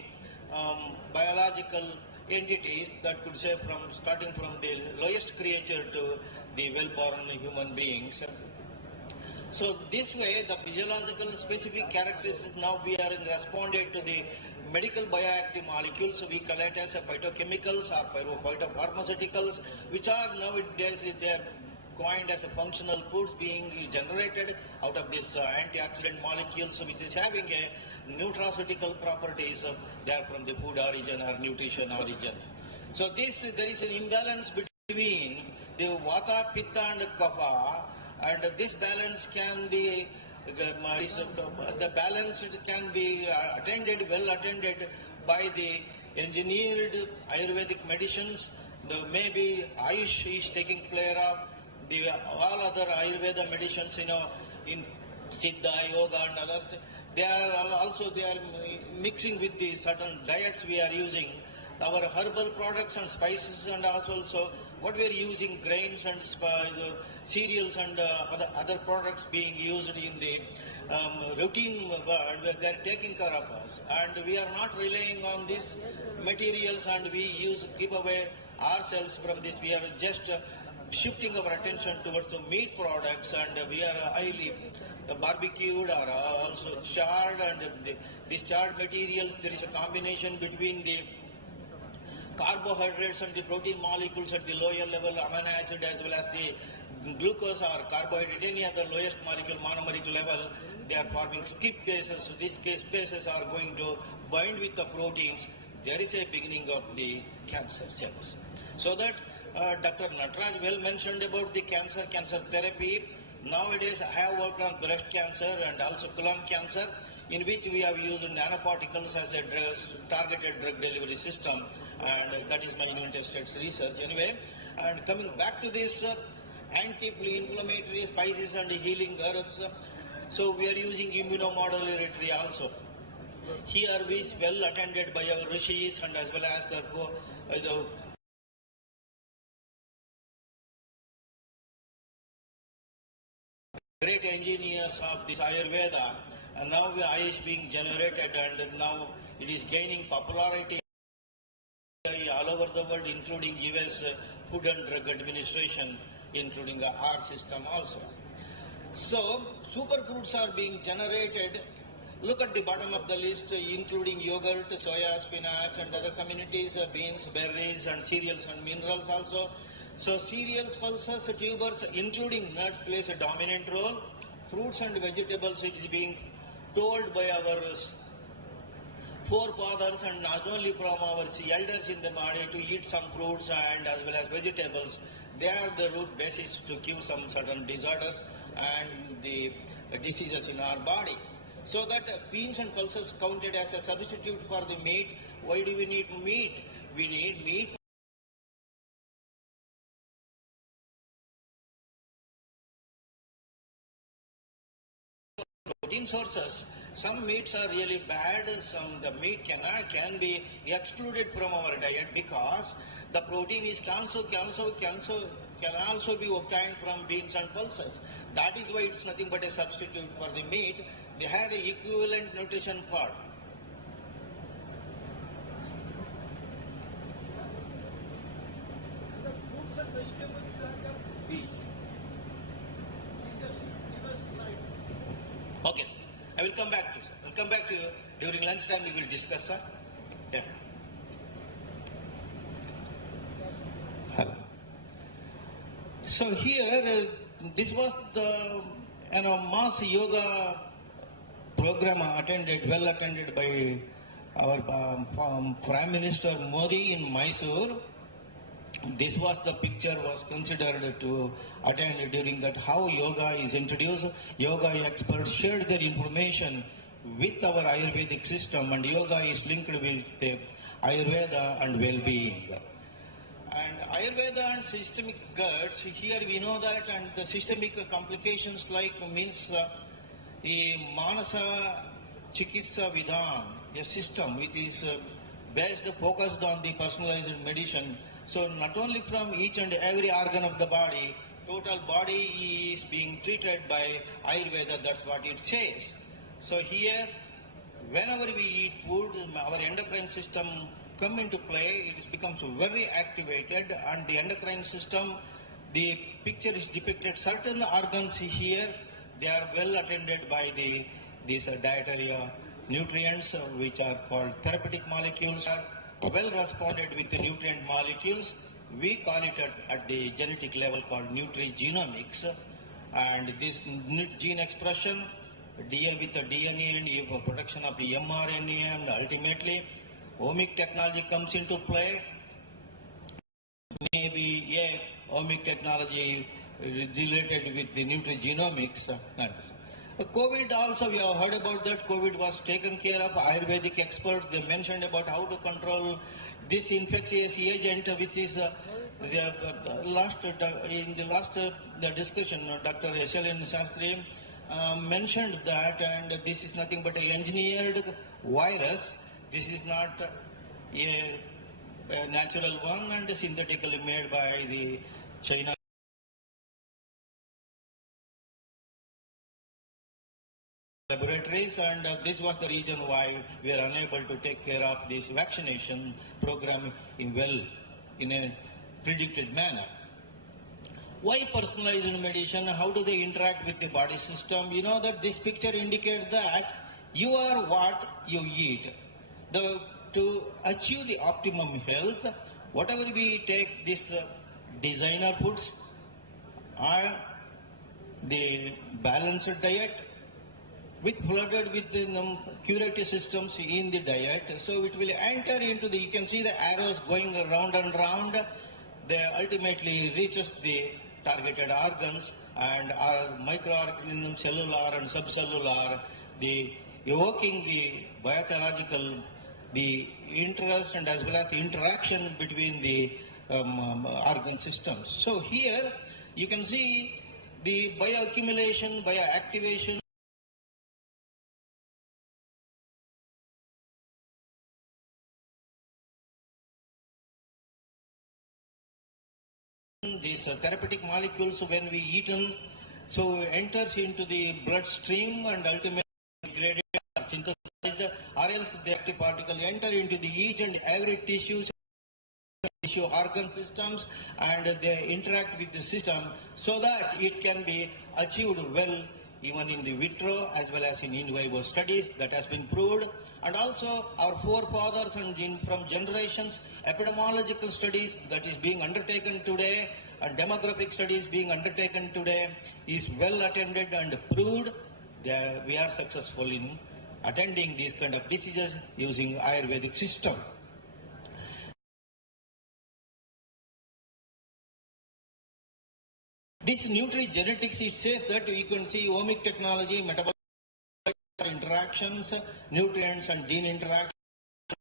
biological entities, that could say from starting from the lowest creature to the well-born human beings. So this way the physiological specific characteristics now we are responded to the medical bioactive molecules we collect as phytochemicals or phytopharmaceuticals, which are nowadays they are coined as a functional foods being generated out of these antioxidant molecules, which is having a nutraceutical properties. They are from the food origin or nutrition origin. So there is an imbalance between the Vata, Pitta and Kapha, and this balance can be the balance can be well attended by the engineered Ayurvedic medicines. Maybe Ayush is taking care of all other Ayurveda medicines, in Siddha, Yoga and others. They are mixing with the certain diets we are using. Our herbal products and spices, and also what we are using, grains and cereals and other products being used in the routine world, where they are taking care of us. And we are not relying on these materials, and we keep away ourselves from this. We are just shifting our attention towards the meat products, and we are highly barbecued or also charred, and these charred materials, there is a combination between the carbohydrates and the protein molecules at the lower level, amino acid as well as the glucose or carbohydrate, any other lowest molecule, monomeric level, they are forming skip bases. So these bases are going to bind with the proteins. There is a beginning of the cancer cells. So that Dr. Nataraj well mentioned about the cancer therapy. Nowadays I have worked on breast cancer and also colon cancer, in which we have used nanoparticles as a targeted drug delivery system, and that is my United States research anyway. And coming back to this anti-inflammatory spices and healing herbs, so we are using immunomodulatory also. Here we is well attended by our rishis and as well as the great engineers of this Ayurveda, and now Ayush being generated, and now it is gaining popularity all over the world, including US Food and Drug Administration, including our system also. So superfoods are being generated. Look at the bottom of the list, including yogurt, soya, spinach and other communities, beans, berries and cereals and minerals also. So cereals, pulses, tubers, including nuts, plays a dominant role. Fruits and vegetables, it is being told by our forefathers and not only from our elders in the body to eat some fruits and as well as vegetables. They are the root basis to cure some certain disorders and the diseases in our body. So that beans and pulses counted as a substitute for the meat. Why do we need meat? We need meat protein sources. Some meats are really bad, the meat can be excluded from our diet because the protein is can also be obtained from beans and pulses. That is why it's nothing but a substitute for the meat. They have the equivalent nutrition part. Okay, sir. I will come back to you, sir. I will come back to you. During lunchtime we will discuss, sir. Yeah. Hello. So here, this was the mass yoga program well attended by our Prime Minister Modi in Mysore. This was the picture was considered to attend during that how yoga is introduced. Yoga experts shared their information with our Ayurvedic system, and yoga is linked with Ayurveda and well-being. And Ayurveda and systemic guts, here we know that, and the systemic complications like means the Manasa Chikitsa Vidhan, a system which is focused on the personalized medicine. So not only from each and every organ of the body, total body is being treated by Ayurveda, that's what it says. So here, whenever we eat food, our endocrine system come into play, it becomes very activated, and the endocrine system, the picture is depicted, certain organs here, they are well attended by these dietary nutrients, which are called therapeutic molecules, are well responded with the nutrient molecules. We call it at the genetic level called nutrigenomics, and this gene expression deal with the DNA and production of the mRNA, and ultimately omic technology comes into play. Maybe omic technology related with the nutrigenomics. COVID also, we have heard about that. COVID was taken care of. Ayurvedic experts, they mentioned about how to control this infectious agent, which is in the last discussion, Dr. S.L.N. Shastri mentioned that, and this is nothing but an engineered virus. This is not a natural one, and synthetically made by the China laboratories, and this was the reason why we are unable to take care of this vaccination program in a predicted manner. Why personalized medicine? How do they interact with the body system? You know that this picture indicates that you are what you eat. To achieve the optimum health, whatever we take, this designer foods are the balanced diet, flooded with the curative systems in the diet. So it will enter into you can see the arrows going round and round. They ultimately reaches the targeted organs, and our microorganisms, cellular and subcellular, evoking the bioecological, the interest and as well as the interaction between the organ systems. So here you can see the bioaccumulation, bioactivation, these therapeutic molecules when we eat them, so enters into the bloodstream and ultimately graded or synthesized, or else the active particle enter into the each and every tissue organ systems, and they interact with the system so that it can be achieved well even in the vitro as well as in vivo studies that has been proved. And also our forefathers and from generations, epidemiological studies that is being undertaken today and demographic studies being undertaken today is well attended and proved that we are successful in attending these kind of diseases using Ayurvedic system. This nutrigenetics, it says that you can see omic technology, metabolic interactions, nutrients and gene interactions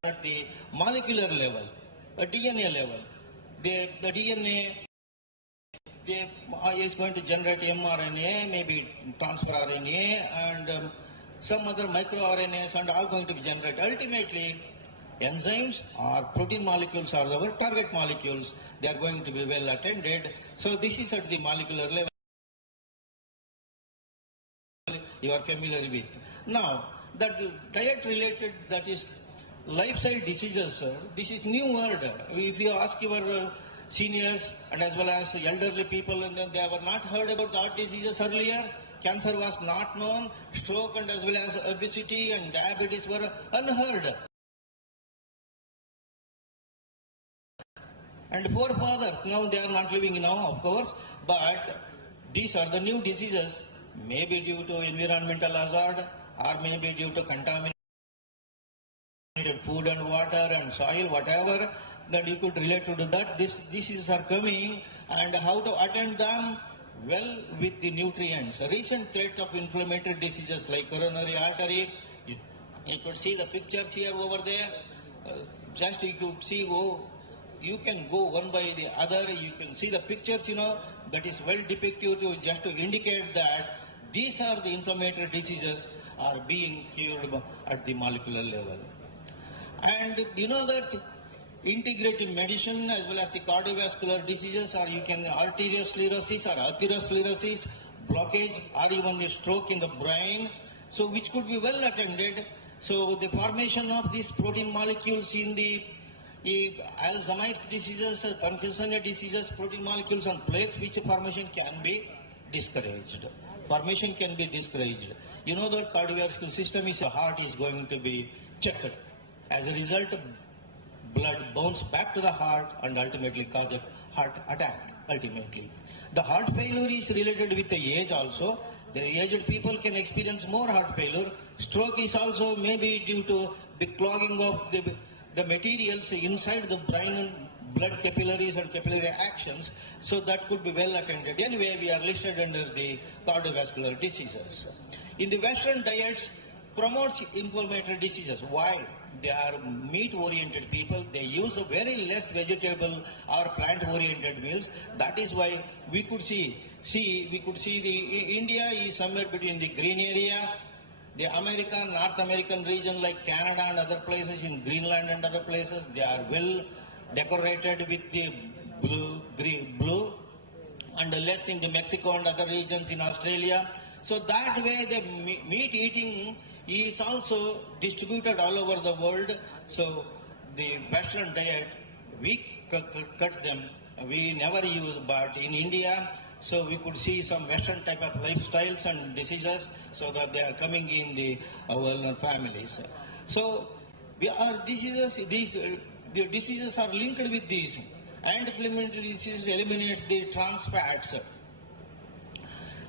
at the molecular level, DNA level. The DNA is going to generate mRNA, maybe transfer RNA, and some other microRNAs, and all going to be generated. Ultimately, enzymes or protein molecules are our target molecules. They are going to be well attended. So this is at the molecular level you are familiar with. Now, that diet related, that is lifestyle diseases, this is new word. If you ask your seniors and as well as elderly people, and then they have not heard about the heart diseases earlier. Cancer was not known. Stroke and as well as obesity and diabetes were unheard. And forefathers, now they are not living now, of course, but these are the new diseases, maybe due to environmental hazard or maybe due to contaminated food and water and soil, whatever, that you could relate to that. These diseases are coming, and how to attend them? Well, with the nutrients. A recent threat of inflammatory diseases like coronary artery, you could see the pictures here over there. Just you could see, you can go one by the other, you can see the pictures, that is well depicted just to indicate that these are the inflammatory diseases are being cured at the molecular level. And you know that integrative medicine as well as the cardiovascular diseases, or you can arteriosclerosis or atherosclerosis, blockage, or even the stroke in the brain, so which could be well attended. So the formation of these protein molecules in the Alzheimer's diseases, Parkinson's diseases, protein molecules on plates, which formation can be discouraged. Formation can be discouraged. You know that cardiovascular system is, the heart is going to be checked. As a result, blood bounces back to the heart and ultimately cause a heart attack, ultimately. The heart failure is related with the age also. The aged people can experience more heart failure. Stroke is also maybe due to the clogging of the materials inside the brain and blood capillaries and capillary actions, so that could be well attended. Anyway, we are listed under the cardiovascular diseases. In the Western diets, promotes inflammatory diseases. Why? They are meat-oriented people. They use very less vegetable or plant-oriented meals. That is why we could see the India is somewhere between the green area, the North American region like Canada and other places, in Greenland and other places, they are well decorated with the blue, and less in the Mexico and other regions in Australia. So that way the meat eating is also distributed all over the world. So the Western diet, we cut them, we never use, but in India, so we could see some Western type of lifestyles and diseases, so that they are coming in the well-known families. So the diseases are linked with these. Anti-inflammatory diseases eliminate the trans fats.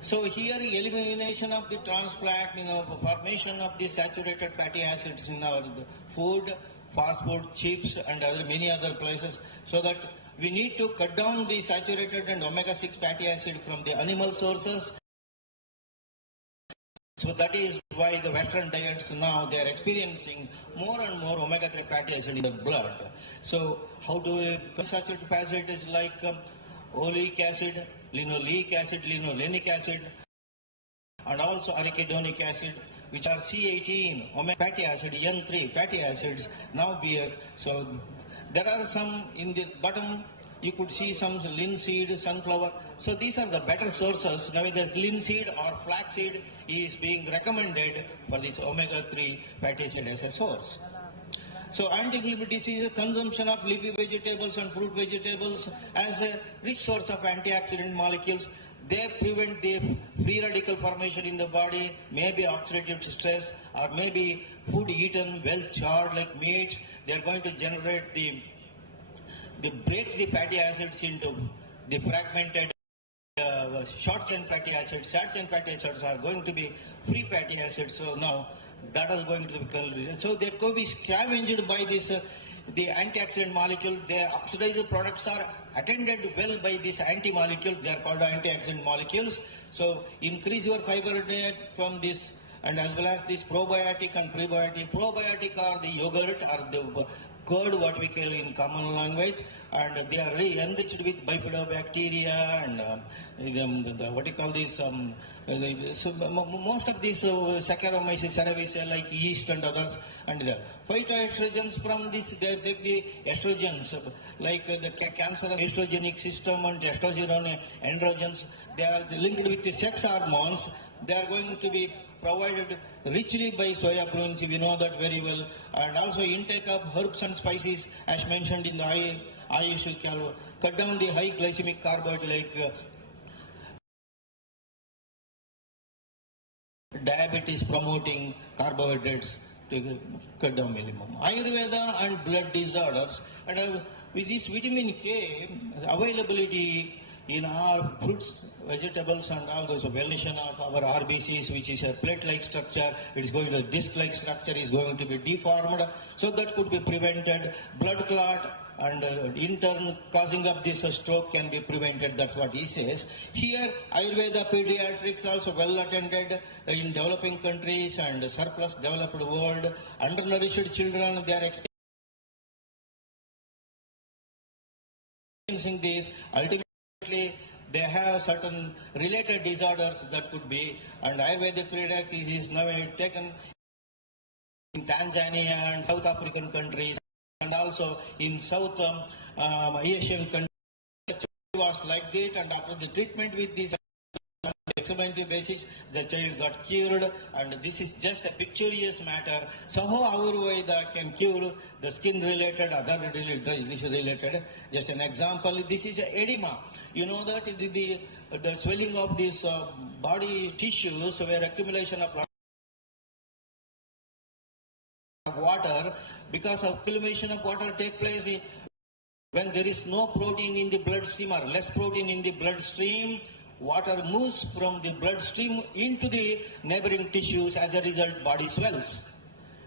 So here, elimination of the trans fat, formation of the saturated fatty acids in our food, fast food, chips, and many other places, so that we need to cut down the saturated and omega-6 fatty acid from the animal sources. So that is why the Western diets now, they are experiencing more and more omega-3 fatty acid in the blood. So how do we saturated fatty acids like oleic acid, linoleic acid, linolenic acid, and also arachidonic acid, which are C18 omega fatty acid, N3 fatty acids now beer. So there are some in the bottom, you could see some linseed, sunflower. So these are the better sources. Now the linseed or flaxseed is being recommended for this omega-3 fatty acid as a source. So anti-inflammatory disease, consumption of leafy vegetables and fruit vegetables as a rich source of antioxidant molecules. They prevent the free radical formation in the body, maybe oxidative stress, or maybe food eaten well charred like meats. They are going to generate they break the fatty acids into the fragmented short chain fatty acids. Short chain fatty acids are going to be free fatty acids. So now that is going to be, so they could be scavenged by this the antioxidant molecule. The oxidized products are attended well by these anti-molecules. They are called antioxidant molecules. So increase your fiber diet from this, and as well as this probiotic and prebiotic. Probiotic are the yogurt or the curd, what we call in common language, and they are really enriched with bifidobacteria and what you call this. So most of these Saccharomyces cerevisiae like yeast and others, and the phytoestrogens from this, they take the estrogens like the cancerous estrogenic system and testosterone androgens. They are linked with the sex hormones. They are going to be provided richly by soya beans, we know that very well, and also intake of herbs and spices as mentioned in the Ayush, cut down the high glycemic carbohydrate like diabetes promoting carbohydrates to cut down minimum. Ayurveda and blood disorders, and with this vitamin K availability in our fruits, vegetables, and all those variation of our RBCs, which is a plate-like structure, it is going to disc-like structure is going to be deformed, so that could be prevented. Blood clot and in turn causing up this stroke can be prevented. That's what he says. Here, Ayurveda pediatrics also well attended in developing countries and surplus developed world. Undernourished children, they are experiencing this. Ultimately, they have certain related disorders that could be, and Ayurvedic pediatrics is now taken in Tanzania and South African countries. and also in South Asian countries was like that, and after the treatment with this experimental basis, the child got cured, and this is just a pictorial matter. So how Ayurveda can cure the skin related, other related. Just an example, this is edema. You know that the swelling of these body tissues where accumulation of water, because of accumulation of water take place when there is no protein in the bloodstream or less protein in the bloodstream. Water moves from the bloodstream into the neighboring tissues. As a result, body swells.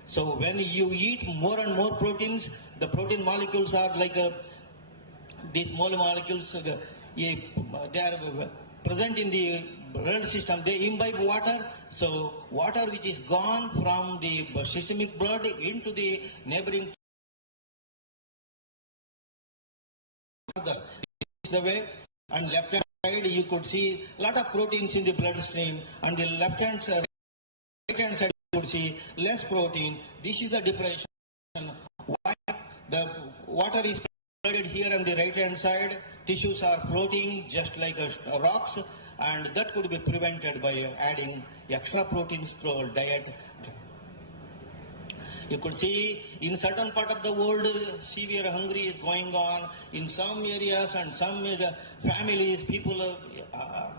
So when you eat more and more proteins, the protein molecules are like these molecules, they are present in the blood system. They imbibe water. So water which is gone from the systemic blood into the neighboring. This is the way. And left hand side you could see a lot of proteins in the bloodstream, and the left hand side, right hand side you could see less protein. This is the depression. Why the water is flooded here on the right hand side, tissues are floating just like rocks, and that could be prevented by adding extra proteins to our diet. You could see in certain part of the world, severe hunger is going on. In some areas and some families, people are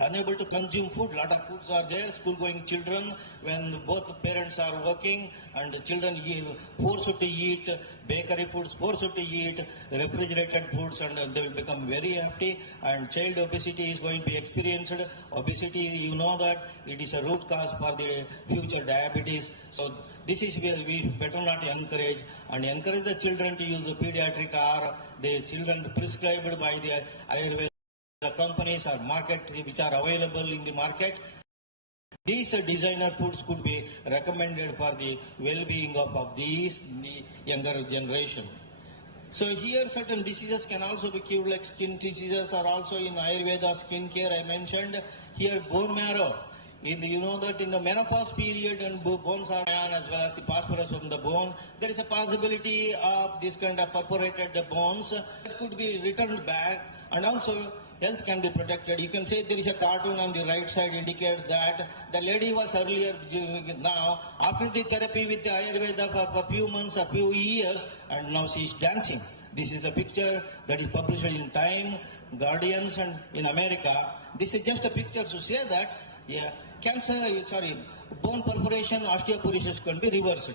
unable to consume food. Lot of foods are there. School-going children, when both parents are working, and the children forced to eat bakery foods, forced to eat refrigerated foods, and they will become very hefty. And child obesity is going to be experienced. Obesity, you know that it is a root cause for the future diabetes. So this is where we better not encourage, and encourage the children to use the pediatric or the children prescribed by the Ayurveda companies or market which are available in the market. These designer foods could be recommended for the well-being of the younger generation. So here certain diseases can also be cured, like skin diseases are also in Ayurveda skin care. I mentioned here bone marrow. You know that in the menopause period and bones are iron as well as the phosphorus from the bone, there is a possibility of this kind of perforated bones that could be returned back, and also health can be protected. You can say there is a cartoon on the right side indicates that the lady was earlier, now after the therapy with the Ayurveda for a few months or few years, and now she is dancing. This is a picture that is published in Time, Guardians, and in America. This is just a picture to say that bone perforation, osteoporosis can be reversed.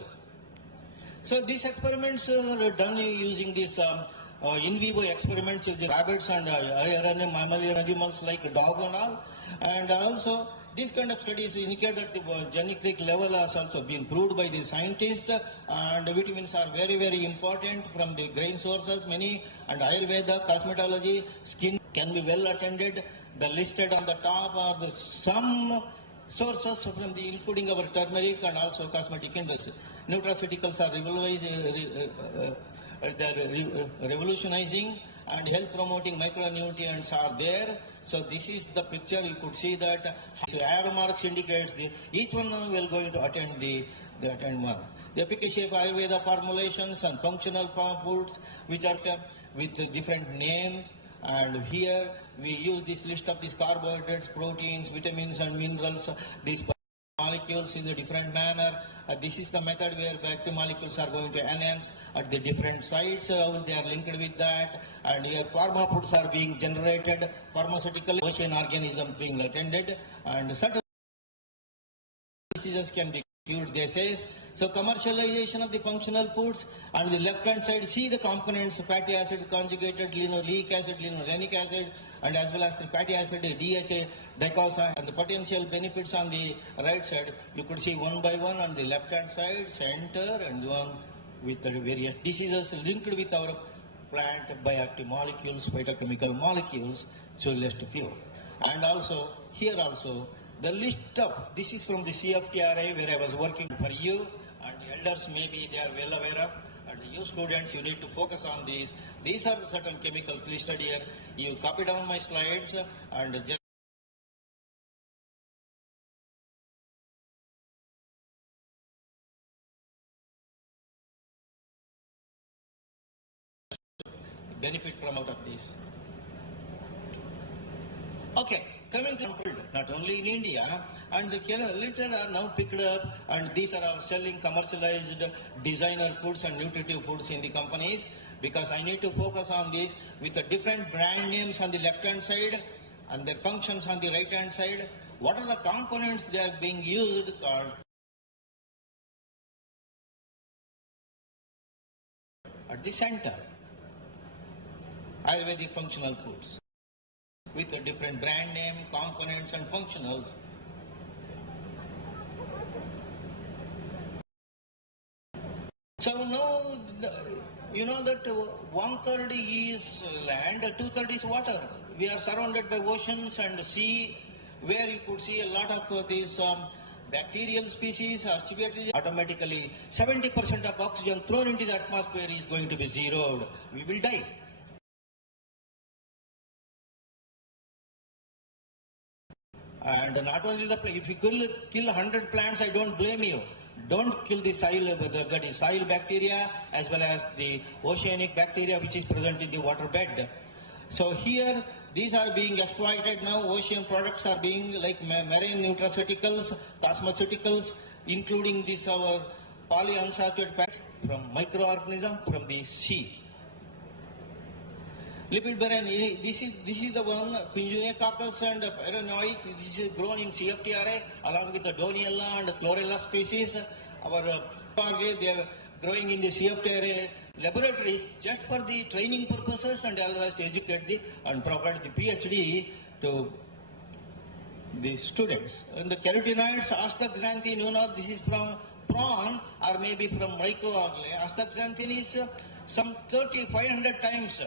So these experiments are done using this in vivo experiments with the rabbits and RNA mammalian animals like dog and all. And also these kind of studies indicate that the genetic level has also been proved by the scientists, and vitamins are very, very important from the grain sources, many, and Ayurveda, cosmetology, skin can be well attended. The listed on the top are some sources from the including our turmeric and also cosmetic industry. Nutraceuticals are revolutionizing, and health promoting micronutrients are there. So this is the picture. You could see that arrow marks indicates each one will going to attend the one. The efficacy of Ayurveda formulations and functional foods which are with different names. And here we use this list of these carbohydrates, proteins, vitamins and minerals, these molecules in a different manner. This is the method where active molecules are going to enhance at the different sites. They are linked with that. And here pharma foods are being generated, pharmaceutical ocean organisms being attended, and certain diseases can be cured, they say. So commercialization of the functional foods. On the left hand side, see the components: fatty acids, conjugated linoleic acid, linolenic acid, and as well as the fatty acid, DHA, dicosa, and the potential benefits on the right side. You could see one by one on the left hand side, center, and one with the various diseases linked with our plant bioactive molecules, phytochemical molecules. So list a few. And also here also the list of, this is from the CFTRI where I was working for you, and the elders maybe they are well aware of, and you students you need to focus on these. These are the certain chemicals listed here. You copy down my slides and just benefit from out of this. Okay, coming to food, not only in India, and the little are now picked up, and these are selling commercialized designer foods and nutritive foods in the companies, because I need to focus on this with the different brand names on the left hand side and their functions on the right hand side. What are the components they are being used at the center? Ayurvedic functional foods with a different brand name, components and functionals. So now, you know that 1/3 is land, 2/3 is water. We are surrounded by oceans and sea, where you could see a lot of these bacterial species, automatically 70% of oxygen thrown into the atmosphere is going to be zeroed. We will die. And not only if you kill 100 plants, I don't blame you. Don't kill the soil, whether that is soil bacteria as well as the oceanic bacteria which is present in the water bed. So here, these are being exploited now. Ocean products are being like marine nutraceuticals, cosmeceuticals, including this our polyunsaturated fat from microorganism from the sea. Lipid barren, this is the one, Pinjunecoccus and Paranoid, this is grown in CFTRA along with the Doniella and Chlorella species. Our they are growing in the CFTRA laboratories just for the training purposes and otherwise to educate and provide the PhD to the students. And the carotenoids, astaxanthin, you know, this is from prawn or maybe from microalgae. Astaxanthin is some 500 times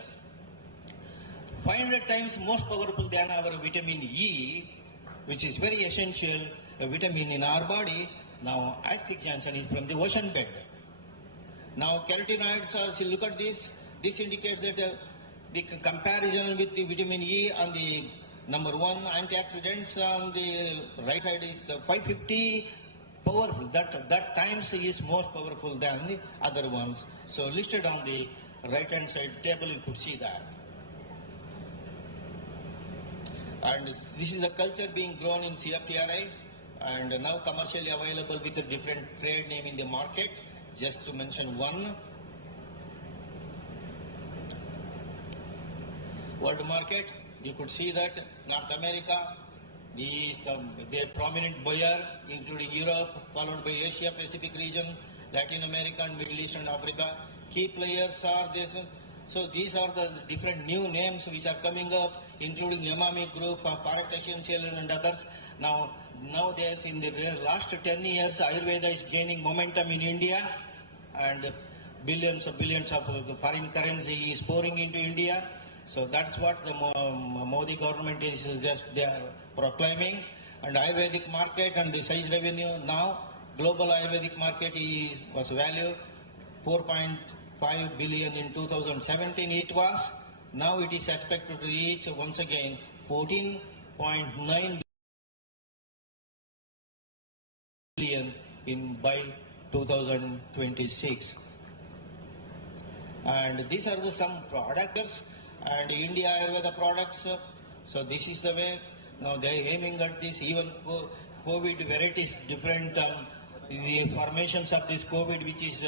500 times most powerful than our vitamin E, which is very essential vitamin in our body. Now, astaxanthin is from the ocean bed. Now, carotenoids are, so look at this. This indicates that the comparison with the vitamin E on the number 1 antioxidants on the right side is the 550 powerful. That times is more powerful than the other ones. So, listed on the right hand side table, you could see that. And this is the culture being grown in CFTRI and now commercially available with a different trade name in the market. Just to mention one. World market, you could see that North America is the prominent buyer, including Europe, followed by Asia Pacific region, Latin America and Middle East and Africa. Key players are this. So these are the different new names which are coming up, including Yamami Group, Parak Essential and others. Nowadays, in the last 10 years, Ayurveda is gaining momentum in India, and billions of foreign currency is pouring into India. So that's what the Modi government is just they are proclaiming. And Ayurvedic market and the size revenue now, global Ayurvedic market was valued 4.5 billion in 2017 it was. Now it is expected to reach once again 14.9 billion by 2026. And these are some products and India Ayurveda products. So this is the way. Now they are aiming at this. Even COVID varieties, different the formations of this COVID, which is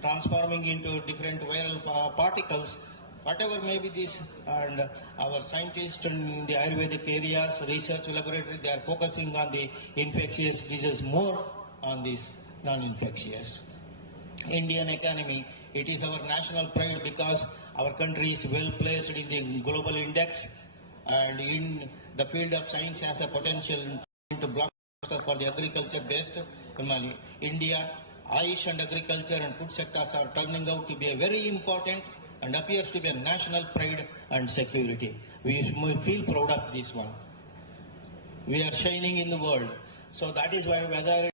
transforming into different viral particles. Whatever may be this, and our scientists in the Ayurvedic areas, research laboratory, they are focusing on the infectious disease more on this non-infectious. Indian economy, it is our national pride because our country is well placed in the global index, and in the field of science has a potential to blockbuster for the agriculture based. India, Ayush and agriculture and food sectors are turning out to be a very important and appears to be a national pride and security. We feel proud of this one. We are shining in the world. So that is why whether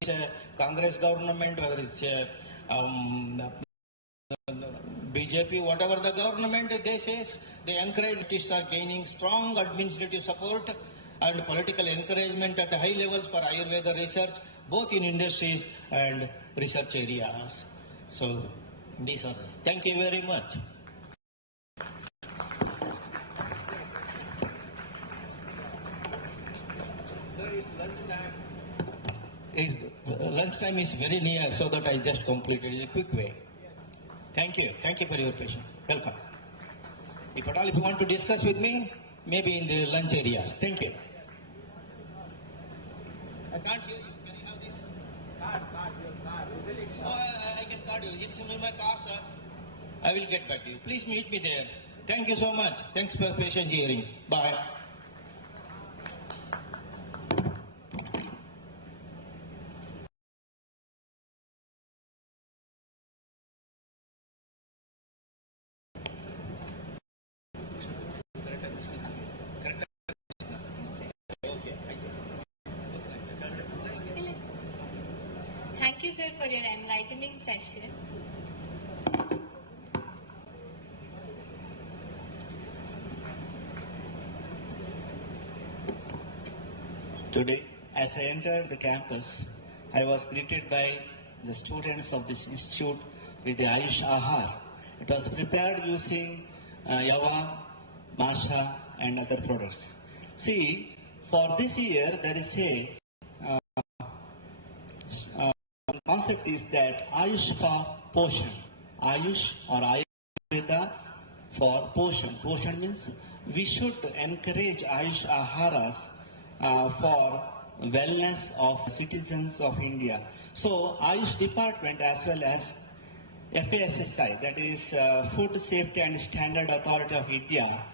it's a Congress government, whether it's a BJP, whatever the government they say, they encourage artists are gaining strong administrative support and political encouragement at high levels for Ayurveda research, both in industries and research areas. So disorders. Thank you very much. Sir, it's lunchtime is very near, so that I just completed in a quick way. Thank you. Thank you for your patience. Welcome. If at all, if you want to discuss with me, maybe in the lunch areas. Thank you. I can't hear you. Can you have this? Oh, I can card you. It's in my car, sir. I will get back to you. Please meet me there. Thank you so much. Thanks for patient hearing. Bye. Thank you, sir, for your enlightening session. Today, as I entered the campus, I was greeted by the students of this institute with the Ayush Ahar. It was prepared using Yawa, Masha and other products. See, for this year, there is a concept is that Ayush for Poshan. Ayush or Ayurveda for Poshan. Poshan means we should encourage Ayush Aharas for wellness of citizens of India. So Ayush department as well as FASSI, that is Food Safety and Standard Authority of India,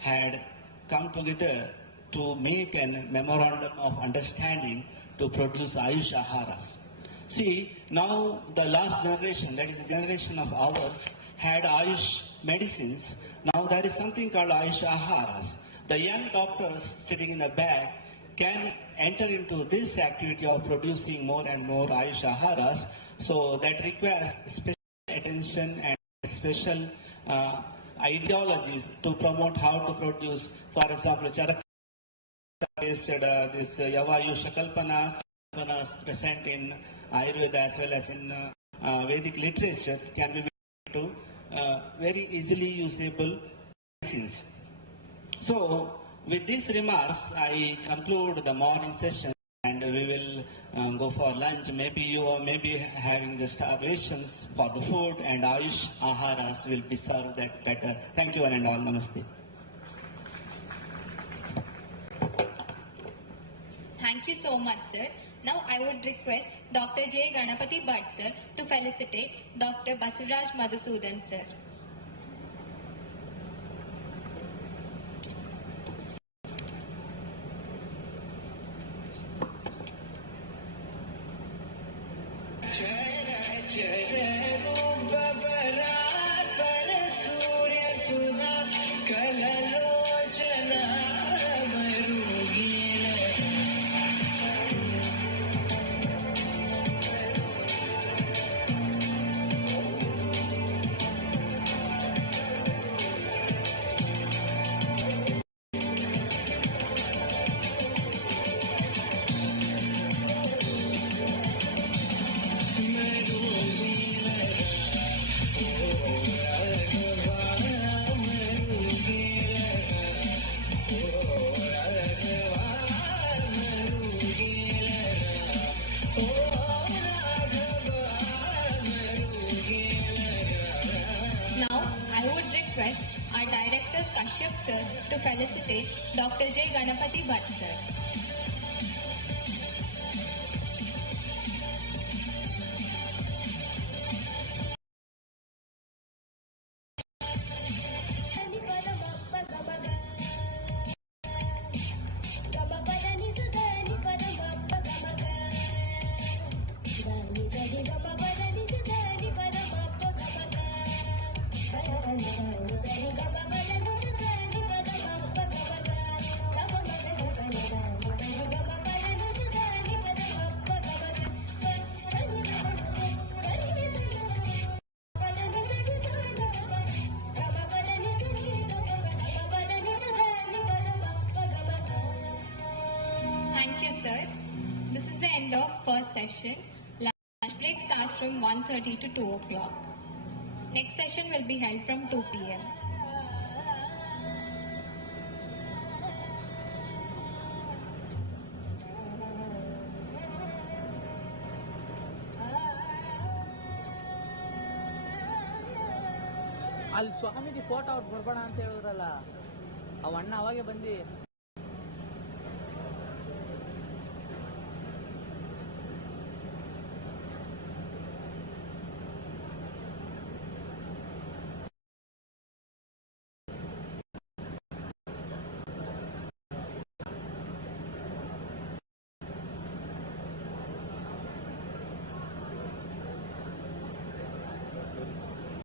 had come together to make a memorandum of understanding to produce Ayush Aharas. See, now the last generation, that is the generation of ours, had Ayush medicines. Now there is something called Ayush Aharas. The young doctors sitting in the back can enter into this activity of producing more and more Ayush Aharas. So that requires special attention and special ideologies to promote how to produce. For example, Charaka said this Yavayusha Kalpanas present in Ayurveda as well as in Vedic literature can be made to very easily usable medicines. So with these remarks, I conclude the morning session and we will go for lunch. Maybe you may be having the starvations for the food and Ayush Aharas will be served that better. Thank you one and all. Namaste. Thank you so much, sir. Now I would request Dr. J. Ganapati Bhatt, sir, to felicitate Dr. Basivraj Madhusudan, sir. Sir, to felicitate Dr. J. Ganapati Bhatt, sir. Thank you, sir. This is the end of first session. Lunch break starts from 1:30 to 2 o'clock. Next session will be held from 2 p.m. ಅಲ್ಲಿ ಸ್ವಾಮಿದು photo ಅವ್ರು ಬರ್ಬೇಡ ಅಂತ ಹೇಳಿದ್ರಲ್ಲ ಅವ ಅಣ್ಣ ಅವಾಗೆ ಬಂದು